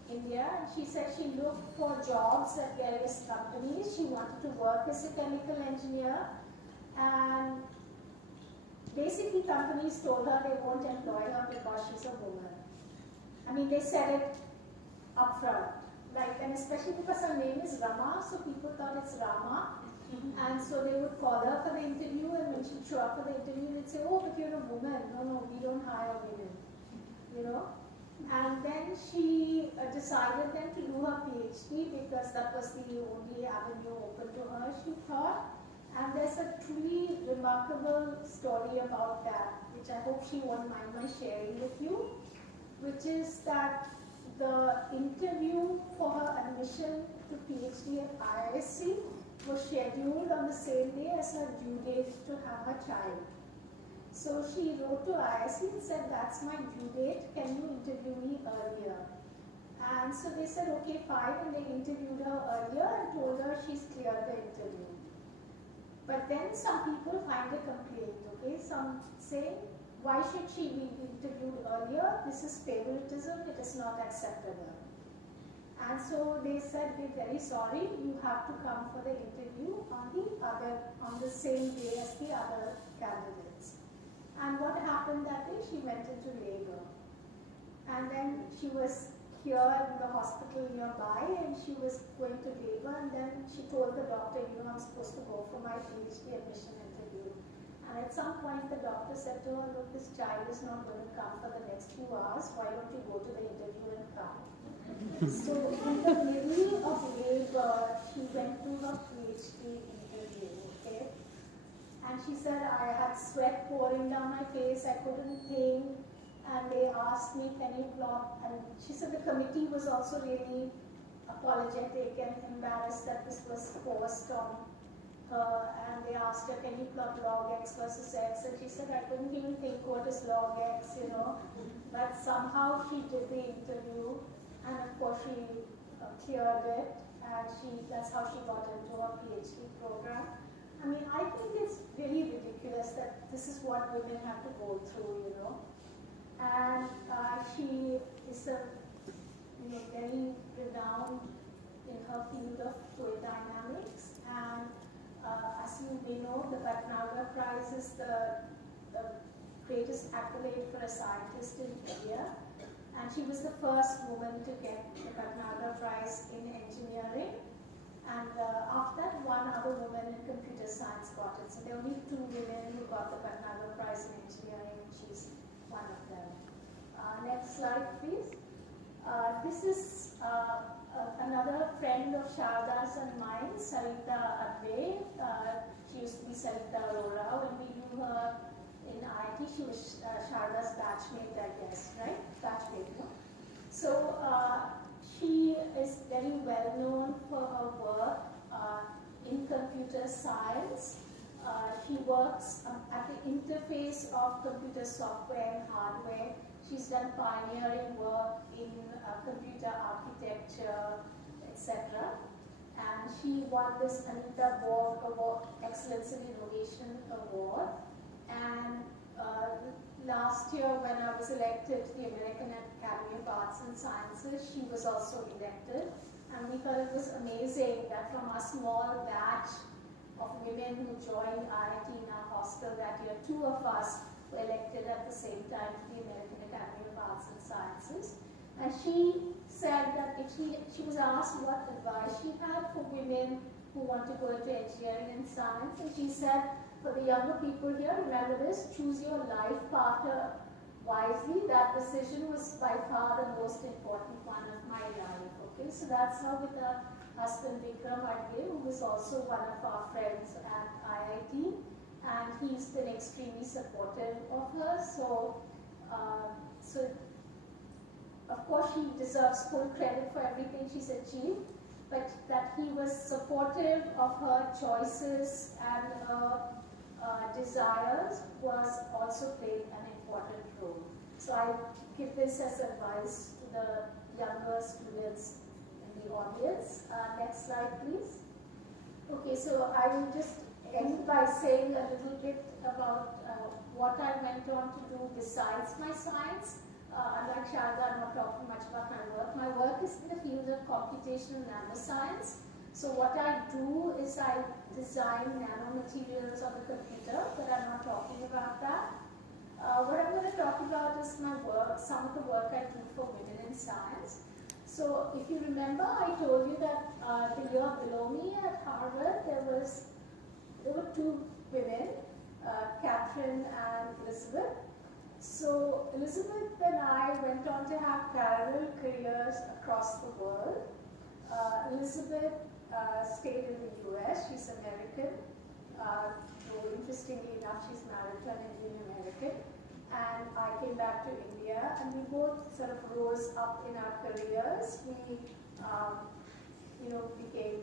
India. And she said she looked for jobs at various companies. She wanted to work as a chemical engineer, and basically companies told her they won't employ her because she's a woman. I mean, they said it up front. Like, and especially because her name is Rama, so people thought it's Rama. And so they would call her for the interview, and when she'd show up for the interview, they'd say, oh, but you're a woman. No, we don't hire women, you know. And then she decided then to do her PhD because that was the only avenue open to her, she thought. And there's a truly remarkable story about that, which I hope she won't mind my sharing with you, which is that the interview for her admission to PhD at IISc was scheduled on the same day as her due date to have her child. So she wrote to IISc and said, that's my due date, can you interview me earlier? And so they said, okay, fine, and they interviewed her earlier and told her she's cleared the interview. But then some people find a complaint, okay? Some say, why should she be interviewed earlier? This is favoritism, it is not acceptable. And so they said, we're very sorry, you have to come for the interview on the same day as the other candidates. And what happened that day? She went into labor. And then she was here in the hospital nearby, and she was going to labor, and then she told the doctor, you know, I'm supposed to go for my PhD admission interview. And at some point the doctor said to her, look, this child is not going to come for the next few hours, why don't you go to the interview and come? So in the middle of labor, she went to her PhD interview, okay? And she said, I had sweat pouring down my face, I couldn't think, and they asked me, can you plot? And she said the committee was also really apologetic and embarrassed that this was forced on her, and they asked her, can you plot log x versus x? And she said, I couldn't even think what is log x, you know. But somehow she did the interview, and of course she cleared it, and that's how she got into her PhD program. I mean, I think it's really ridiculous that this is what women have to go through, you know. And she is a very renowned in her field of fluid dynamics. And as you may know, the Bhatnagar Prize is the greatest accolade for a scientist in India. And she was the first woman to get the Bhatnagar Prize in engineering. And after that, one other woman in computer science got it. So there are only 2 women who got the Bhatnagar Prize in engineering, and she's one of them. Next slide, please. This is another friend of Sharda's and mine, Sarita Adve. She used to be Sarita Arora. When we knew her in IIT, she was Sharda's batchmate, I guess, right? Batchmate, no? So she is very well known for her work in computer science. She works at the interface of computer software and hardware. She's done pioneering work in computer architecture, etc. And she won this Anita Borg Award, Excellence in Innovation Award. And last year, when I was elected to the American Academy of Arts and Sciences, she was also elected. And we thought it was amazing that from a small batch of women who joined IIT in our hostel that year, 2 of us were elected at the same time to the American Academy of Arts and Sciences. And she said that if she was asked what advice she had for women who want to go into engineering and science, and she said, for the younger people here, remember this, choose your life partner wisely. That decision was by far the most important one of my life. Okay, so that's how with her husband Vikram Adve, who was also one of our friends at IIT, and he's been extremely supportive of her. So, of course she deserves full credit for everything she's achieved, but that he was supportive of her choices and her desires was also played an important role. So I give this as advice to the younger students in the audience. Next slide, please. Okay, so I will just end by saying a little bit about what I went on to do besides my science. Unlike Sharda, I'm not talking much about my work. My work is in the field of computational nanoscience. So what I do is I design nanomaterials on the computer, but I'm not talking about that. What I'm going to talk about is my work, some of the work I do for women in science. So if you remember, I told you that the year below me at Harvard, there were two women, Catherine and Elizabeth. So Elizabeth and I went on to have parallel careers across the world. Elizabeth stayed in the US, she's American. Though interestingly enough, she's married to an Indian American. And I came back to India, and we both sort of rose up in our careers. We, became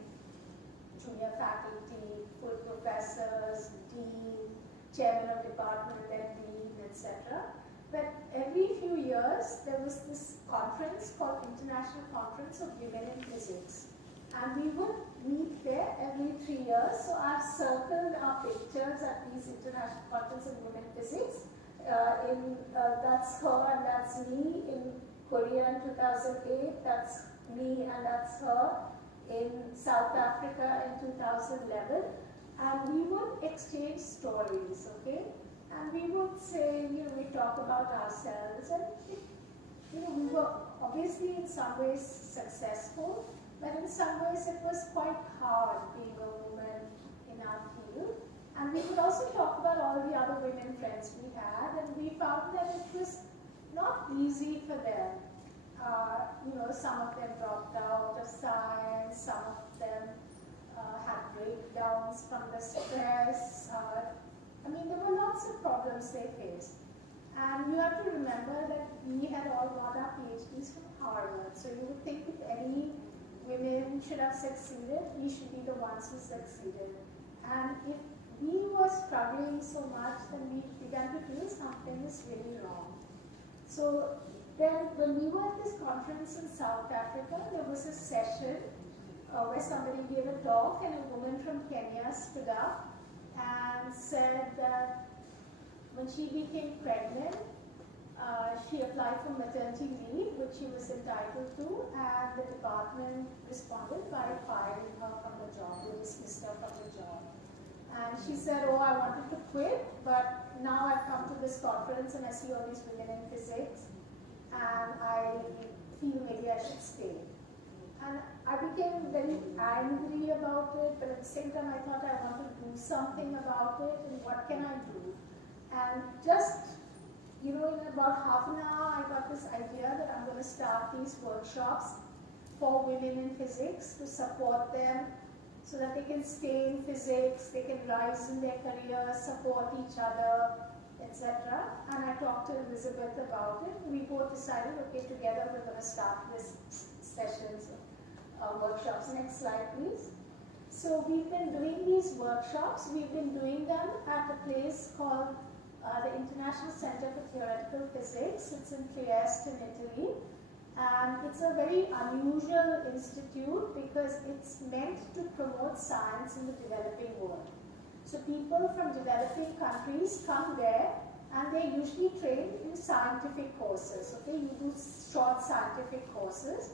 junior faculty, full professors, dean, chairman of department, then dean, etc. But every few years, there was this conference called International Conference of Women in Physics. And we would meet there every 3 years. So I've circled our pictures at these International Conference of Women in Physics. That's her and that's me in Korea in 2008. That's me and that's her in South Africa in 2011. And we would exchange stories, okay? And we would say, we talk about ourselves, and we were obviously in some ways successful, but in some ways it was quite hard being a woman in our field. And we would also talk about all the other women friends we had, and we found that it was not easy for them. Some of them dropped out of science, some of them had breakdowns from the stress. There were lots of problems they faced. And you have to remember that we had all got our PhDs from Harvard. So you would think if any women should have succeeded, we should be the ones who succeeded. And if we were struggling so much, then we began to feel something is really wrong. So then when we were at this conference in South Africa, there was a session where somebody gave a talk and a woman from Kenya stood up and said that when she became pregnant, she applied for maternity leave, which she was entitled to, and the department responded by firing her from the job. They dismissed her from the job. And she said, oh, I wanted to quit, but now I've come to this conference and I see all these women in physics, and I feel maybe I should stay. And I became very angry about it, but at the same time I thought I want to do something about it, and what can I do? And just, in about half an hour, I got this idea that I'm going to start these workshops for women in physics to support them so that they can stay in physics, they can rise in their careers, support each other, etc. And I talked to Elizabeth about it. We both decided, okay, together we're going to start this sessions, workshops. Next slide, please. So we've been doing these workshops. We've been doing them at a place called the International Center for Theoretical Physics. It's in Trieste in Italy. And it's a very unusual institute because it's meant to promote science in the developing world. So people from developing countries come there and they're usually trained in scientific courses. Okay, you do short scientific courses.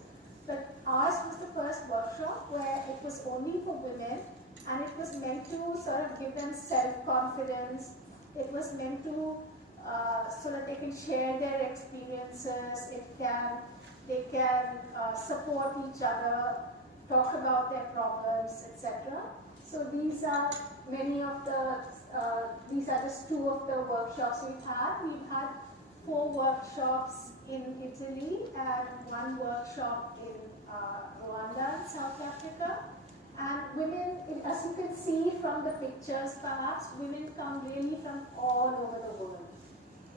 But ours was the first workshop where it was only for women, and it was meant to sort of give them self-confidence. It was meant to so that they can share their experiences. They can support each other, talk about their problems, etc. So these are these are just two of the workshops we've had. We've had 4 workshops in Italy and 1 workshop in Rwanda and South Africa. And women, as you can see from the pictures perhaps, women come really from all over the world.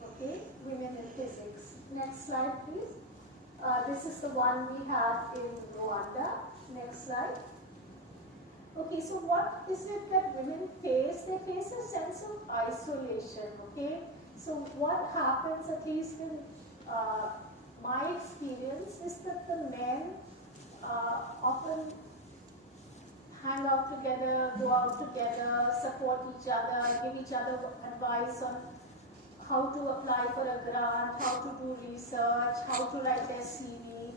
Okay, women in physics. Next slide, please. This is the one we have in Rwanda. Next slide. Okay, so what is it that women face? They face a sense of isolation, okay? So what happens, at least in my experience, is that the men often hang out together, go out together, support each other, give each other advice on how to apply for a grant, how to do research, how to write their CV.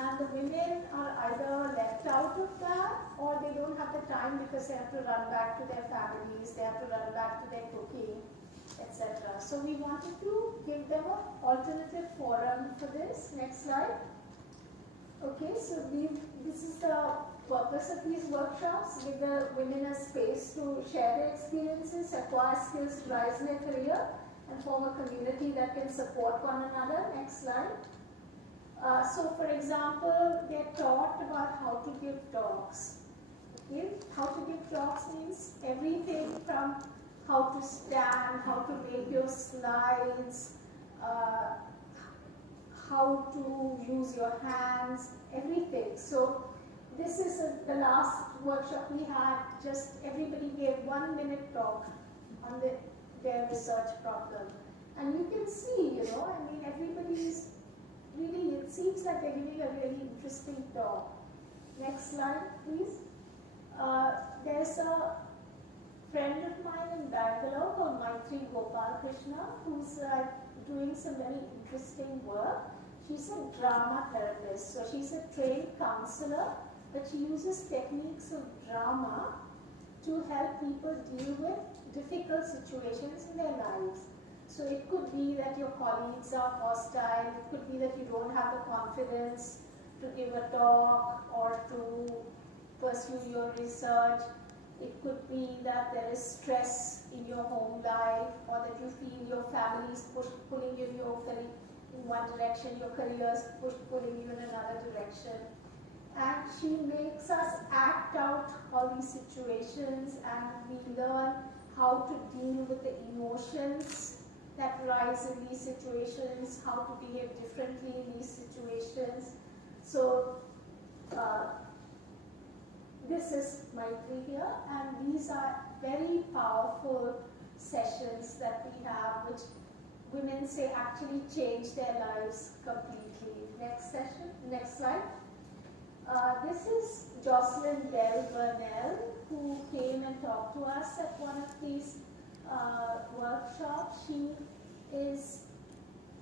And the women are either left out of that, or they don't have the time because they have to run back to their families, they have to run back to their cooking, etc. So we wanted to give them an alternative forum for this. Next slide. Okay, so this is the purpose of these workshops, give the women a space to share their experiences, acquire skills to rise in their career, and form a community that can support one another. Next slide. So for example, they're taught about how to give talks. Okay? How to give talks means everything from how to stand, how to make your slides, how to use your hands, everything. So this is the last workshop we had, just everybody gave 1 minute talk on their research problem. And you can see, I mean, everybody's really, it seems like they're giving a really interesting talk. Next slide, please. There's a friend of mine in Bangalore called Maitri Gopal Krishna, who's doing some very interesting work. She's a drama therapist, so she's a trained counselor, but she uses techniques of drama to help people deal with difficult situations in their lives. So it could be that your colleagues are hostile, it could be that you don't have the confidence to give a talk or to pursue your research. It could be that there is stress in your home life, or that you feel your family is pulling you in one direction, your career is pulling you in another direction. And she makes us act out all these situations, and we learn how to deal with the emotions that rise in these situations, how to behave differently in these situations. So this is Maitri here, and these are very powerful sessions that we have, which women say actually change their lives completely. Next session, next slide. This is Jocelyn Bell Burnell, who came and talked to us at one of these workshops. She is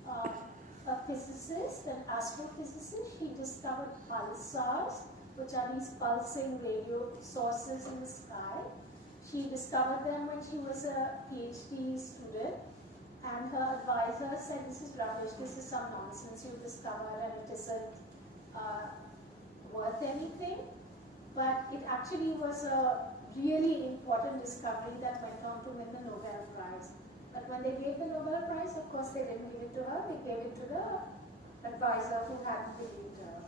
a physicist, an astrophysicist. She discovered pulsars, which are these pulsing radio sources in the sky. She discovered them when she was a PhD student, and her advisor said, "This is rubbish, this is some nonsense you've discovered, and it isn't worth anything." But it actually was a really important discovery that went on to win the Nobel Prize. But when they gave the Nobel Prize, of course they didn't give it to her, they gave it to the advisor who hadn't believed her.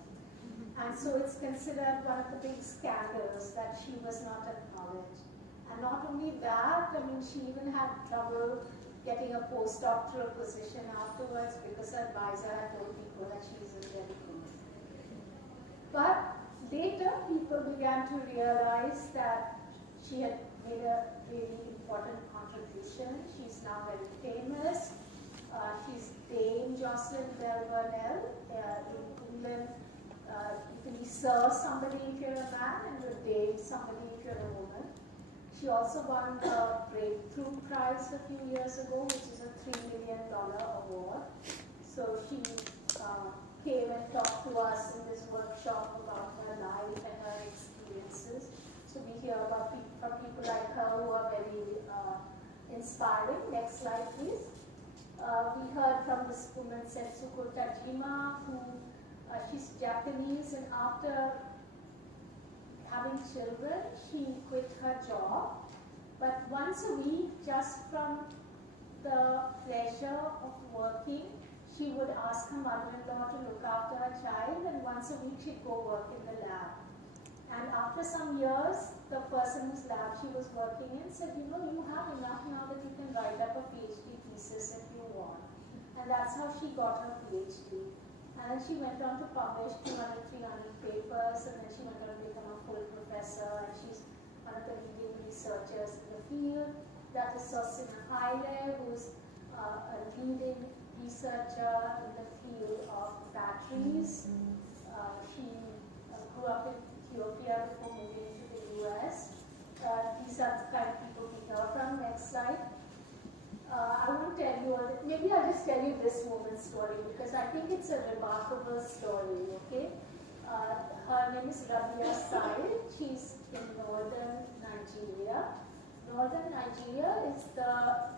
And so it's considered one of the big scandals that she was not acknowledged. And not only that, I mean, she even had trouble getting a postdoctoral position afterwards because her advisor had told people that she isn't very good. But later, people began to realize that she had made a really important contribution. She's now very famous. She's Dame Jocelyn Bell Burnell. In England, you can be Sir somebody if you're a man, and you're Dame somebody if you're a woman. She also won a Breakthrough Prize a few years ago, which is a $3 million award. So she came and talked to us in this workshop about her life and her experiences. So we hear about from people like her who are very inspiring. Next slide, please. We heard from this woman, Setsuko Tajima, who she's Japanese, and after having children, she quit her job. But once a week, just from the pleasure of working, she would ask her mother-in-law to look after her child, and once a week she'd go work in the lab. And after some years, the person whose lab she was working in said, "You know, you have enough now that you can write up a PhD thesis if you want." And that's how she got her PhD. And then she went on to publish 200, 300 papers, and then she went on to become a full professor, and she's one of the leading researchers in the field. That is Sosina Haile, who's a leading researcher in the field of batteries. She grew up in Ethiopia before moving to the US. These are the kind of people we hear from. Next slide. I won't tell you, maybe I'll just tell you this woman's story because I think it's a remarkable story, okay? Her name is Rabia Said. She's in northern Nigeria. Northern Nigeria is the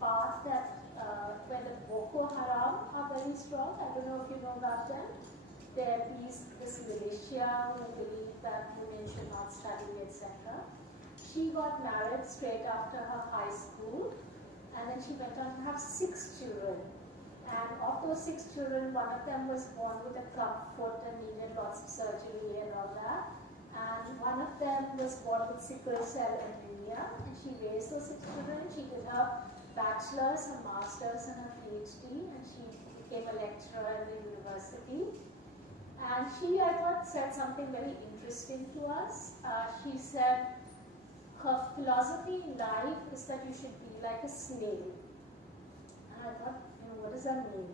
part that where the Boko Haram are very strong. I don't know if you know about them. there this militia who believe that women should not study, etc. She got married straight after her high school, and then she went on to have 6 children. And of those 6 children, one of them was born with a club foot and needed lots of surgery and all that. And one of them was born with sickle cell anemia, and she raised those 6 children. She did her bachelor's, her master's, and her PhD, and she became a lecturer at the university. And she, I thought, said something very interesting to us. She said her philosophy in life is that you should be like a snail. And I thought, what does that mean?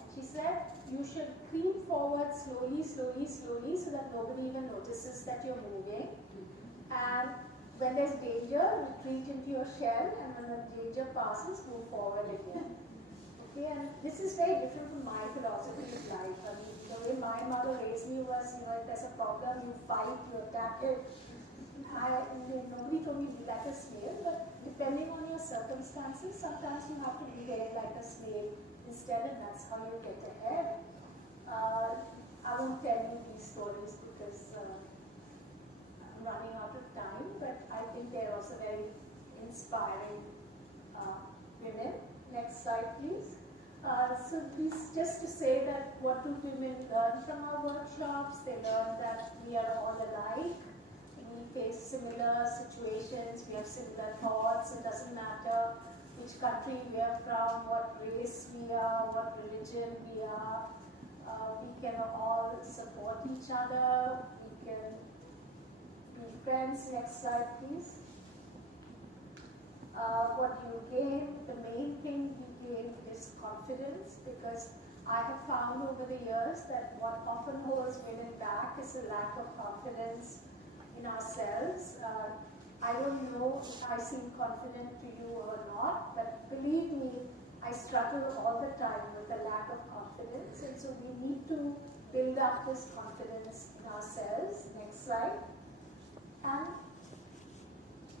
And she said, you should creep forward slowly, slowly, slowly, so that nobody even notices that you're moving. And when there's danger, retreat into your shell, and when the danger passes, move forward again. Okay, and this is very different from my philosophy of life. I mean, the way my mother raised me was, if there's a problem, you fight, you attack it. Nobody told me to be like a snail, but depending on your circumstances, sometimes you have to behave like a snail instead, and that's how you get ahead. I won't tell you these stories because I'm running out of time, but I think they're also very inspiring women. Next slide, please. So this just to say that what do women learn from our workshops? They learn that we are all alike. We face similar situations, we have similar thoughts. It doesn't matter which country we are from, what race we are, what religion we are. We can all support each other. We can be friends. Next slide, please. What do you gain? The main thing you gain is confidence, because I have found over the years that what often holds women back is a lack of confidence in ourselves. I don't know if I seem confident to you or not, but believe me, I struggle all the time with a lack of confidence, and so we need to build up this confidence in ourselves. Next slide. And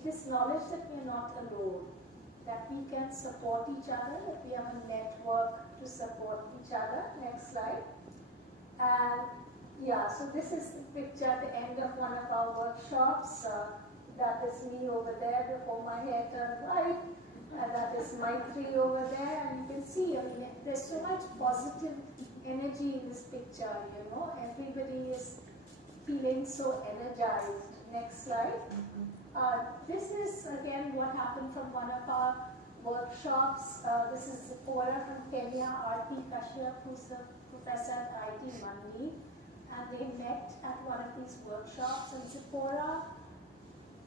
this knowledge that we are not alone, that we can support each other, that we have a network to support each other. Next slide. And yeah, so this is the picture at the end of one of our workshops. That is me over there before my hair turned white. That is Maitri over there. And you can see, there's so much positive energy in this picture, Everybody is feeling so energized. Next slide. This is, again, what happened from one of our workshops. This is Zipporah from Kenya, R.P. Kashyap, who's a professor at IIT Mandi. And they met at one of these workshops, and Zipporah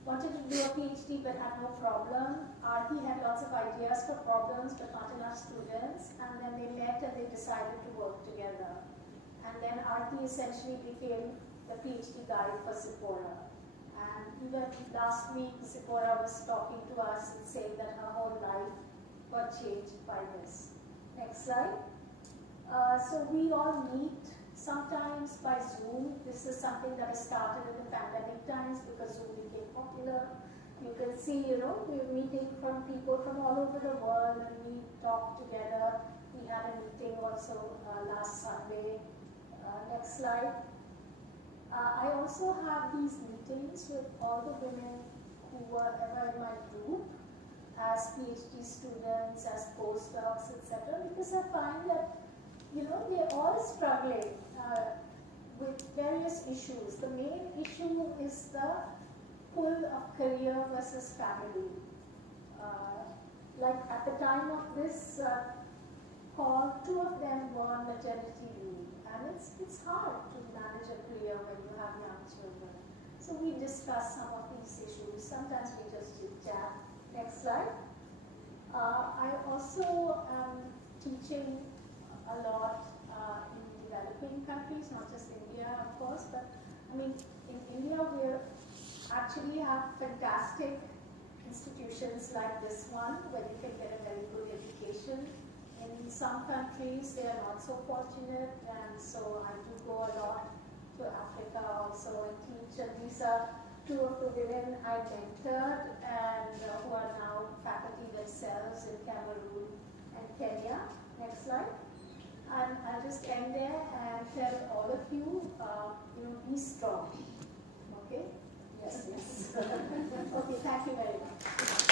wanted to do a PhD but had no problem. Aarti had lots of ideas for problems but not enough students, and then they met and they decided to work together. And then Aarti essentially became the PhD guide for Zipporah. And even last week, Zipporah was talking to us and saying that her whole life got changed by this. Next slide. So we all meet sometimes by Zoom. This is something that has started in the pandemic times because Zoom became popular. You can see, we're meeting from people from all over the world, and we talk together. We had a meeting also last Sunday. Next slide. I also have these meetings with all the women who were ever in my group as PhD students, as postdocs, etc. Because I find that they're all struggling with various issues. The main issue is the pull of career versus family. Like at the time of this call, 2 of them were on maternity leave. And it's hard to manage a career when you have young children. So we discuss some of these issues. Sometimes we just chat. Next slide. I also am teaching a lot in developing countries, not just India, of course, but in India we actually have fantastic institutions like this one where you can get a very good education. In some countries they are not so fortunate, and so I do go a lot to Africa also and teach, and these are 2 of the women I mentored and who are now faculty themselves in Cameroon and Kenya. Next slide. And I'll just end there and tell all of you, be strong. Okay? Yes, yes. Okay, thank you very much.